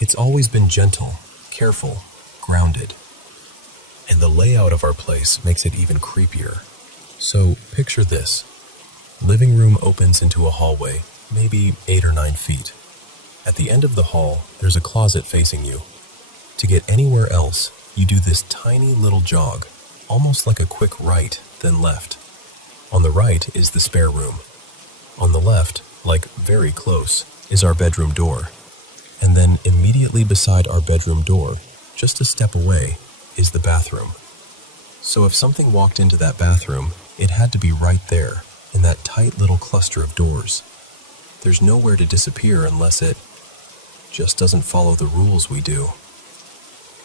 It's always been gentle, careful, grounded. And the layout of our place makes it even creepier. So, picture this. Living room opens into a hallway, maybe 8 or 9 feet. At the end of the hall, there's a closet facing you. To get anywhere else, you do this tiny little jog, almost like a quick right, then left. On the right is the spare room. On the left, like very close, is our bedroom door. And then immediately beside our bedroom door, just a step away, is the bathroom. So if something walked into that bathroom, it had to be right there, in that tight little cluster of doors. There's nowhere to disappear unless it just doesn't follow the rules we do.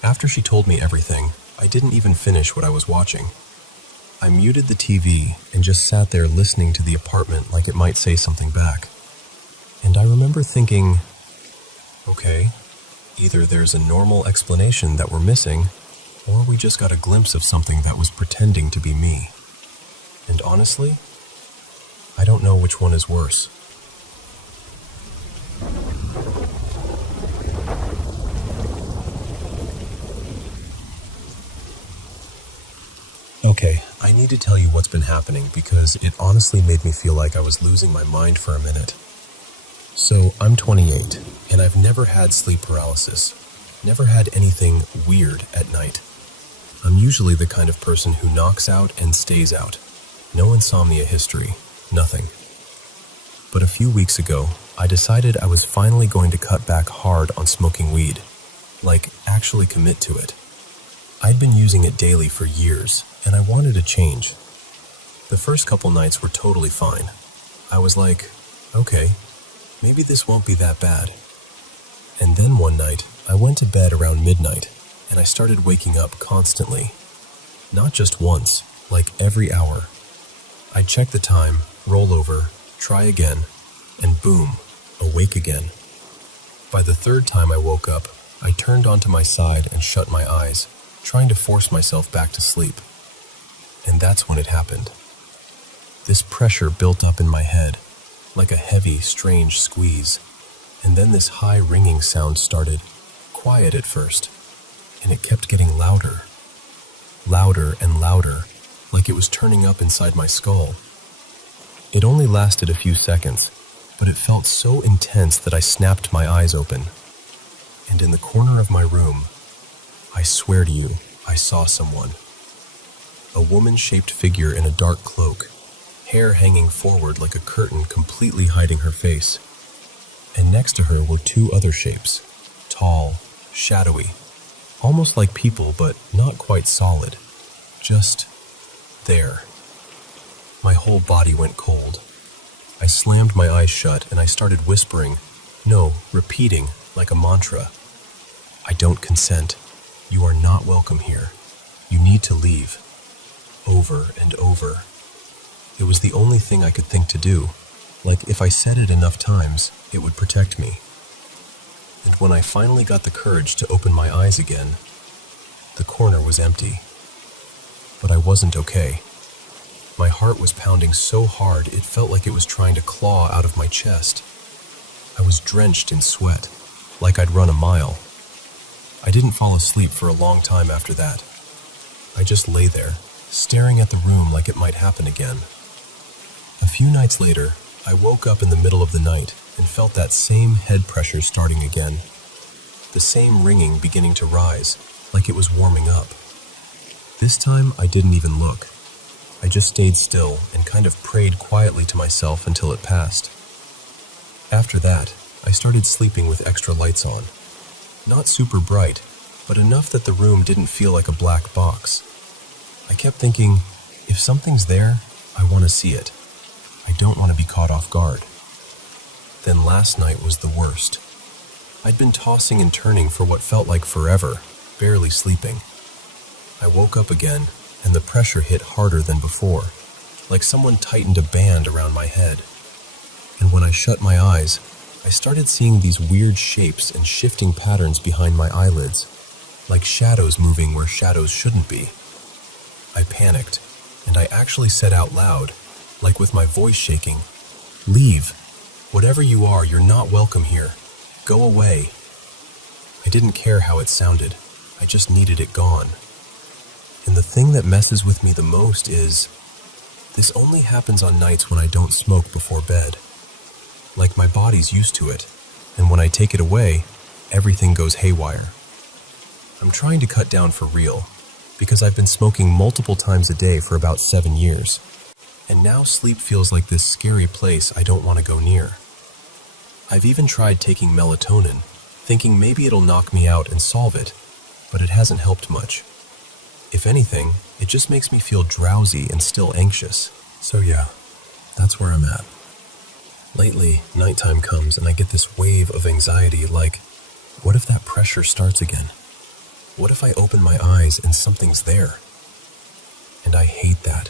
After she told me everything, I didn't even finish what I was watching. I muted the TV and just sat there listening to the apartment like it might say something back. And I remember thinking, okay, either there's a normal explanation that we're missing, or we just got a glimpse of something that was pretending to be me. And honestly, I don't know which one is worse. Okay, I need to tell you what's been happening because it honestly made me feel like I was losing my mind for a minute. So, I'm 28, and I've never had sleep paralysis. never had anything weird at night. I'm usually the kind of person who knocks out and stays out. No insomnia history, nothing. But a few weeks ago, I decided I was finally going to cut back hard on smoking weed. Like, actually commit to it. I'd been using it daily for years, and I wanted a change. The first couple nights were totally fine. I was like, okay, maybe this won't be that bad. And then one night, I went to bed around midnight, and I started waking up constantly. Not just once, like every hour. I'd check the time, roll over, try again, and boom, awake again. By the third time I woke up, I turned onto my side and shut my eyes, trying to force myself back to sleep. And that's when it happened. This pressure built up in my head, like a heavy, strange squeeze, and then this high ringing sound started, quiet at first, and it kept getting louder. Louder and louder, like it was turning up inside my skull. It only lasted a few seconds, but it felt so intense that I snapped my eyes open. And in the corner of my room, I swear to you, I saw someone. A woman-shaped figure in a dark cloak, hair hanging forward like a curtain completely hiding her face. And next to her were two other shapes, tall, shadowy, almost like people but not quite solid, just there. My whole body went cold. I slammed my eyes shut and I started whispering, no, repeating like a mantra. I don't consent. You are not welcome here. You need to leave. Over and over. It was the only thing I could think to do. Like if I said it enough times, it would protect me. And when I finally got the courage to open my eyes again, the corner was empty. But I wasn't okay. My heart was pounding so hard it felt like it was trying to claw out of my chest. I was drenched in sweat, like I'd run a mile. I didn't fall asleep for a long time after that. I just lay there, staring at the room like it might happen again. A few nights later, I woke up in the middle of the night and felt that same head pressure starting again. The same ringing beginning to rise, like it was warming up. This time, I didn't even look. I just stayed still and kind of prayed quietly to myself until it passed. After that, I started sleeping with extra lights on. Not super bright, but enough that the room didn't feel like a black box. I kept thinking, if something's there, I want to see it. I don't want to be caught off guard. Then last night was the worst. I'd been tossing and turning for what felt like forever, barely sleeping. I woke up again, and the pressure hit harder than before, like someone tightened a band around my head. And when I shut my eyes, I started seeing these weird shapes and shifting patterns behind my eyelids, like shadows moving where shadows shouldn't be. I panicked, and I actually said out loud, like with my voice shaking, "Leave. Whatever you are, you're not welcome here. Go away." I didn't care how it sounded. I just needed it gone. And the thing that messes with me the most is, this only happens on nights when I don't smoke before bed. Like my body's used to it, and when I take it away, everything goes haywire. I'm trying to cut down for real, because I've been smoking multiple times a day for about 7 years, and now sleep feels like this scary place I don't want to go near. I've even tried taking melatonin, thinking maybe it'll knock me out and solve it, but it hasn't helped much. If anything, it just makes me feel drowsy and still anxious. So yeah, that's where I'm at. Lately, nighttime comes and I get this wave of anxiety like, what if that pressure starts again? What if I open my eyes and something's there? And I hate that,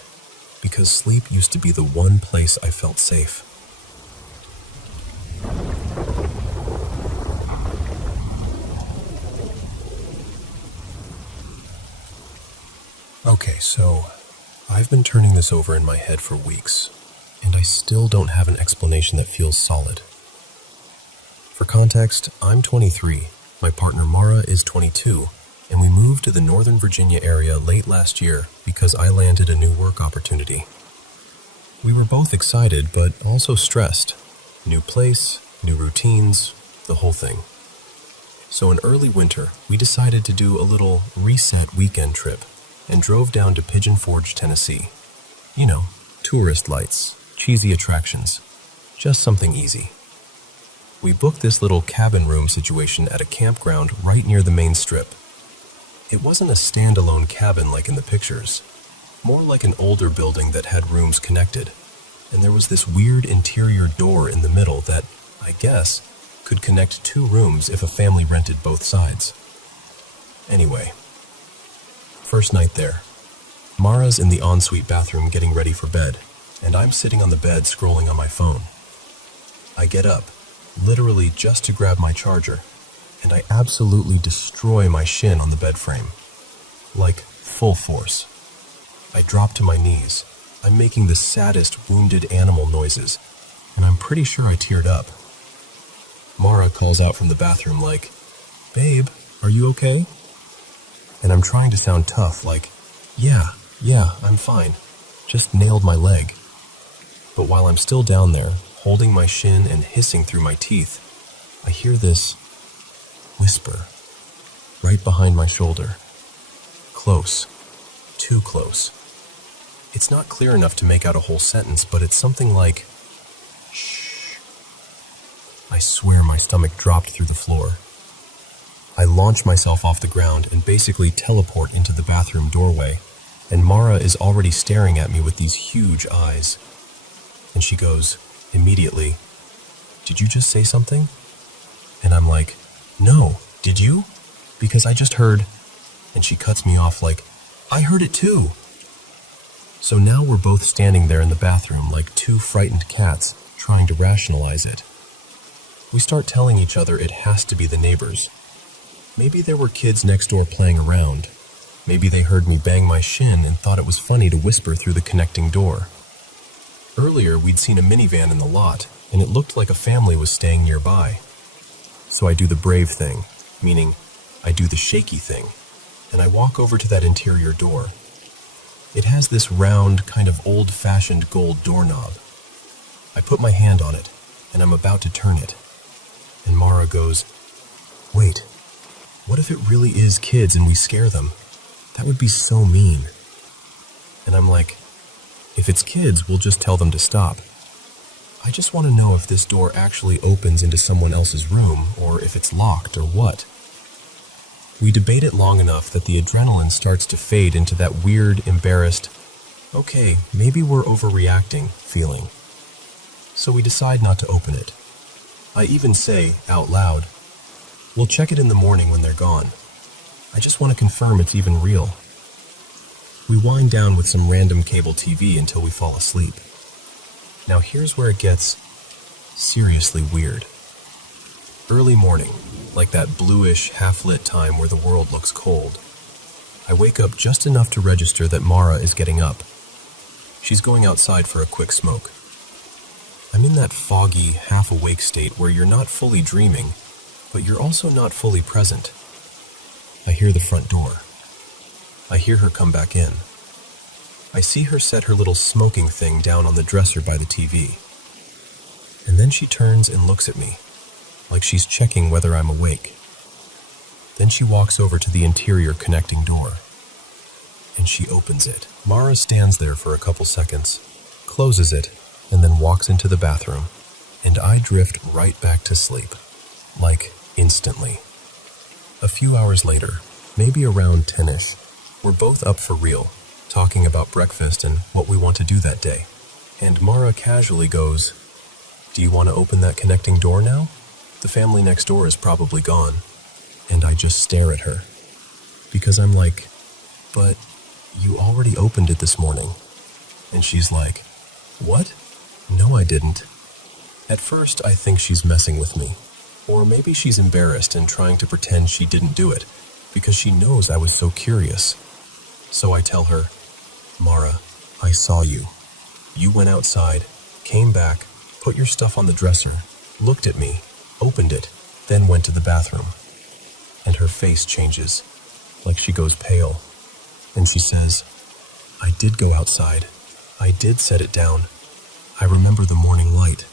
because sleep used to be the one place I felt safe. Okay, so I've been turning this over in my head for weeks, and I still don't have an explanation that feels solid. For context, I'm 23, my partner Mara is 22, and we moved to the Northern Virginia area late last year because I landed a new work opportunity. We were both excited, but also stressed. New place, new routines, the whole thing. So in early winter, we decided to do a little reset weekend trip and drove down to Pigeon Forge, Tennessee. You know, tourist lights, cheesy attractions, just something easy. We booked this little cabin room situation at a campground right near the main strip. It wasn't a standalone cabin like in the pictures, more like an older building that had rooms connected, and there was this weird interior door in the middle that, I guess, could connect two rooms if a family rented both sides. Anyway, first night there. Mara's in the ensuite bathroom getting ready for bed, and I'm sitting on the bed scrolling on my phone. I get up, literally just to grab my charger, and I absolutely destroy my shin on the bed frame. Like, full force. I drop to my knees. I'm making the saddest wounded animal noises, and I'm pretty sure I teared up. Mara calls out from the bathroom like, "Babe, are you okay?" And I'm trying to sound tough, like, yeah, I'm fine. Just nailed my leg. But while I'm still down there, holding my shin and hissing through my teeth, I hear this whisper right behind my shoulder. Close. Too close. It's not clear enough to make out a whole sentence, but it's something like, "Shh." I swear my stomach dropped through the floor. I launch myself off the ground and basically teleport into the bathroom doorway, and Mara is already staring at me with these huge eyes. And she goes, immediately, "Did you just say something?" And I'm like, "No, did you? Because I just heard..." And she cuts me off like, "I heard it too." So now we're both standing there in the bathroom like two frightened cats trying to rationalize it. We start telling each other it has to be the neighbors. Maybe there were kids next door playing around. Maybe they heard me bang my shin and thought it was funny to whisper through the connecting door. Earlier, we'd seen a minivan in the lot, and it looked like a family was staying nearby. So I do the brave thing, meaning I do the shaky thing, and I walk over to that interior door. It has this round, kind of old-fashioned gold doorknob. I put my hand on it, and I'm about to turn it. And Mara goes, "Wait, what if it really is kids and we scare them? That would be so mean." And I'm like, "If it's kids, we'll just tell them to stop. I just want to know if this door actually opens into someone else's room, or if it's locked, or what." We debate it long enough that the adrenaline starts to fade into that weird, embarrassed, "Okay, maybe we're overreacting" feeling. So we decide not to open it. I even say, out loud, "We'll check it in the morning when they're gone. I just want to confirm it's even real." We wind down with some random cable TV until we fall asleep. Now here's where it gets seriously weird. Early morning, like that bluish, half-lit time where the world looks cold. I wake up just enough to register that Mara is getting up. She's going outside for a quick smoke. I'm in that foggy, half-awake state where you're not fully dreaming, but you're also not fully present. I hear the front door. I hear her come back in. I see her set her little smoking thing down on the dresser by the TV. And then she turns and looks at me, like she's checking whether I'm awake. Then she walks over to the interior connecting door, and she opens it. Mara stands there for a couple seconds, closes it, and then walks into the bathroom, and I drift right back to sleep, like instantly. A few hours later, maybe around 10-ish, we're both up for real, talking about breakfast and what we want to do that day. And Mara casually goes, "Do you want to open that connecting door now? The family next door is probably gone." And I just stare at her, because I'm like, "But you already opened it this morning." And she's like, "What? No, I didn't." At first, I think she's messing with me. Or maybe she's embarrassed and trying to pretend she didn't do it, because she knows I was so curious. So I tell her, "Mara, I saw you. You went outside, came back, put your stuff on the dresser, looked at me, opened it, then went to the bathroom." And her face changes, like she goes pale. And she says, "I did go outside. I did set it down. I remember the morning light.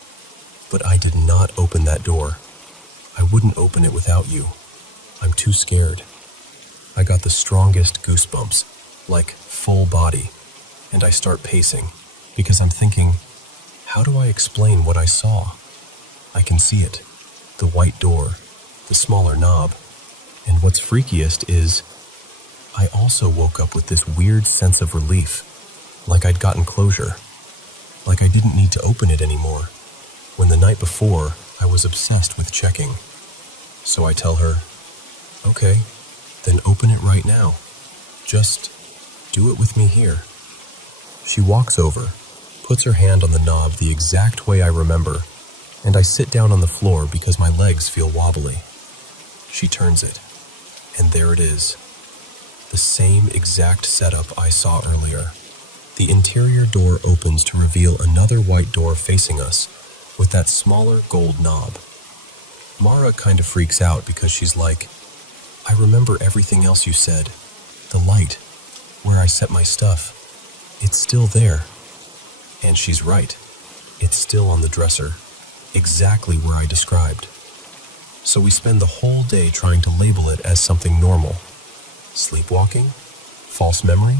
But I did not open that door. I wouldn't open it without you. I'm too scared. I got the strongest goosebumps, like full body, and I start pacing because I'm thinking, how do I explain what I saw? I can see it, the white door, the smaller knob, and what's freakiest is I also woke up with this weird sense of relief, like I'd gotten closure, like I didn't need to open it anymore, when the night before I was obsessed with checking. So I tell her, okay, then open it right now. Just do it with me here. She walks over, puts her hand on the knob the exact way I remember, and I sit down on the floor because my legs feel wobbly. She turns it, and there it is. The same exact setup I saw earlier. The interior door opens to reveal another white door facing us with that smaller gold knob. Mara kind of freaks out because she's like, I remember everything else you said. The light, where I set my stuff, it's still there. And she's right. It's still on the dresser, exactly where I described. So we spend the whole day trying to label it as something normal. Sleepwalking? False memory?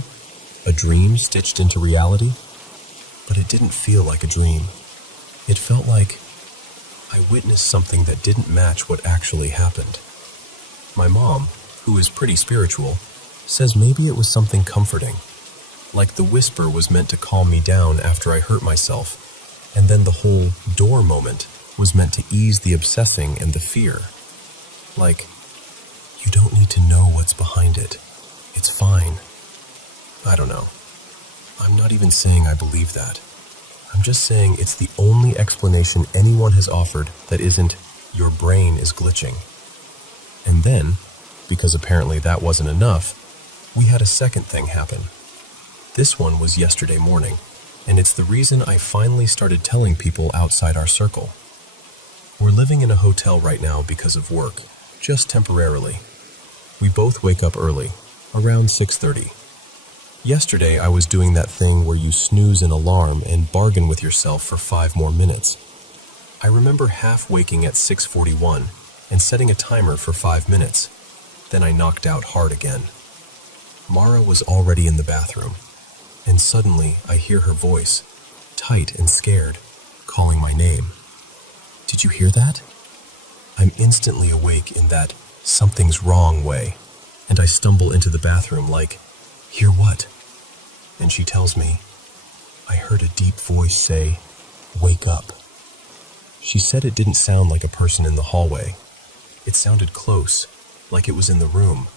A dream stitched into reality? But it didn't feel like a dream. It felt like I witnessed something that didn't match what actually happened. My mom, who is pretty spiritual, says maybe it was something comforting, like the whisper was meant to calm me down after I hurt myself, and then the whole door moment was meant to ease the obsessing and the fear. Like, you don't need to know what's behind it. It's fine. I don't know. I'm not even saying I believe that. I'm just saying it's the only explanation anyone has offered that isn't, your brain is glitching. And then, because apparently that wasn't enough, we had a second thing happen. This one was yesterday morning, and it's the reason I finally started telling people outside our circle. We're living in a hotel right now because of work, just temporarily. We both wake up early, around 6:30. Yesterday I was doing that thing where you snooze an alarm and bargain with yourself for 5 more minutes. I remember half waking at 6:41 and setting a timer for 5 minutes. Then I knocked out hard again. Mara was already in the bathroom, and suddenly I hear her voice, tight and scared, calling my name. Did you hear that? I'm instantly awake in that something's wrong way, and I stumble into the bathroom like, hear what? And she tells me, I heard a deep voice say, wake up. She said it didn't sound like a person in the hallway. It sounded close, like it was in the room,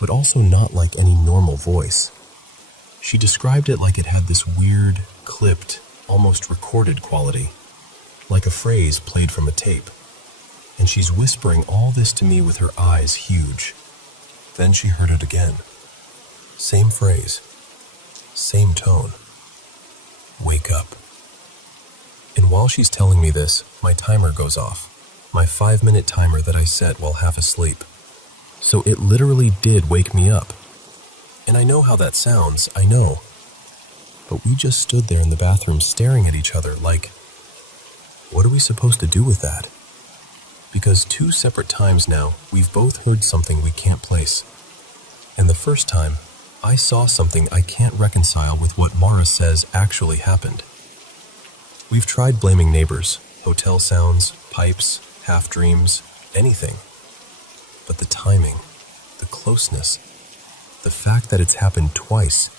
but also not like any normal voice. She described it like it had this weird, clipped, almost recorded quality, like a phrase played from a tape. And she's whispering all this to me with her eyes huge. Then she heard it again. Same phrase, same tone. Wake up. And while she's telling me this, my timer goes off. My 5-minute timer that I set while half asleep. So it literally did wake me up. And I know how that sounds, I know. But we just stood there in the bathroom staring at each other like, what are we supposed to do with that? Because 2 separate times now, we've both heard something we can't place. And the first time, I saw something I can't reconcile with what Mara says actually happened. We've tried blaming neighbors, hotel sounds, pipes, half dreams, anything. But the timing, the closeness, the fact that it's happened twice,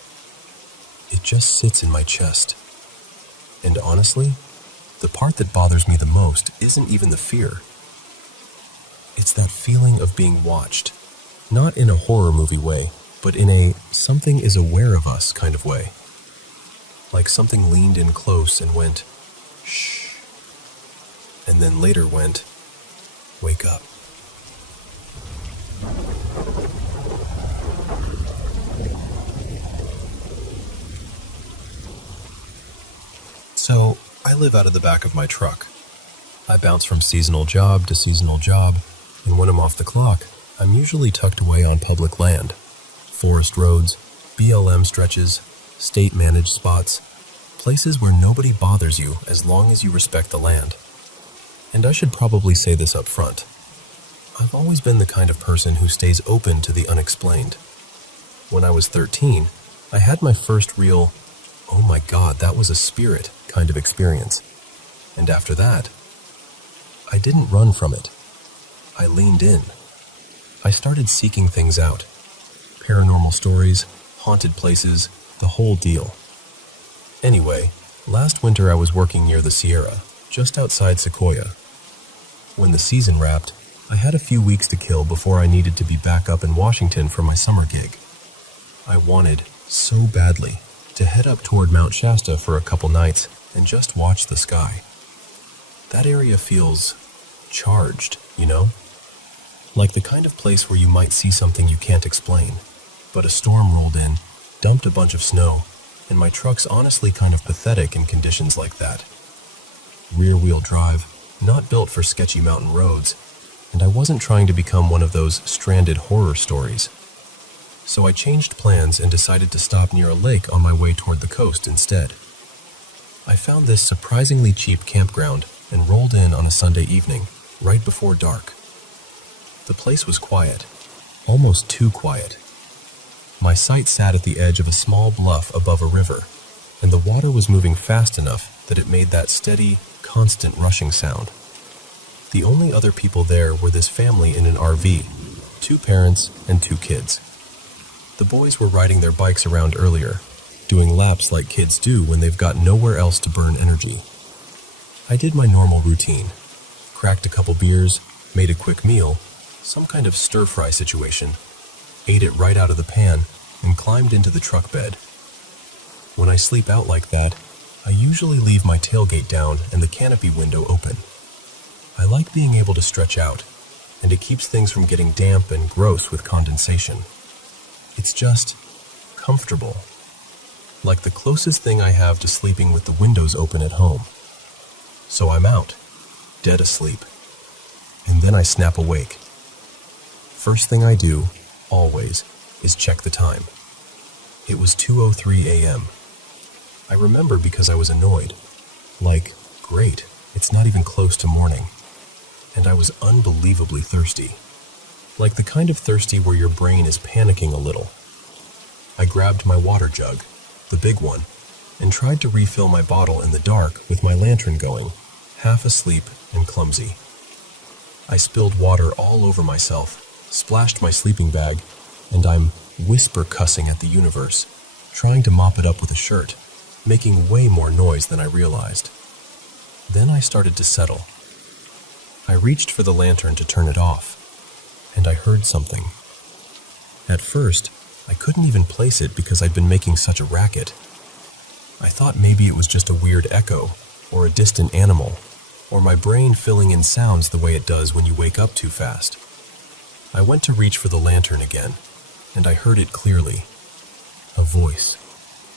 it just sits in my chest. And honestly, the part that bothers me the most isn't even the fear. It's that feeling of being watched, not in a horror movie way, but in a something is aware of us kind of way. Like something leaned in close and went, shh, and then later went, wake up. So, I live out of the back of my truck. I bounce from seasonal job to seasonal job, and when I'm off the clock, I'm usually tucked away on public land. Forest roads, BLM stretches, state-managed spots, places where nobody bothers you as long as you respect the land. And I should probably say this up front. I've always been the kind of person who stays open to the unexplained. When I was 13, I had my first real, "oh my God, that was a spirit" kind of experience. And after that, I didn't run from it. I leaned in. I started seeking things out. Paranormal stories, haunted places, the whole deal. Anyway, last winter I was working near the Sierra, just outside Sequoia. When the season wrapped, I had a few weeks to kill before I needed to be back up in Washington for my summer gig. I wanted, so badly, to head up toward Mount Shasta for a couple nights and just watch the sky. That area feels charged, you know? Like the kind of place where you might see something you can't explain. But a storm rolled in, dumped a bunch of snow, and my truck's honestly kind of pathetic in conditions like that. Rear-wheel drive, not built for sketchy mountain roads, and I wasn't trying to become one of those stranded horror stories. So I changed plans and decided to stop near a lake on my way toward the coast instead. I found this surprisingly cheap campground and rolled in on a Sunday evening, right before dark. The place was quiet, almost too quiet. My site sat at the edge of a small bluff above a river, and the water was moving fast enough that it made that steady, constant rushing sound. The only other people there were this family in an RV, 2 parents and 2 kids. The boys were riding their bikes around earlier, doing laps like kids do when they've got nowhere else to burn energy. I did my normal routine, cracked a couple beers, made a quick meal, some kind of stir-fry situation, ate it right out of the pan, and climbed into the truck bed. When I sleep out like that, I usually leave my tailgate down and the canopy window open. I like being able to stretch out, and it keeps things from getting damp and gross with condensation. It's just comfortable. Like the closest thing I have to sleeping with the windows open at home. So I'm out, dead asleep. And then I snap awake. First thing I do, always, is check the time. It was 2:03 a.m. I remember because I was annoyed. Like, great, it's not even close to morning. And I was unbelievably thirsty. Like the kind of thirsty where your brain is panicking a little. I grabbed my water jug, the big one, and tried to refill my bottle in the dark with my lantern going, half asleep and clumsy. I spilled water all over myself, splashed my sleeping bag, and I'm whisper cussing at the universe, trying to mop it up with a shirt, making way more noise than I realized. Then I started to settle. I reached for the lantern to turn it off, and I heard something. At first, I couldn't even place it because I'd been making such a racket. I thought maybe it was just a weird echo, or a distant animal, or my brain filling in sounds the way it does when you wake up too fast. I went to reach for the lantern again, and I heard it clearly. A voice,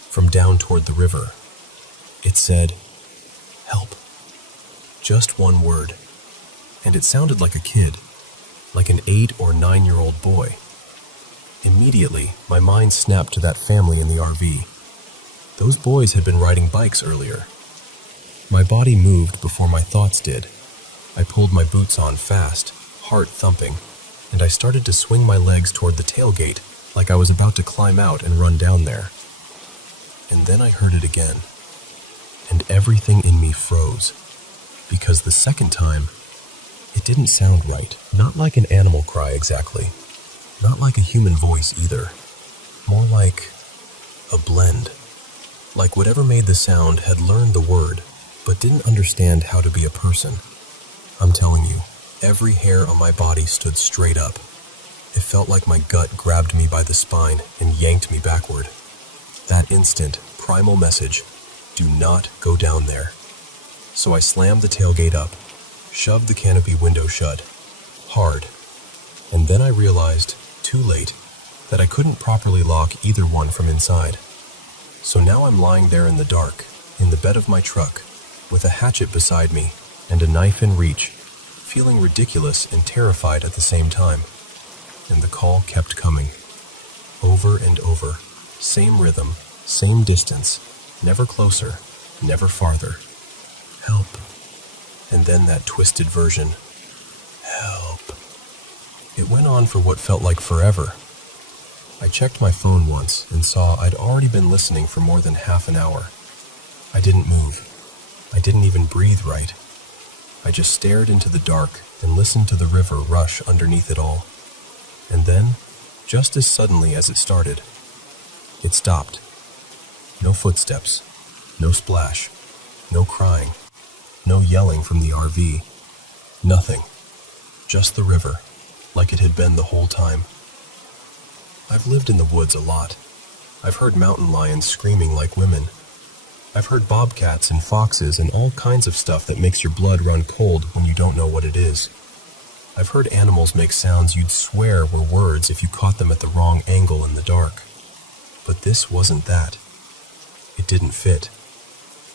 from down toward the river. It said, "Help." Just one word. And it sounded like a kid, like an 8 or 9-year-old boy. Immediately, my mind snapped to that family in the RV. Those boys had been riding bikes earlier. My body moved before my thoughts did. I pulled my boots on fast, heart thumping, and I started to swing my legs toward the tailgate like I was about to climb out and run down there. And then I heard it again, and everything in me froze, because the second time, it didn't sound right. Not like an animal cry exactly. Not like a human voice either. More like a blend. Like whatever made the sound had learned the word, but didn't understand how to be a person. I'm telling you, every hair on my body stood straight up. It felt like my gut grabbed me by the spine and yanked me backward. That instant, primal message, do not go down there. So I slammed the tailgate up, shoved the canopy window shut, hard, and then I realized, too late, that I couldn't properly lock either one from inside. So now I'm lying there in the dark, in the bed of my truck, with a hatchet beside me and a knife in reach, feeling ridiculous and terrified at the same time. And the call kept coming, over and over, same rhythm, same distance, never closer, never farther. Help. And then that twisted version, help. It went on for what felt like forever. I checked my phone once and saw I'd already been listening for more than half an hour. I didn't move. I didn't even breathe right. I just stared into the dark and listened to the river rush underneath it all. And then, just as suddenly as it started, it stopped. No footsteps, no splash, no crying, no yelling from the RV. Nothing. Just the river, like it had been the whole time. I've lived in the woods a lot. I've heard mountain lions screaming like women. I've heard bobcats and foxes and all kinds of stuff that makes your blood run cold when you don't know what it is. I've heard animals make sounds you'd swear were words if you caught them at the wrong angle in the dark. But this wasn't that. It didn't fit.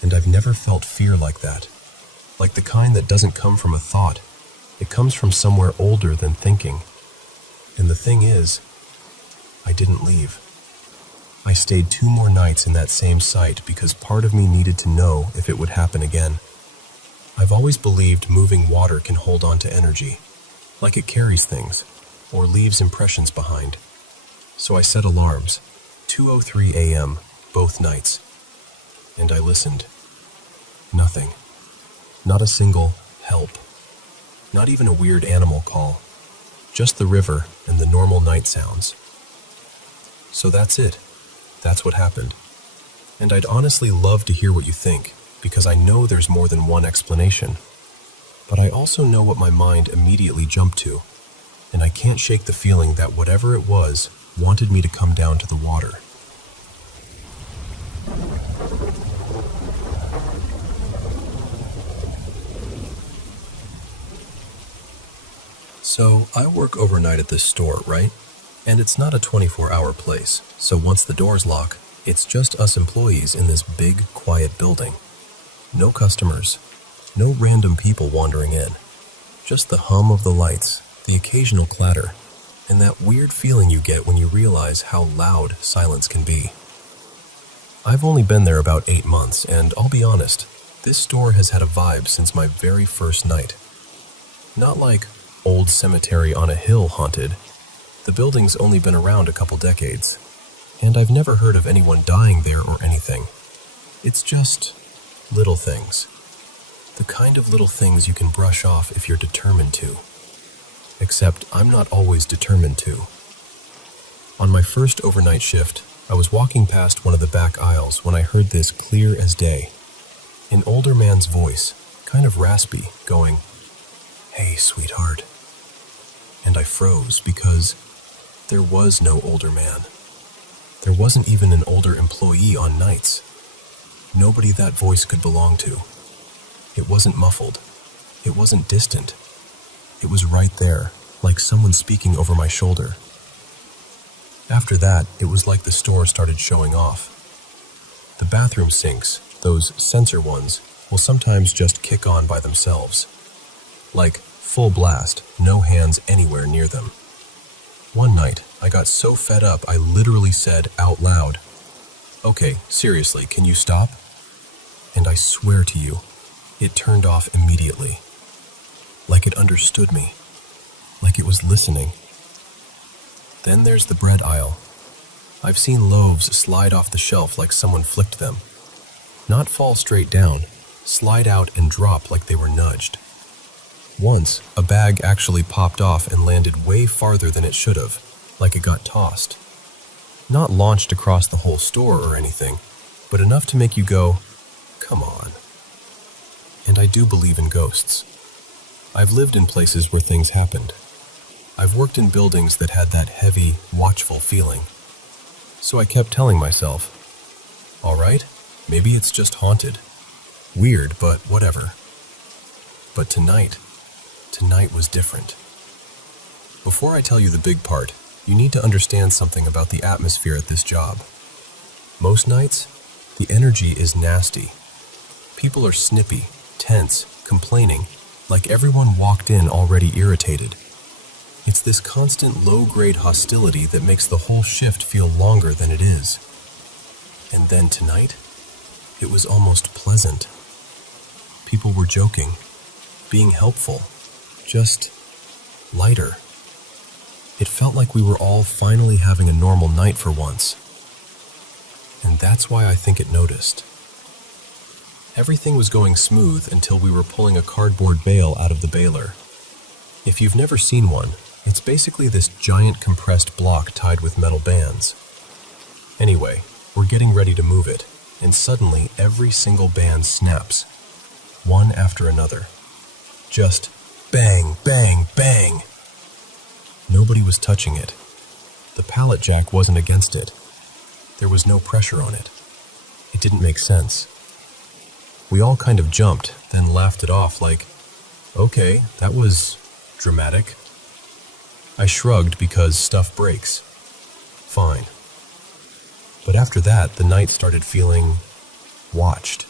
And I've never felt fear like that. Like the kind that doesn't come from a thought. It comes from somewhere older than thinking. And the thing is, I didn't leave. I stayed 2 more nights in that same site because part of me needed to know if it would happen again. I've always believed moving water can hold on to energy, like it carries things, or leaves impressions behind. So I set alarms, 2:03 a.m., both nights. And I listened. Nothing. Not a single help. Not even a weird animal call. Just the river and the normal night sounds. So that's it. That's what happened. And I'd honestly love to hear what you think, because I know there's more than one explanation. But I also know what my mind immediately jumped to, and I can't shake the feeling that whatever it was wanted me to come down to the water. So, I work overnight at this store, right? And it's not a 24-hour place, so once the doors lock, it's just us employees in this big, quiet building. No customers, no random people wandering in. Just the hum of the lights, the occasional clatter, and that weird feeling you get when you realize how loud silence can be. I've only been there about 8 months, and I'll be honest, this store has had a vibe since my very first night. Not like old cemetery on a hill haunted. The building's only been around a couple decades, and I've never heard of anyone dying there or anything. It's just little things. The kind of little things you can brush off if you're determined to. Except I'm not always determined to. On my first overnight shift, I was walking past one of the back aisles when I heard this clear as day. An older man's voice, kind of raspy, going, "Hey, sweetheart." And I froze because there was no older man. There wasn't even an older employee on nights. Nobody that voice could belong to. It wasn't muffled. It wasn't distant. It was right there, like someone speaking over my shoulder. After that, it was like the store started showing off. The bathroom sinks, those sensor ones, will sometimes just kick on by themselves. Like full blast, no hands anywhere near them. One night, I got so fed up I literally said out loud, "Okay, seriously, can you stop?" And I swear to you, it turned off immediately. Like it understood me. Like it was listening. Then there's the bread aisle. I've seen loaves slide off the shelf like someone flicked them. Not fall straight down, slide out and drop like they were nudged. Once, a bag actually popped off and landed way farther than it should have, like it got tossed. Not launched across the whole store or anything, but enough to make you go, "Come on." And I do believe in ghosts. I've lived in places where things happened. I've worked in buildings that had that heavy, watchful feeling. So I kept telling myself, all right, maybe it's just haunted. Weird, but whatever. But tonight was different. Before I tell you the big part, you need to understand something about the atmosphere at this job. Most nights, the energy is nasty. People are snippy, tense, complaining, like everyone walked in already irritated. It's this constant low-grade hostility that makes the whole shift feel longer than it is. And then tonight, it was almost pleasant. People were joking, being helpful, just lighter. It felt like we were all finally having a normal night for once. And that's why I think it noticed. Everything was going smooth until we were pulling a cardboard bale out of the baler. If you've never seen one, it's basically this giant compressed block tied with metal bands. Anyway, we're getting ready to move it, and suddenly every single band snaps, one after another. Just bang, bang, bang. Nobody was touching it. The pallet jack wasn't against it. There was no pressure on it. It didn't make sense. We all kind of jumped, then laughed it off like, okay, that was dramatic. I shrugged because stuff breaks. Fine. But after that, the night started feeling watched.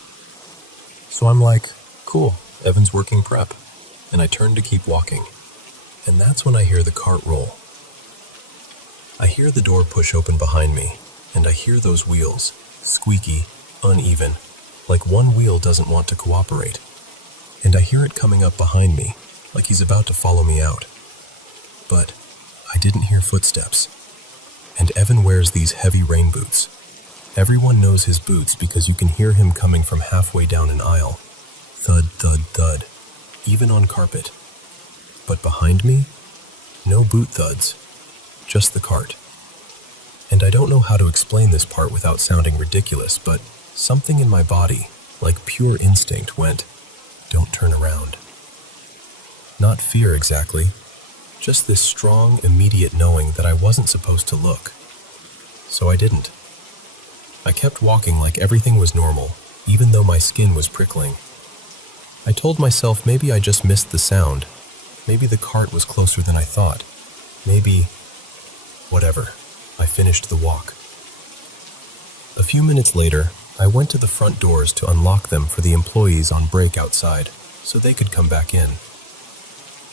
So I'm like, cool, Evan's working prep. And I turned to keep walking. And that's when I hear the cart roll. I hear the door push open behind me, and I hear those wheels, squeaky, uneven, like one wheel doesn't want to cooperate. And I hear it coming up behind me, like he's about to follow me out. But I didn't hear footsteps. And Evan wears these heavy rain boots. Everyone knows his boots because you can hear him coming from halfway down an aisle. Thud, thud, thud, even on carpet. But behind me, no boot thuds, just the cart. And I don't know how to explain this part without sounding ridiculous, but something in my body, like pure instinct, went, don't turn around. Not fear exactly, just this strong, immediate knowing that I wasn't supposed to look. So I didn't. I kept walking like everything was normal, even though my skin was prickling. I told myself maybe I just missed the sound. Maybe the cart was closer than I thought. Maybe... whatever. I finished the walk. A few minutes later, I went to the front doors to unlock them for the employees on break outside, so they could come back in.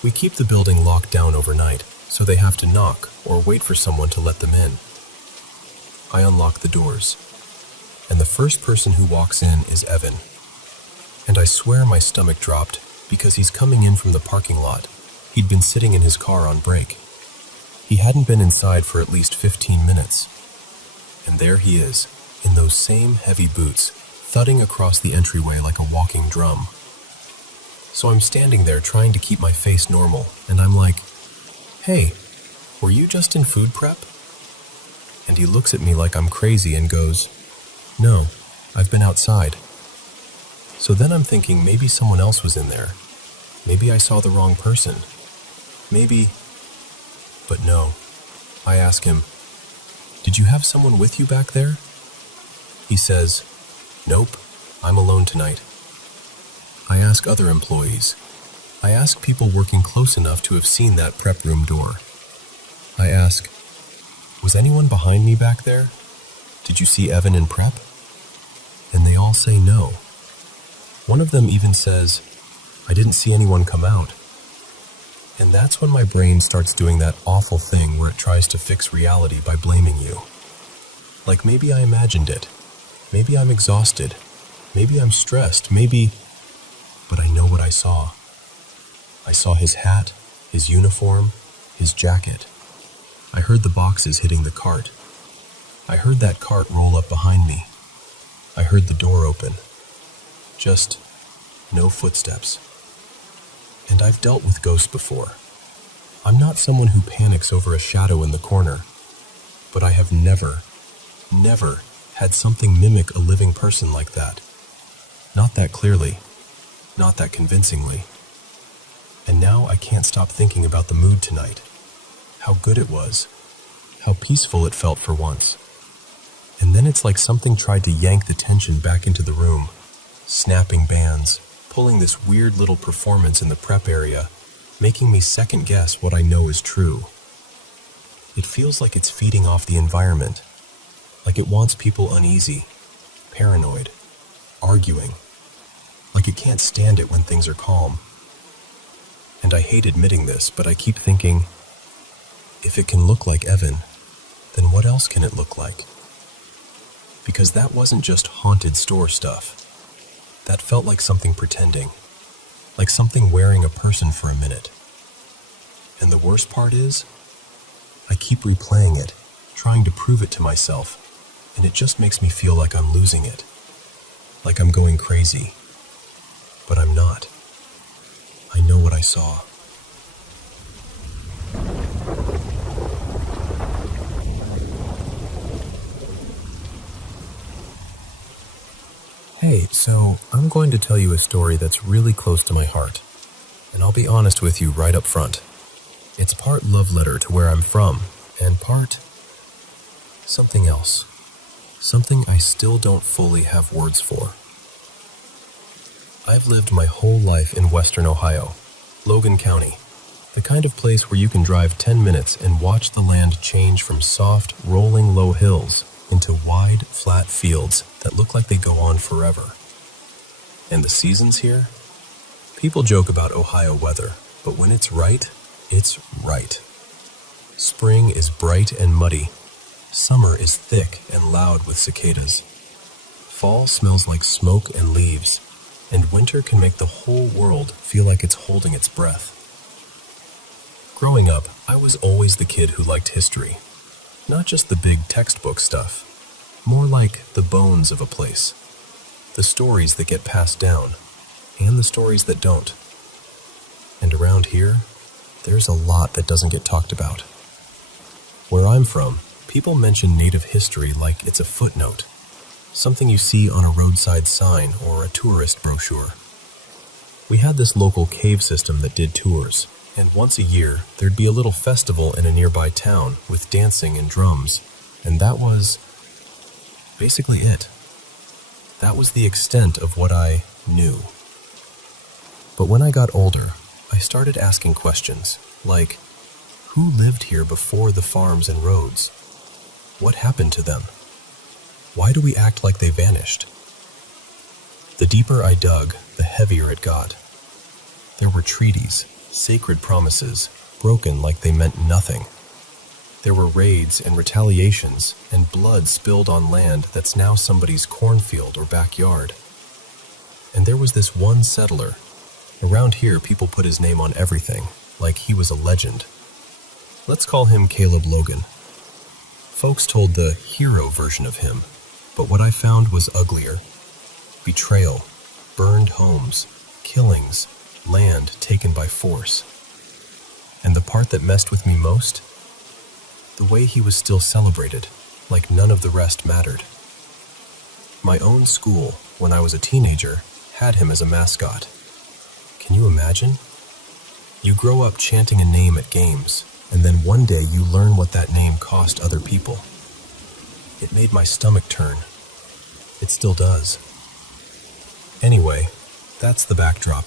We keep the building locked down overnight, so they have to knock or wait for someone to let them in. I unlock the doors, and the first person who walks in is Evan. And I swear my stomach dropped because he's coming in from the parking lot. He'd been sitting in his car on break. He hadn't been inside for at least 15 minutes. And there he is, in those same heavy boots, thudding across the entryway like a walking drum. So I'm standing there trying to keep my face normal, and I'm like, hey, were you just in food prep? And he looks at me like I'm crazy and goes, no, I've been outside. So then I'm thinking maybe someone else was in there. Maybe I saw the wrong person. Maybe... But no. I ask him, did you have someone with you back there? He says, nope, I'm alone tonight. I ask other employees. I ask people working close enough to have seen that prep room door. I ask, was anyone behind me back there? Did you see Evan in prep? And they all say no. One of them even says, I didn't see anyone come out. And that's when my brain starts doing that awful thing where it tries to fix reality by blaming you. Like maybe I imagined it. Maybe I'm exhausted. Maybe I'm stressed. Maybe... But I know what I saw. I saw his hat, his uniform, his jacket. I heard the boxes hitting the cart. I heard that cart roll up behind me. I heard the door open. Just no footsteps. And I've dealt with ghosts before. I'm not someone who panics over a shadow in the corner, but I have never had something mimic a living person like that. Not that clearly, not that convincingly. And now I can't stop thinking about the mood tonight. How good it was. How peaceful it felt for once. And then it's like something tried to yank the tension back into the room, snapping bands, pulling this weird little performance in the prep area, making me second guess what I know is true. It feels like it's feeding off the environment, like it wants people uneasy, paranoid, arguing, like it can't stand it when things are calm. And I hate admitting this, but I keep thinking, if it can look like Evan, then what else can it look like? Because that wasn't just haunted store stuff. That felt like something pretending, like something wearing a person for a minute. And the worst part is, I keep replaying it, trying to prove it to myself, and it just makes me feel like I'm losing it. Like I'm going crazy. But I'm not. I know what I saw. Hey, so I'm going to tell you a story that's really close to my heart. And I'll be honest with you right up front. It's part love letter to where I'm from, and part something else. Something I still don't fully have words for. I've lived my whole life in Western Ohio, Logan County, the kind of place where you can drive 10 minutes and watch the land change from soft, rolling low hills into wide, flat fields that look like they go on forever. And the seasons here? People joke about Ohio weather, but when it's right, it's right. Spring is bright and muddy. Summer is thick and loud with cicadas. Fall smells like smoke and leaves, and winter can make the whole world feel like it's holding its breath. Growing up, I was always the kid who liked history. Not just the big textbook stuff, more like the bones of a place. The stories that get passed down, and the stories that don't. And around here, there's a lot that doesn't get talked about. Where I'm from, people mention Native history like it's a footnote, something you see on a roadside sign or a tourist brochure. We had this local cave system that did tours, and once a year, there'd be a little festival in a nearby town with dancing and drums, and that was basically it. That was the extent of what I knew. But when I got older, I started asking questions, like, who lived here before the farms and roads? What happened to them? Why do we act like they vanished? The deeper I dug, the heavier it got. There were treaties, sacred promises, broken like they meant nothing. There were raids and retaliations, and blood spilled on land that's now somebody's cornfield or backyard. And there was this one settler. Around here, people put his name on everything, like he was a legend. Let's call him Caleb Logan. Folks told the hero version of him, but what I found was uglier. Betrayal, burned homes, killings, land taken by force. And the part that messed with me most? The way he was still celebrated, like none of the rest mattered. My own school, when I was a teenager, had him as a mascot. Can you imagine? You grow up chanting a name at games, and then one day you learn what that name cost other people. It made my stomach turn. It still does. Anyway, that's the backdrop.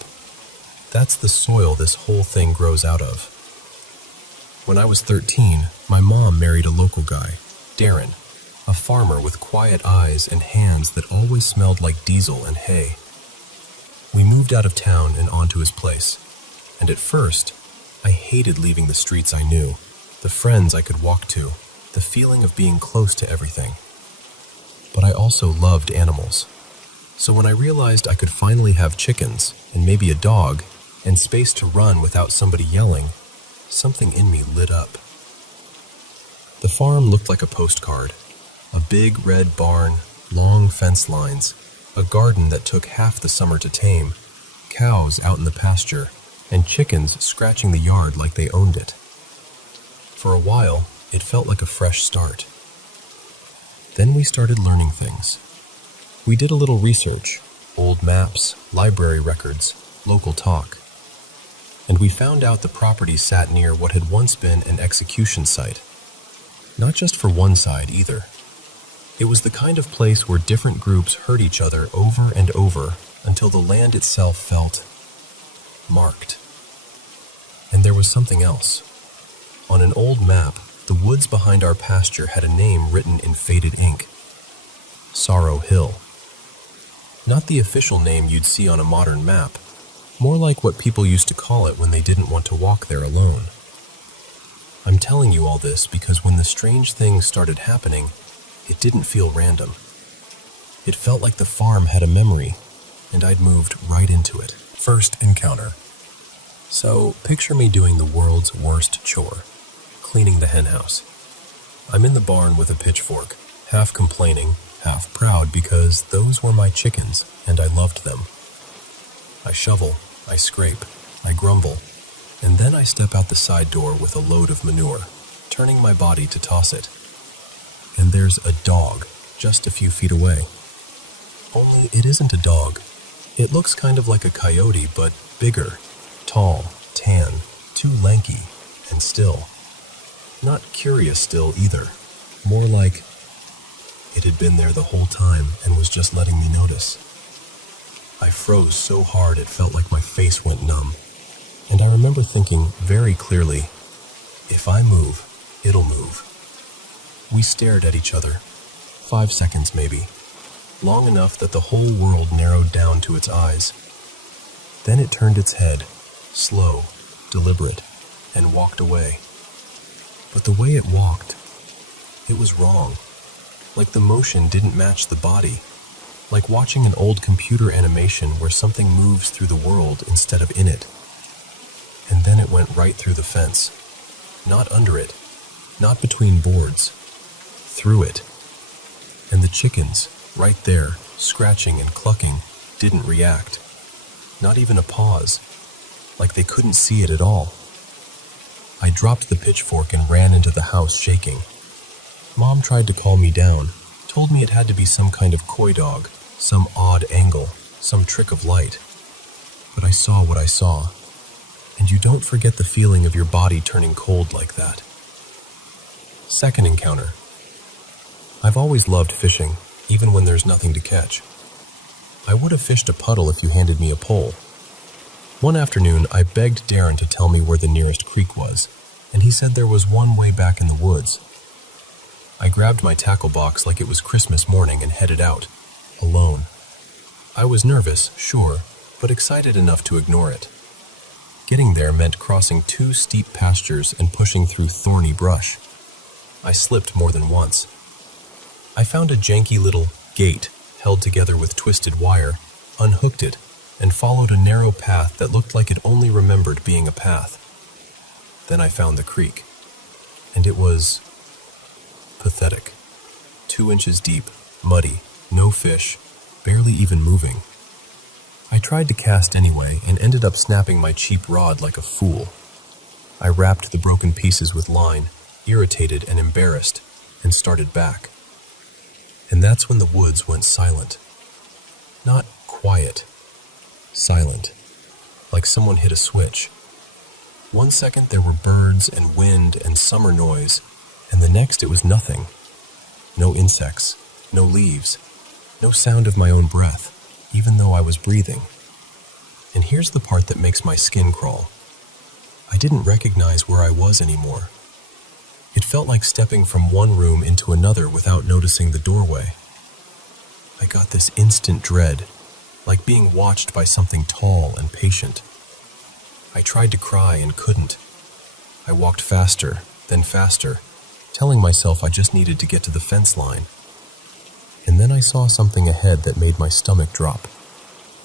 That's the soil this whole thing grows out of. When I was 13, my mom married a local guy, Darren, a farmer with quiet eyes and hands that always smelled like diesel and hay. We moved out of town and onto his place, and at first, I hated leaving the streets I knew, the friends I could walk to, the feeling of being close to everything. But I also loved animals. So when I realized I could finally have chickens and maybe a dog and space to run without somebody yelling, something in me lit up. The farm looked like a postcard, a big red barn, long fence lines, a garden that took half the summer to tame, cows out in the pasture, and chickens scratching the yard like they owned it. For a while, it felt like a fresh start. Then we started learning things. We did a little research, old maps, library records, local talk. And we found out the property sat near what had once been an execution site. Not just for one side either. It was the kind of place where different groups hurt each other over and over until the land itself felt marked. And there was something else. On an old map, the woods behind our pasture had a name written in faded ink. Sorrow Hill. Not the official name you'd see on a modern map, more like what people used to call it when they didn't want to walk there alone. I'm telling you all this because when the strange things started happening, it didn't feel random. It felt like the farm had a memory, and I'd moved right into it. First encounter. So, picture me doing the world's worst chore. cleaning the henhouse. I'm in the barn with a pitchfork, half complaining, half proud because those were my chickens and I loved them. I shovel, I scrape, I grumble, and then I step out the side door with a load of manure, turning my body to toss it. And there's a dog just a few feet away. Only it isn't a dog. It looks kind of like a coyote, but bigger, tall, tan, too lanky, and still. Not curious still either. More like it had been there the whole time and was just letting me notice. I froze so hard it felt like my face went numb. And I remember thinking very clearly, if I move, it'll move. We stared at each other. 5 seconds maybe. Long enough that the whole world narrowed down to its eyes. Then it turned its head, slow, deliberate, and walked away. But the way it walked, it was wrong. Like the motion didn't match the body. Like watching an old computer animation where something moves through the world instead of in it. And then it went right through the fence. Not under it, not between boards. Through it. And the chickens, right there, scratching and clucking, didn't react. Not even a pause. Like they couldn't see it at all. I dropped the pitchfork and ran into the house shaking. Mom tried to calm me down, told me it had to be some kind of coy dog, some odd angle, some trick of light. But I saw what I saw. And you don't forget the feeling of your body turning cold like that. Second encounter. I've always loved fishing, even when there's nothing to catch. I would have fished a puddle if you handed me a pole. One afternoon, I begged Darren to tell me where the nearest creek was, and he said there was one way back in the woods. I grabbed my tackle box like it was Christmas morning and headed out, alone. I was nervous, sure, but excited enough to ignore it. Getting there meant crossing 2 steep pastures and pushing through thorny brush. I slipped more than once. I found a janky little gate held together with twisted wire, unhooked it, and followed a narrow path that looked like it only remembered being a path. Then I found the creek, and it was pathetic. 2 inches deep, muddy, no fish, barely even moving. I tried to cast anyway and ended up snapping my cheap rod like a fool. I wrapped the broken pieces with line, irritated and embarrassed, and started back. And that's when the woods went silent. Not quiet. Silent. Like someone hit a switch. 1 second there were birds and wind and summer noise, and the next it was nothing. No insects, no leaves, no sound of my own breath, even though I was breathing. And here's the part that makes my skin crawl. I didn't recognize where I was anymore. It felt like stepping from one room into another without noticing the doorway. I got this instant dread, like being watched by something tall and patient. I tried to cry and couldn't. I walked faster, then faster, telling myself I just needed to get to the fence line. And then I saw something ahead that made my stomach drop.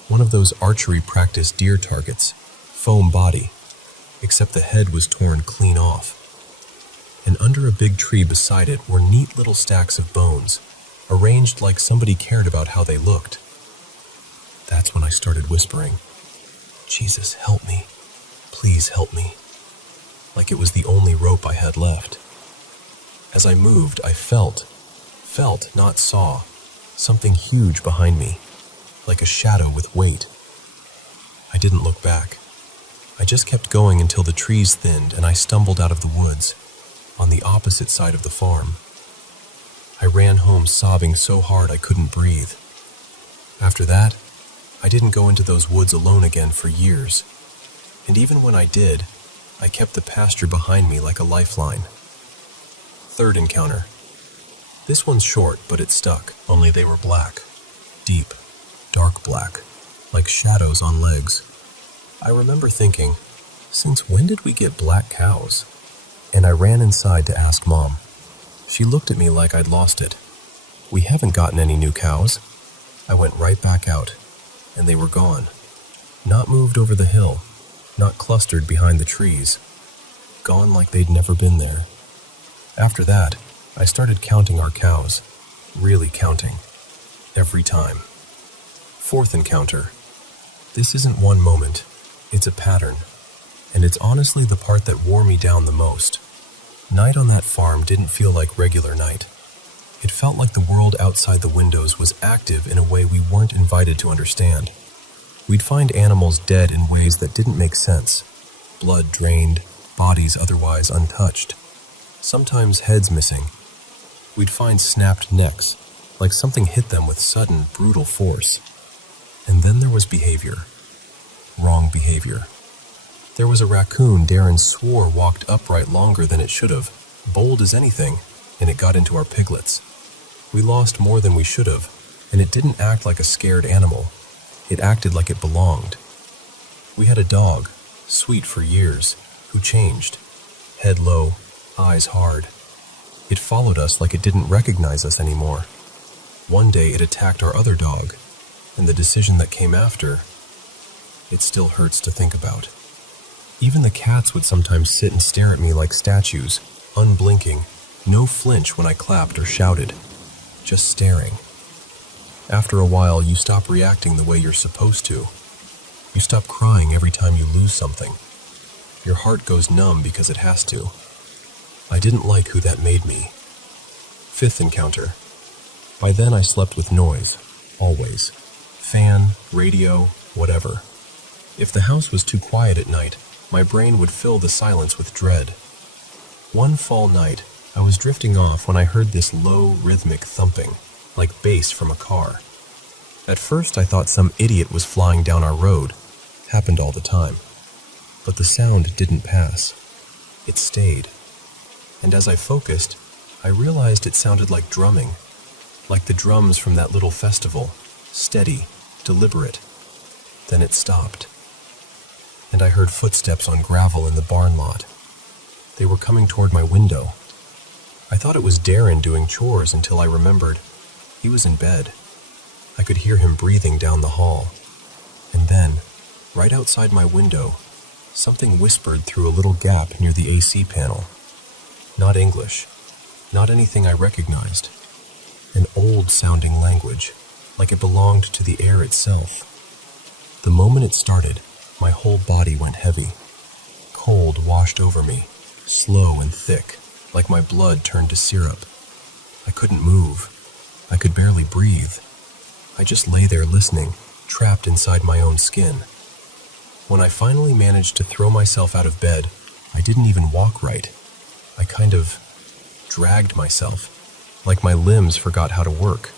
One of those archery practice deer targets, foam body, except the head was torn clean off. And under a big tree beside it were neat little stacks of bones, arranged like somebody cared about how they looked. That's when I started whispering, "Jesus, help me. Please help me." Like it was the only rope I had left. As I moved, I felt, not saw, something huge behind me, like a shadow with weight. I didn't look back. I just kept going until the trees thinned and I stumbled out of the woods, on the opposite side of the farm. I ran home sobbing so hard I couldn't breathe. After that, I didn't go into those woods alone again for years. And even when I did, I kept the pasture behind me like a lifeline. Third encounter. This one's short, but it stuck, only they were black. Deep, dark black, like shadows on legs. I remember thinking, since when did we get black cows? And I ran inside to ask Mom. She looked at me like I'd lost it. "We haven't gotten any new cows." I went right back out, and they were gone. Not moved over the hill, not clustered behind the trees. Gone like they'd never been there. After that, I started counting our cows. Really counting. Every time. Fourth encounter. This isn't one moment. It's a pattern. And it's honestly the part that wore me down the most. Night on that farm didn't feel like regular night. It felt like the world outside the windows was active in a way we weren't invited to understand. We'd find animals dead in ways that didn't make sense. Blood drained, bodies otherwise untouched. Sometimes heads missing. We'd find snapped necks, like something hit them with sudden, brutal force. And then there was behavior. Wrong behavior. There was a raccoon Darren swore walked upright longer than it should have, bold as anything, and it got into our piglets. We lost more than we should have, and it didn't act like a scared animal. It acted like it belonged. We had a dog, sweet for years, who changed. Head low, eyes hard. It followed us like it didn't recognize us anymore. One day it attacked our other dog, and the decision that came after, it still hurts to think about. Even the cats would sometimes sit and stare at me like statues, unblinking, no flinch when I clapped or shouted, just staring. After a while, you stop reacting the way you're supposed to. You stop crying every time you lose something. Your heart goes numb because it has to. I didn't like who that made me. Fifth encounter. By then I slept with noise, always. Fan, radio, whatever. If the house was too quiet at night, my brain would fill the silence with dread. One fall night, I was drifting off when I heard this low, rhythmic thumping, like bass from a car. At first I thought some idiot was flying down our road. Happened all the time. But the sound didn't pass. It stayed. And as I focused, I realized it sounded like drumming, like the drums from that little festival, steady, deliberate. Then it stopped. And I heard footsteps on gravel in the barn lot. They were coming toward my window. I thought it was Darren doing chores until I remembered he was in bed. I could hear him breathing down the hall. And then, right outside my window, something whispered through a little gap near the AC panel. Not English, not anything I recognized. An old-sounding language, like it belonged to the air itself. The moment it started, my whole body went heavy. Cold washed over me, slow and thick, like my blood turned to syrup. I couldn't move. I could barely breathe. I just lay there listening, trapped inside my own skin. When I finally managed to throw myself out of bed, I didn't even walk right. I kind of dragged myself, like my limbs forgot how to work.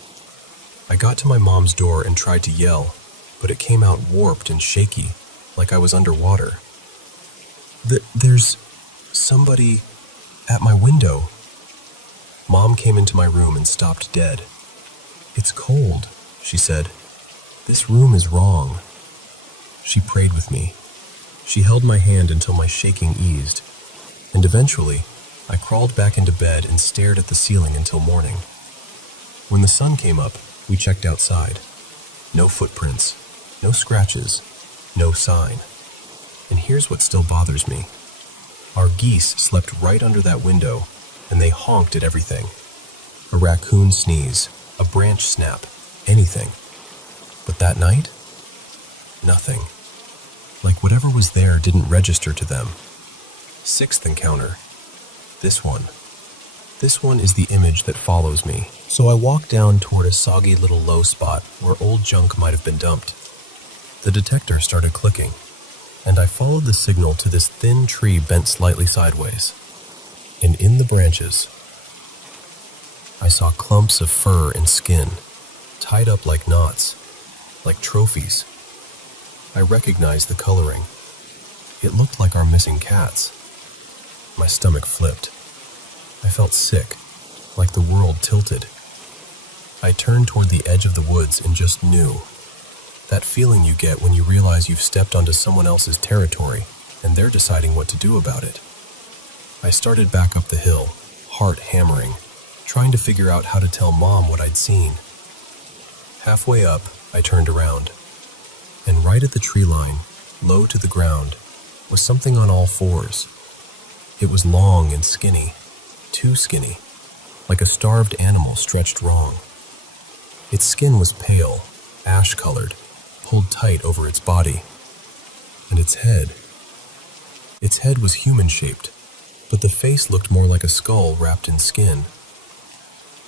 I got to my mom's door and tried to yell, but it came out warped and shaky, like I was underwater. There's somebody at my window. Mom came into my room and stopped dead. "It's cold," she said. "This room is wrong." She prayed with me. She held my hand until my shaking eased, and eventually, I crawled back into bed and stared at the ceiling until morning. When the sun came up, we checked outside. No footprints, no scratches, no sign. And here's what still bothers me. Our geese slept right under that window, and they honked at everything. A raccoon sneeze, a branch snap, anything. But that night, nothing. Like whatever was there didn't register to them. Sixth encounter. This one. This one is the image that follows me. So I walk down toward a soggy little low spot where old junk might have been dumped. The detector started clicking, and I followed the signal to this thin tree bent slightly sideways. And in the branches, I saw clumps of fur and skin, tied up like knots, like trophies. I recognized the coloring. It looked like our missing cats. My stomach flipped. I felt sick, like the world tilted. I turned toward the edge of the woods and just knew. That feeling you get when you realize you've stepped onto someone else's territory and they're deciding what to do about it. I started back up the hill, heart hammering, trying to figure out how to tell Mom what I'd seen. Halfway up, I turned around, and right at the tree line, low to the ground, was something on all fours. It was long and skinny, too skinny, like a starved animal stretched wrong. Its skin was pale, ash-colored, pulled tight over its body. And its head was human-shaped, but the face looked more like a skull wrapped in skin.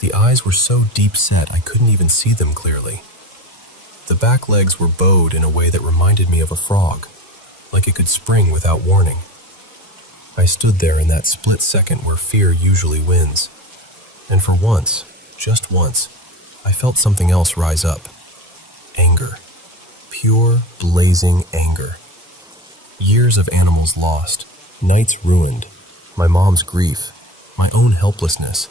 The eyes were so deep-set I couldn't even see them clearly. The back legs were bowed in a way that reminded me of a frog, like it could spring without warning. I stood there in that split second where fear usually wins, and for once, just once, I felt something else rise up. Anger. Pure, blazing anger. Years of animals lost, nights ruined, my mom's grief, my own helplessness.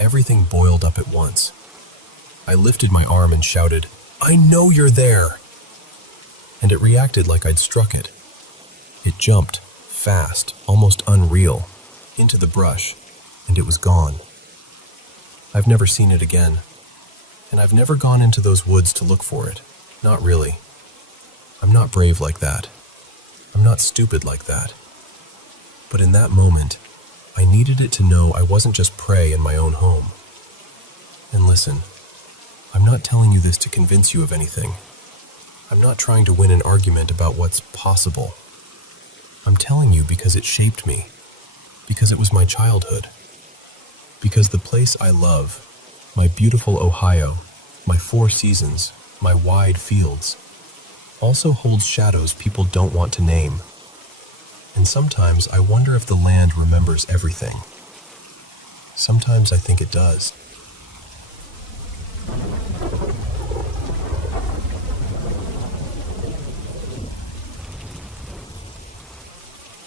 Everything boiled up at once. I lifted my arm and shouted, "I know you're there!" And it reacted like I'd struck it. It jumped, fast, almost unreal, into the brush, and it was gone. I've never seen it again, and I've never gone into those woods to look for it. Not really. I'm not brave like that. I'm not stupid like that. But in that moment, I needed it to know I wasn't just prey in my own home. And listen, I'm not telling you this to convince you of anything. I'm not trying to win an argument about what's possible. I'm telling you because it shaped me, because it was my childhood, because the place I love, my beautiful Ohio, my 4 seasons, my wide fields, also holds shadows people don't want to name. And sometimes I wonder if the land remembers everything. Sometimes I think it does.